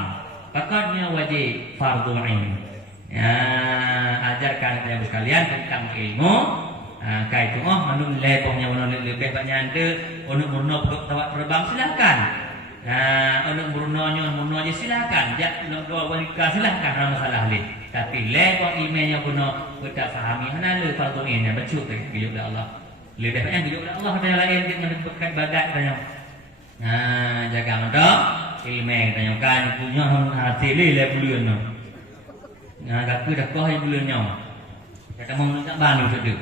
Pakatnya wajib fardu ain. Ya, ajarkan kepada sekalian tentang ilmu. Kai tu mandu lebohnya lebih banyak anda untuk murno terbang silakan. Untuk Bruno je silakan, jak nak dua wanita silakan, ada masalah ni. Tapi lepas emailnya Bruno kita fahami mana le fardu ini baca ke hidup Allah. Lebih banyak hidup Allah ada yang lain dia mendekat badat tanya. Jaga mata email tanya kan punya hati le bulan no. Gaku dah kau yang bulan nyo. Kata mau nak balu tu.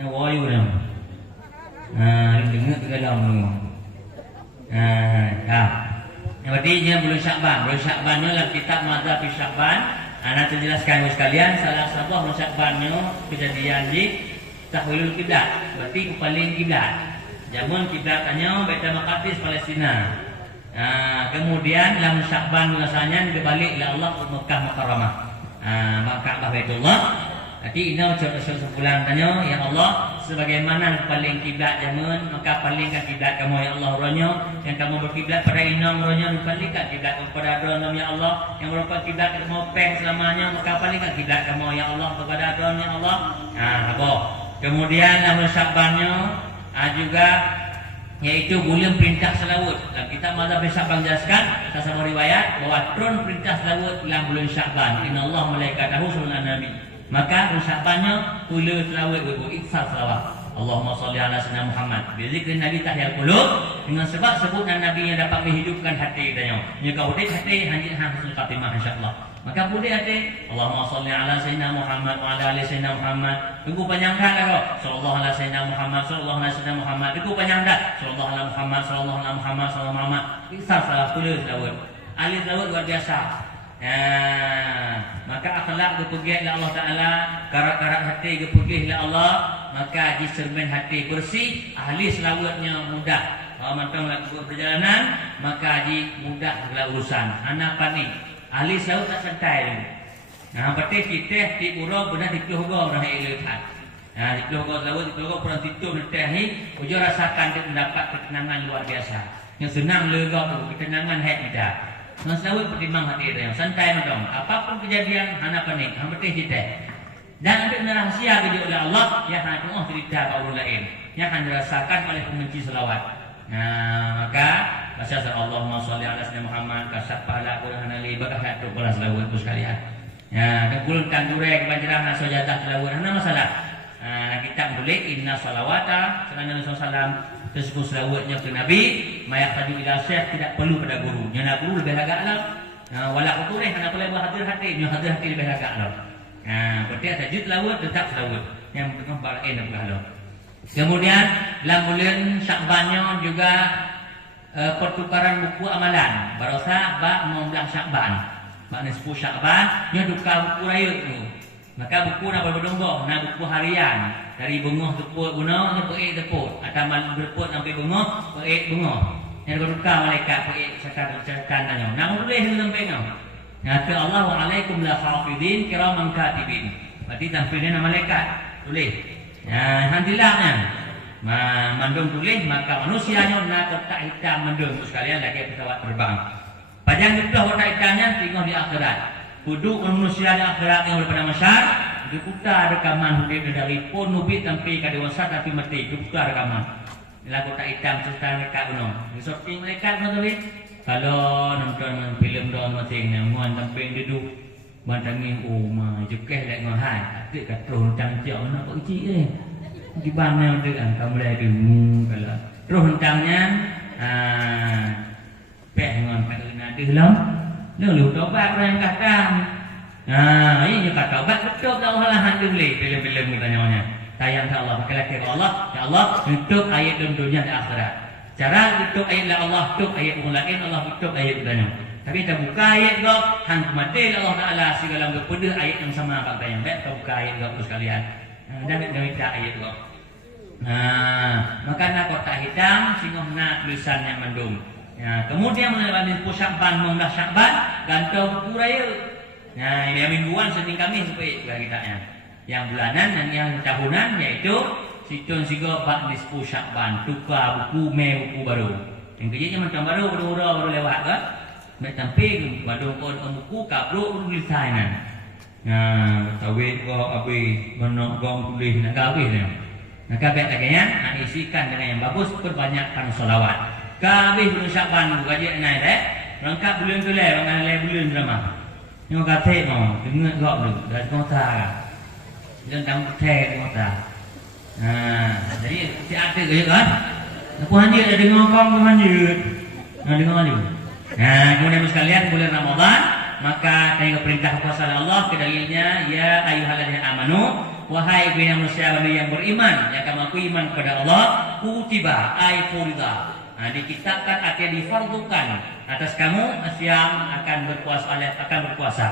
Yang wayu no. Dengar dalam no. Berarti bulan Syakban. Bulan Syakban dalam kitab Mazhab Syakban, ana terjelaskan sekalian salah satu bulan Syakban kejadian di tahwilul kiblat. Berarti paling kiblat. Jamun kiblat tanya Baitul Maqdis Palestina. Kemudian dalam Syakban biasanya dibalik la Allah ke Mekah Mukarramah. Ka'bah Baitullah. Jadi ini sebulan tanya ya Allah sebagaimana paling kiblat jamun maka palingkan kiblat kamu ya Allah ronya yang kamu berkiblat pada inam ronya palingkan kiblat kepada Adon ya Allah yang merupakan kiblat kamu peng selamanya maka palingkan kiblat kamu ya Allah kepada Adon ya Allah. Apa? Kemudian nama Syakbannya juga yaitu bulan perintah selawat. Dalam kitab Mazhab Syakban jelaskan sama riwayat bahwa turun perintah selawat dalam bulan Syakban. Innallaha malaikatahu yusholluna 'alan nabi. Maka rusakbannya pula selawat ibu ikhsar selawat. Allahumma salli ala sayyidina Muhammad. Bizikir Nabi tahyal qulub dengan sebab sebutan Nabi yang dapat menghidupkan hati dan nya kau udik hati hanya husnul khatimah insyaallah. Maka udik hati Allahumma salli ala sayyidina Muhammad wa ala ali sayyidina Muhammad. Tunggu panjang dah kau. Sallallahu alaihi sayyidina Muhammad sallallahu alaihi sayyidina Muhammad. Tunggu panjang dah. Sallallahu alaihi Muhammad sallallahu alaihi Muhammad sallallahu alaihi Muhammad. Ikhsar selawat pula selawat. Ali selawat luar biasa. Maka akhlak berpergi oleh Allah Ta'ala, karak-karak hati berpergi oleh Allah, maka dicermin hati bersih, ahli selawatnya mudah. Kalau mantap melakukan perjalanan, maka mudah segala urusan. Anak panik, ahli selawat tak santai. Berarti kita di urau benar di keluarga orang yang lihat. Di keluarga selawat, di keluarga perang tidur letih ni, ujar rasakan dia mendapat ketenangan luar biasa. Yang senang lega, ketenangan hati kita. Selawat pertimbang hati dia yang santai macam apapun kejadian hana panik hang betih kita dan ada rahasia kepada oleh Allah yang hanya Allah cerita pada orang lain yang akan dirasakan oleh pembenci selawat. Maka baca Allahumma sholli ala sayyidina Muhammad kasat pahala Quran ali bakat tu para selawat tu sekalian. Kumpulkan durek banjirah sajadah selawat hana masalah. Kita boleh inna salawata sallallahu alaihi wasallam tersebut selawatnya ke Nabi mayak tadi ila syekh tidak perlu pada guru nyana guru lebih agak lah wala kutureh karena boleh hadir hati nya hadir hati lebih agak lah berarti ada jud selawat tetap selawat yang betul barain dan berhala. Kemudian dalam bulan Syakbannya juga pertukaran buku amalan barosa ba 16 Syakban makna 10 Syakban nya duka buku raya tu maka buku nak berdomba nak buku harian dari bengah tepuk guna nya peik tepuk atau mal berput sampai bengah peik bengah Yang berduka malaikat pergi sekan tanya. Nak boleh sampai ngau. Kata Allah wa alaikum la hafidin kiraman katibin. Berarti tampilnya malaikat. Tulis. Hantilahnya. Mandung tulis maka manusianya nak kotak hitam mandung sekalian lagi pesawat terbang. Panjang betul kotak hitamnya tengok di akhirat. Kudu manusia di akhirat yang daripada masyar diputar rekaman dari pun nubit sampai ke dewasa tapi mati diputar rekaman. Inilah kotak hitam cerita mereka gunung. Di sorting mereka gunung tulis. Kalau nonton filem doang masing muan sampai duduk bantangi ma jekeh lek ngahai. Adik kata tang jauh nak kecil di bangnya tu kan kamu dah dengung kalau terus hentangnya peh ngon kat ada lah lu tobat orang kata ini kata tobat betul dah Allah hantu boleh film-film katanya tayang ke Allah pakai laki Allah ya Allah untuk ayat dalam dunia dan akhirat cara untuk ayat Allah untuk ayat orang lain Allah untuk ayat katanya tapi kita buka ayat kau hang mati Allah Taala segala kepada ayat yang sama apa yang baik kita buka ayat kau sekalian dan kita ayat kau maka nak kotak hitam sehingga nak tulisannya mendung kemudian mengenai Syakban mengdah Syakban gantau buku raya ini yang mingguan senin kami supaya kita yang bulanan dan yang tahunan yaitu situn sigo bak nisfu Syakban tukar buku buku baru yang kerjanya macam baru lewat kan nak tampil baru buku kapro tulisan tawid ko abi menok gong tulis nak habis ni. Maka baik lagi isikan dengan yang bagus, perbanyakkan solawat. Kabeh bulan Syakban gaji naik deh. Lengkap bulan tu leh, orang bulan drama. Yang kata mau dengar gak tu dari kota. Dan tamu teh kota. Jadi si ada ke kan? Aku hanya ada dengar kong hanya. Dengar ni. Kemudian sekalian bulan Ramadan maka tengok perintah puasa Allah kedalilnya ya ayyuhalladzina amanu wahai manusia yang beriman yang kamu aku iman kepada Allah kutiba ay furida dikitabkan artinya difardukan atas kamu asyam akan berpuasa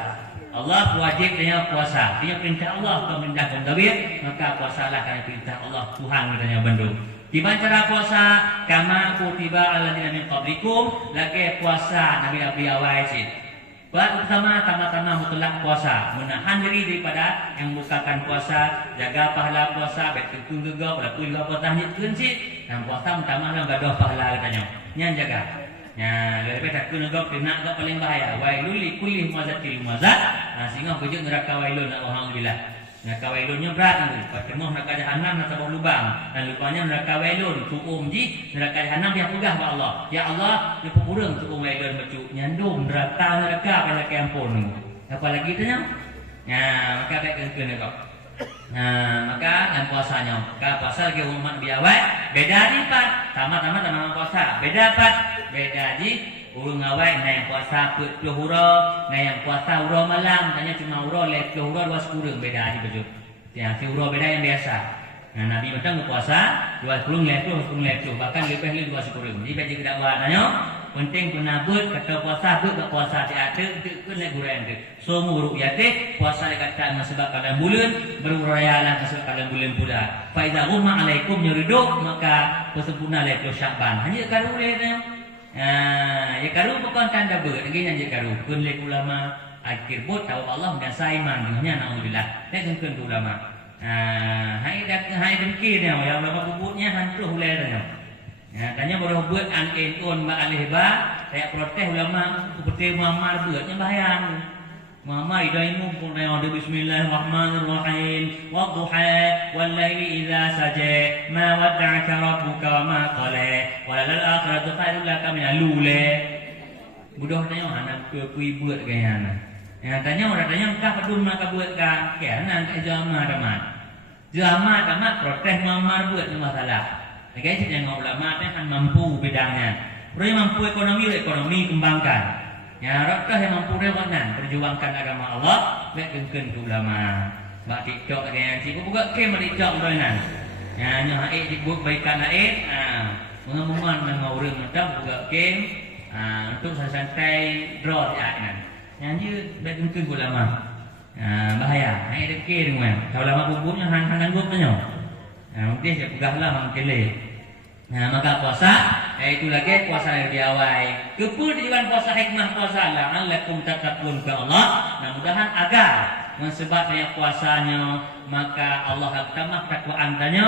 Allah wajib dengan puasa dia perintah Allah pemerintah pemdawir maka puasalah karena perintah Allah Tuhan katanya bandung di cara puasa kama kutiba alladzina min qablikum lagi puasa nabi-nabi awal sih pertama tama-tama mutlak puasa menahan diri daripada yang bukakan puasa jaga pahala puasa baik tentu juga pada pun juga puasa hanya kunci dan puasa utama dalam gaduh pahala katanya yang jaga daripada takut juga kena juga paling bahaya wailul likulli muazzatil muazzat sehingga kerja neraka wailun alhamdulillah neraka wailunnya berat itu pertemuan neraka jahanam nak sebuah lubang dan lubangnya neraka wailun tuum ji neraka jahanam dia pegah kepada Allah ya Allah dia pemurung tuum wailun macam nyandung neraka pada ke ampun apalagi tanya maka baik kena kau maka dan puasanya maka puasa lagi umat biawai beda di pat sama-sama puasa beda di urung awai na yang puasa 10 huruf na yang puasa huruf malam tanya cuma huruf 10 huruf 2 kurang beda aja baju ya si huruf beda yang biasa Nabi macam puasa 20 bahkan lebih 2 kurang jadi baju dakwah tanya penting penabut kata puasa tu tak puasa ada kena guran tu semua rukyat puasa kata sebab kalian bulan berurayalah sebab kalian bulan pula fa idza huma alaikum yuriduk maka sempurna lekul Syakban hanya karu le ya karu bukan tanda ber lagi yang karu kun le ulama akhir bot tahu Allah dan saiman dengannya naudzubillah dan kun ulama hai dengki dia yang ulama kubutnya hancur hulai dia tanya baru buat anten on ba alihba saya protes ulama seperti Muhammad buatnya bayang Muhammad idaimu pun ada bismillahirrahmanirrahim wadduha wal laili idza saja ma wadda'aka rabbuka wa ma qala wa lal akhiratu khairul laka min al-ula budak tanya anak kui buat gayana tanya orang tanya entah pedun maka buat ka kiana ke jama tamat protes Muhammad buat masalah guys yang ulama kan mampu bidangnya orang mampu ekonomi kembangkan ya rakyat yang mampu rewanan perjuangkan agama Allah baik kengken ulama bak TikTok yang sibuk buka kem TikTok doinan ya nya haid dibuat baikan haid mengamuman dengan orang macam buka kem untuk santai draw ya nyanyi baik kengken ulama bahaya haid deke dengan kalau lama bubuknya han nanggup tanya mungkin saya pegahlah mungkin maka puasa Itu lagi puasa yang diawai. Kepul tujuan puasa hikmah puasa la'allakum tattaqun ke Allah. Mudah-mudahan agar sebab banyak puasanya maka Allah akan tambah takwaan tanya.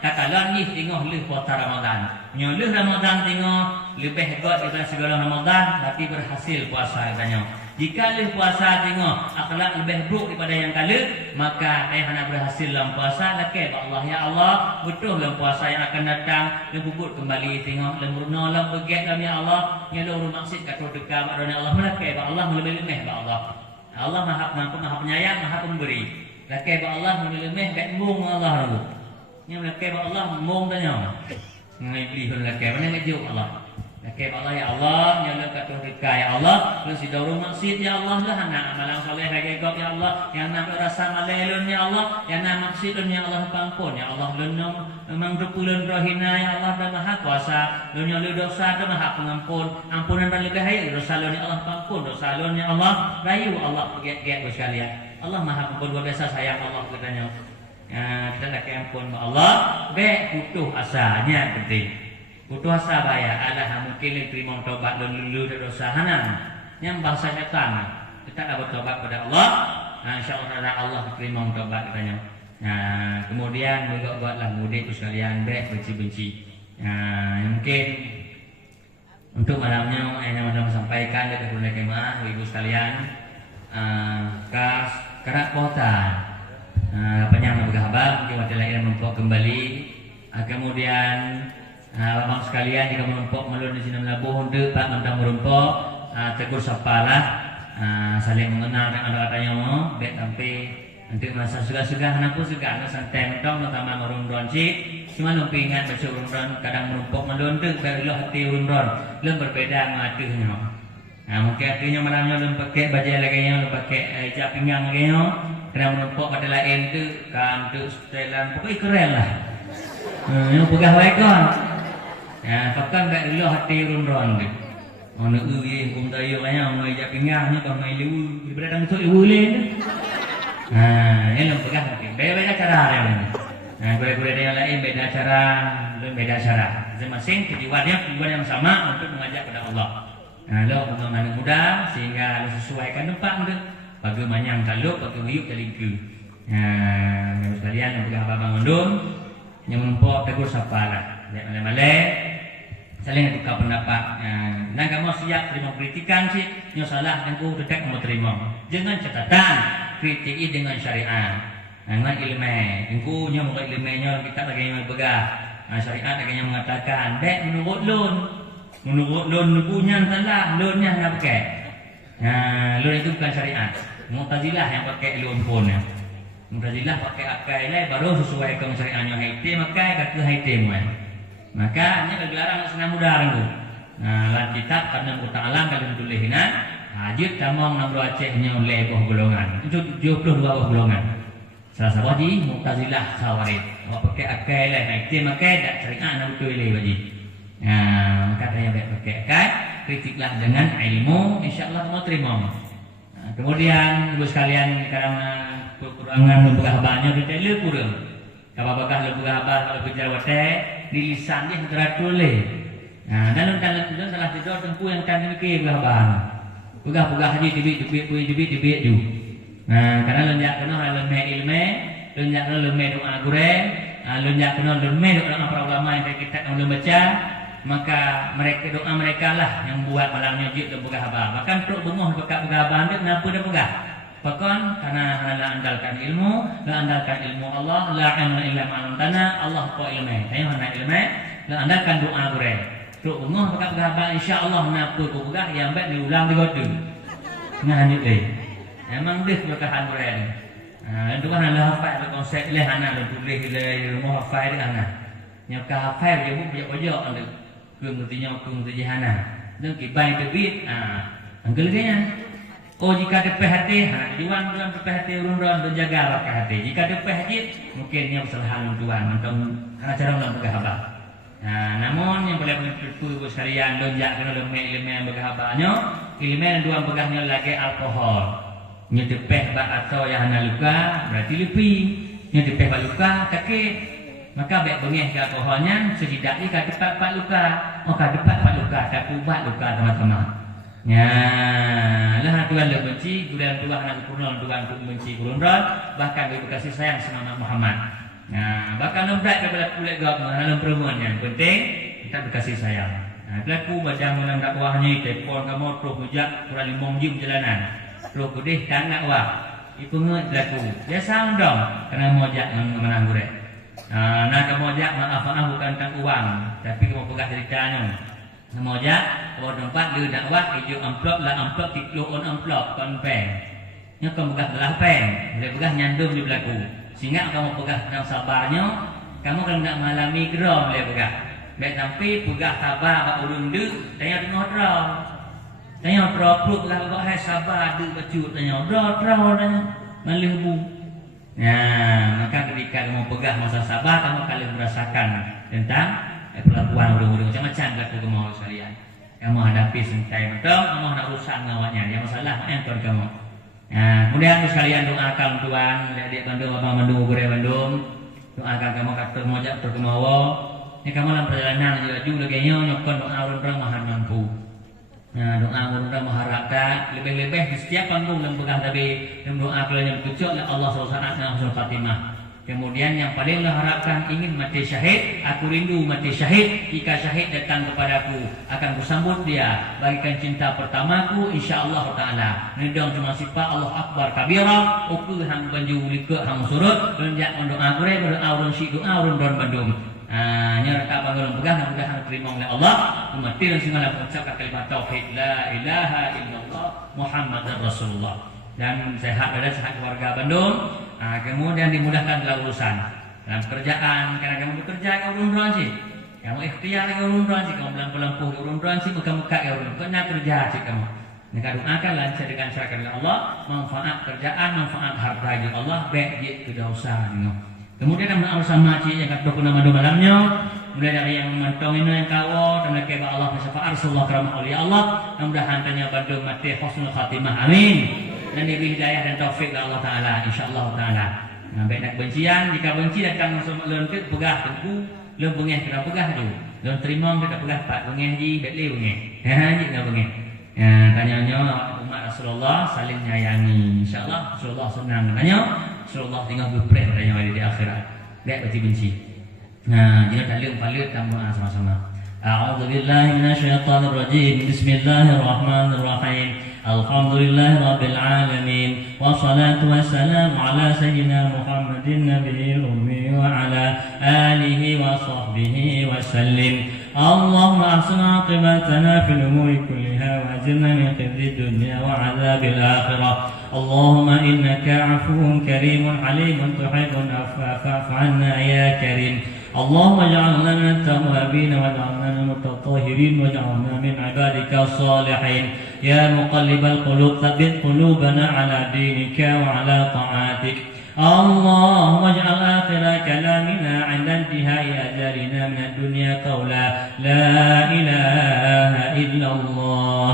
Katalah ni tengok leh puasa Ramadan. Nyoleh Ramadan tengok lebih hebat daripada segala Ramadan, tapi berhasil puasa tanya. Jika leh puasa tengok akhlak lebih buruk daripada yang kala, maka nak berhasil dalam puasa lakai Allah ya Allah, betul dalam puasa yang akan datang lebubut kembali tengok lemurna lam begiat dalam ya Allah, yang luru maksud kata dekat makna Allah melakai Allah lebih-lebih Allah. Allah Maha Pengampun, Maha Penyayang, Maha Pemberi. Lakai Allah lebih-lebih kat mung Allah dulu. Yang lakai Allah mung tanya. Ngai beli pun lakai mana ngejuk Allah. Lakai Allah ya Allah, yang lekat dekat ya Allah, lu si dauru maksud ya Allah lah anak amalan soleh lagi gop ya Allah, yang nak rasa malelun ya Allah, yang nak maksudun ya Allah pampun ya Allah lenong memang repulun rohina ya Allah dan Maha Kuasa, dunia lu dosa dan Maha Pengampun, ampunan dan lebih hayat dosa lu ya Allah pampun, dosa lu ya Allah rayu Allah giat-giat sekalian. Allah Maha Pengampun luar biasa sayang Allah katanya. Kita nak ampun Allah, be butuh asanya penting. Butuh asa bayar Allah mungkin terima tobat lulu dosa hanan yang bahasa syaitan. Kita dah bertobat kepada Allah. Insyaallah Allah terima tobat katanya. Kemudian buatlah mudik sekalian be benci-benci. Mungkin untuk malamnya yang malam sampaikan dekat bulan kemaah ibu sekalian kas kerak kota. Panjang berkabar mungkin waktu lain menumpuk kembali. Kemudian abang sekalian jika menumpuk melun di sini melabuh untuk pak mentang merumpuk tegur sapalah saling mengenal dengan ada-adanya baik sampai nanti masa sudah-sudah anakku suka anak santai mentong utama merundon cik cuma lupa ingat baca urundon kadang menumpuk melun tu dari lo hati urundon lem berbeda matunya. Mungkin artinya malamnya lem pakai baju lagi lem pakai hijab pinggang lagi kena menumpuk pada lain tu kan tu setelan pokoknya keren lah. Yang pegah baik kan. Pakan baik dulu hati run-run tu. Nak uji kum tayo kaya mai hijab pinggangnya kau mai lewu daripada dang tu lewu len. Yang lem pegah hati. Beda-beda cara dia. Boleh-boleh dia lain beda cara, beda cara. Masing-masing tujuannya tujuan yang sama untuk mengajak kepada Allah. Lo untuk anak muda sehingga sesuaikan tempat tu. Bagi manyang taluk, bagi mayuk talingku. Sekalian yang pegang abang undung, yang menumpuk tegur sapalah. Lihat malai-malai, saling tukar pendapat. Dan kamu siap terima kritikan sih, yang salah dan ku dekat kamu terima. Jangan catatan, kritiki dengan syariat. Dengan ilmu, engkau yang mengenai ilmunya kita lagi yang pegang. Syariat lagi yang mengatakan, dek menurut lun punya salah, lunnya nak pakai. Lun itu bukan syariat. Mu'tazilah yang pakai lun pun. Mu'tazilah pakai akai lah baru sesuai dengan syariatnya haite makai kata haite muan. Maka ini dilarang senang mudah tu. Lan kitab karena muta'alam kalau tulisina hajit tamang nombor Acehnya oleh buah golongan. Itu 72 buah golongan. Salah satu di Mu'tazilah Khawarij. Pakai akai lah haite makai tak syariat nak betul le baji. Katanya baik pakai akai, kritiklah dengan ilmu, insya-Allah kamu terima. Kemudian ibu sekalian karena kekurangan lembaga habarnya detail kurang. Kalau bakal lembaga habar kalau bicara wate di lisan dia teratur le. Dalam salah tidur tempu yang kan mikir lembaga habar. Pegah-pegah haji dibit ju. Karena lenjak kena ilmu, lenjak kena doa gurem, lenjak kena doa para ulama yang kita baca. Maka mereka doa mereka lah yang buat malam nyujud dan pegah habar. Bahkan perut bengoh pekat pegah habar dia kenapa dia pegah? Bahkan karena la andalkan ilmu Allah, la ilma illa ma'alantana, Allah ko ilmu. Ayo hana ilmu, la andalkan doa gure. Perut bengoh pekat pegah habar insya-Allah kenapa ko pegah yang baik diulang digodu. Ngani deh. Emang dia berkahan gure ni. Itu kan Allah hafal konsep leh hana tulis le rumah hafal dia hana. Yang hafal dia buat pojok tu. Kung jihana dan kibai tebit anggelnya jika depe hati juan dalam depe hati urun-urun dan jaga rakah hati jika depe hati mungkinnya kesalahan tuan untuk cara dalam berkahabat namun yang boleh menentu sekalian lonjak kena ilmu yang berkahabatnya ilmu yang dua pegahnya lagi alkohol nyedepeh bak atau yang hana luka berarti lebih nyedepeh bak luka sakit Maka baik bengih ke alkoholnya setidaknya ke depan pak luka. Oh ke depan pak luka, ke kubat luka teman-teman. Ya, lah Tuhan lebih benci, Tuhan nak kurun, Tuhan benci kurun bahkan lebih kasih sayang sama Muhammad. Nah, bahkan lembut kepada kulit gap dalam perempuan yang penting kita berkasih sayang. Nah, pelaku macam dalam dakwahnya telefon kamu terus hujat kurang 5 jam jalanan. Terus kudih tak nak wah. Itu ngut pelaku. Dia sound dong kena mojak menang gurek. Nah, kamu mojak maaf bukan tentang uang, tapi kamu pegang ceritanya. Semoga kalau tempat dia dakwah hijau amplop lah amplop tiklu on amplop konpeng. Nya kamu pegang belah peng, dia pegang nyandung di belakang. Sehingga kamu pegang tentang sabarnya, kamu kan nak malami geram dia pegang. Baik tapi pegang sabar bak ulun de, tanya tengok draw. Tanya draw perut lah bak hai sabar de bacut tanya draw tanya malihu. Nah, maka ketika kamu pegang masa sabar, kamu kalian merasakan tentang perlakuan orang-orang macam-macam kata kamu sekalian. Kamu hadapi sentai betul, kamu nak rusak ngawaknya. Yang masalah yang tuan kamu. Nah, kemudian sekalian doakan Tuhan, adik Bandung, abang Bandung, gure Bandung. Doakan kamu kata mojak terkemawa. Ini kamu dalam perjalanan laju lagi nyokon doa orang-orang maha mampu. Nah, doa orang-orang mengharapkan lebih-lebih di setiap panggung yang pegang tapi yang doa kalian yang bertujuan oleh Allah SWT yang husnul khatimah. Kemudian yang paling harapkan ingin mati syahid, aku rindu mati syahid. Jika syahid datang kepadaku, akan kusambut dia, bagikan cinta pertamaku, insyaAllah ta'ala. Nidang cuma sifat Allah Akbar kabira, uku hang banju lika hang surut, berenjak mendoa kure, berdoa urun syik doa urun don bandung. Nyerta bangun pegang, mudah-mudahan terima oleh Allah. Mati dan singgalah mengucapkan kalimat tauhid, la ilaha illallah Muhammadar Rasulullah. Dan sehat dan sehat keluarga Bandung. Kemudian dimudahkan dalam urusan dalam pekerjaan, karena kamu bekerja ke urun sih, kamu ikhtiar ke urun sih, kamu belampu-lampu ke urun sih, muka-muka ke urun, kena kerja sih kamu. Maka doakan lancar dengan serahkan oleh Allah, manfaat kerjaan, manfaat harta ya Allah, baik ke dosa ni. Kemudian dalam urusan macam yang kata nama dua malamnya, mulai dari yang mentong ini yang kawo, dan mereka Allah bersyafaat Rasulullah karamah oleh Allah, mudah-mudahan tanya Bandung mati husnul khatimah, amin. Dan diberi hidayah dan taufik dari Allah Ta'ala, insyaAllah Ta'ala. Nah, baik nak kebencian, jika benci datang masuk lentik, pegah tentu, lem bengih kena pegah tu. Lem terima kita pegah pak bengih ji, betli bengih. Ji kena bengih. Tanyanya umat Rasulullah saling nyayangi, insyaAllah Rasulullah senang tanya. Rasulullah tinggal berpres tanya di akhirat. Baik benci. Nah, jika tak lem palit kamu sama-sama. A'udzu billahi minasyaitonir rajim. Bismillahirrahmanirrahim. Alhamdulillah Rabbil Alamin. Wassalatu wassalamu ala sayyidina Muhammadin nabiyil ummi wa ala alihi wa sahbihi wa sallim. Allahumma ahsin aqibatana fil umuri kulliha wa ajirna min khizyi dunya wa adzabil akhirah. Allahumma innaka afuwun karimun halimun tuhibbul afwa fa'fu 'anna ya karim. اللهم اجعلنا من التوابين واجعلنا من المتطهرين واجعلنا من عبادك الصالحين يا مقلب القلوب ثبت قلوبنا على دينك وعلى طاعتك اللهم اجعل آخر كلامنا عند انتهاء أجالنا من الدنيا قولا لا إله إلا الله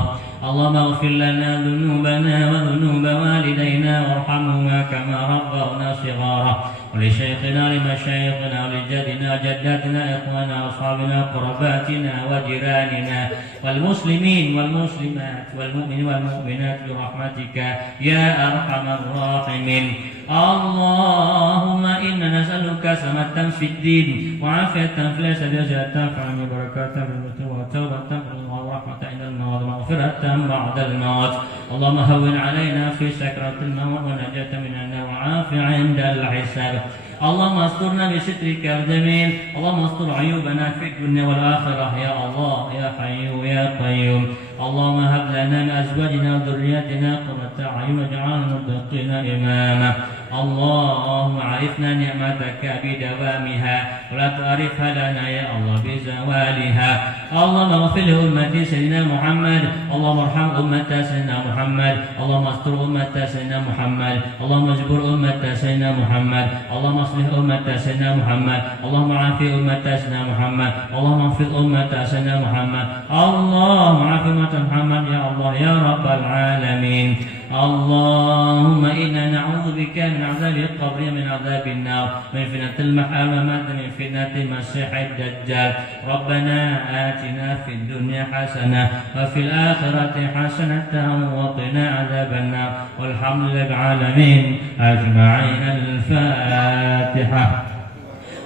اللهم اغفر لنا ذنوبنا وذنوب والدينا وارحمهما كما ربونا صغارا ولشيخنا لمشايخنا ولجدنا جداتنا إخواننا أصحابنا قرباتنا وجيراننا والمسلمين والمسلمات والمؤمنين والمؤمنات برحمتك يا أرحم الراحمين اللهم إنا نسألك سلامة في الدين وعافية في الجسد وزيادة في العلم وبركة في المسلم وتوبة ورحمة عند الموت ومغفرة بعد الموت اللهم هون علينا في سكرة الموت ونجاة من النار وعافية عند الحساب اللهم استرنا بسترك الجميل اللهم استر عيوبنا في الدنيا والآخرة يا الله يا حي يا قيوم اللهم هب لنا من أزواجنا وذرياتنا قرة أعين واجعلنا للمتقين إماما اللهم عرفنا نعمتك بدوامها ولا تعرفها لنا يا الله بزوالها اللهم اغفر لأمة سيدنا محمد اللهم ارحم أمة سيدنا محمد اللهم استر أمة سيدنا محمد اللهم اجبر أمة سيدنا محمد اللهم اصلح أمة سيدنا محمد اللهم عافي أمة سيدنا محمد اللهم اغفر أمة سيدنا محمد اللهم عافي أمة محمد يا الله يا رب العالمين Allahumma inna na'udzubika min 'adzabil qabri min 'adzabil nar min fitnatil mahya wal mamat min fitnatil masiihid dajjal. Rabbana atina fid dunya hasanah wa fil akhirati hasanatan wa qina 'adzaban nar. Walhamdulillahil alamin ajma'in. Al-Fatihah.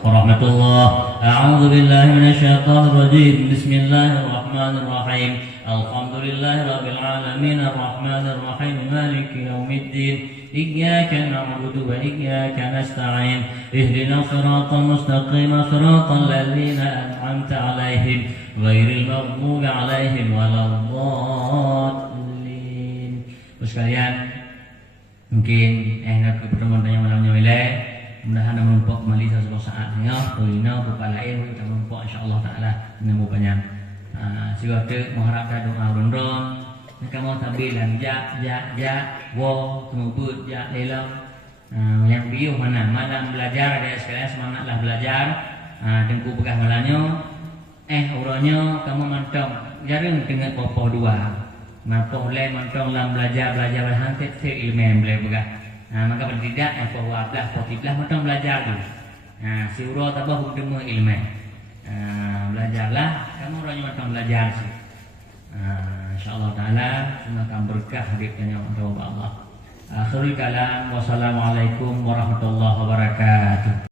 Warahmatullah. A'udzu billahi minasyaitonir rajim. Bismillahirrahmanirrahim. Alhamdulillahirabbil alamin arrahmanir rahim maliki yaumiddin. Iyyaka na'budu wa iyyaka nasta'in. Ihdinas siratal mustaqim siratal ladzina an'amta 'alaihim ghairil maghdubi 'alaihim waladdallin. Sekalian, mungkin enak pertemuan tanya malamnya wilayah. Mudah-mudahan menumpuk kembali sesuatu saat ya, kulina buka lain kita menumpuk insyaallah taala nemu banyak. Siwa tu mengharapkan doa rondon. Kamu tabilan wo tumubut lelang. Yang biu mana malam belajar ada sekalian semangatlah belajar. Tengku bekah malamnya. Urangnya kamu mantong jarang dengan popoh dua. Popoh le mantong lam belajar hantet ilmu boleh bekah. Maka bertidak pohwablah potiblah mantong belajar tu. Si uro tabah hukum ilmu. Belajarlah kamu orangnya mantong belajar sih. InsyaAllah ta'ala semoga berkah hidupnya untuk Allah. Akhirul kalam. Wassalamualaikum warahmatullahi wabarakatuh.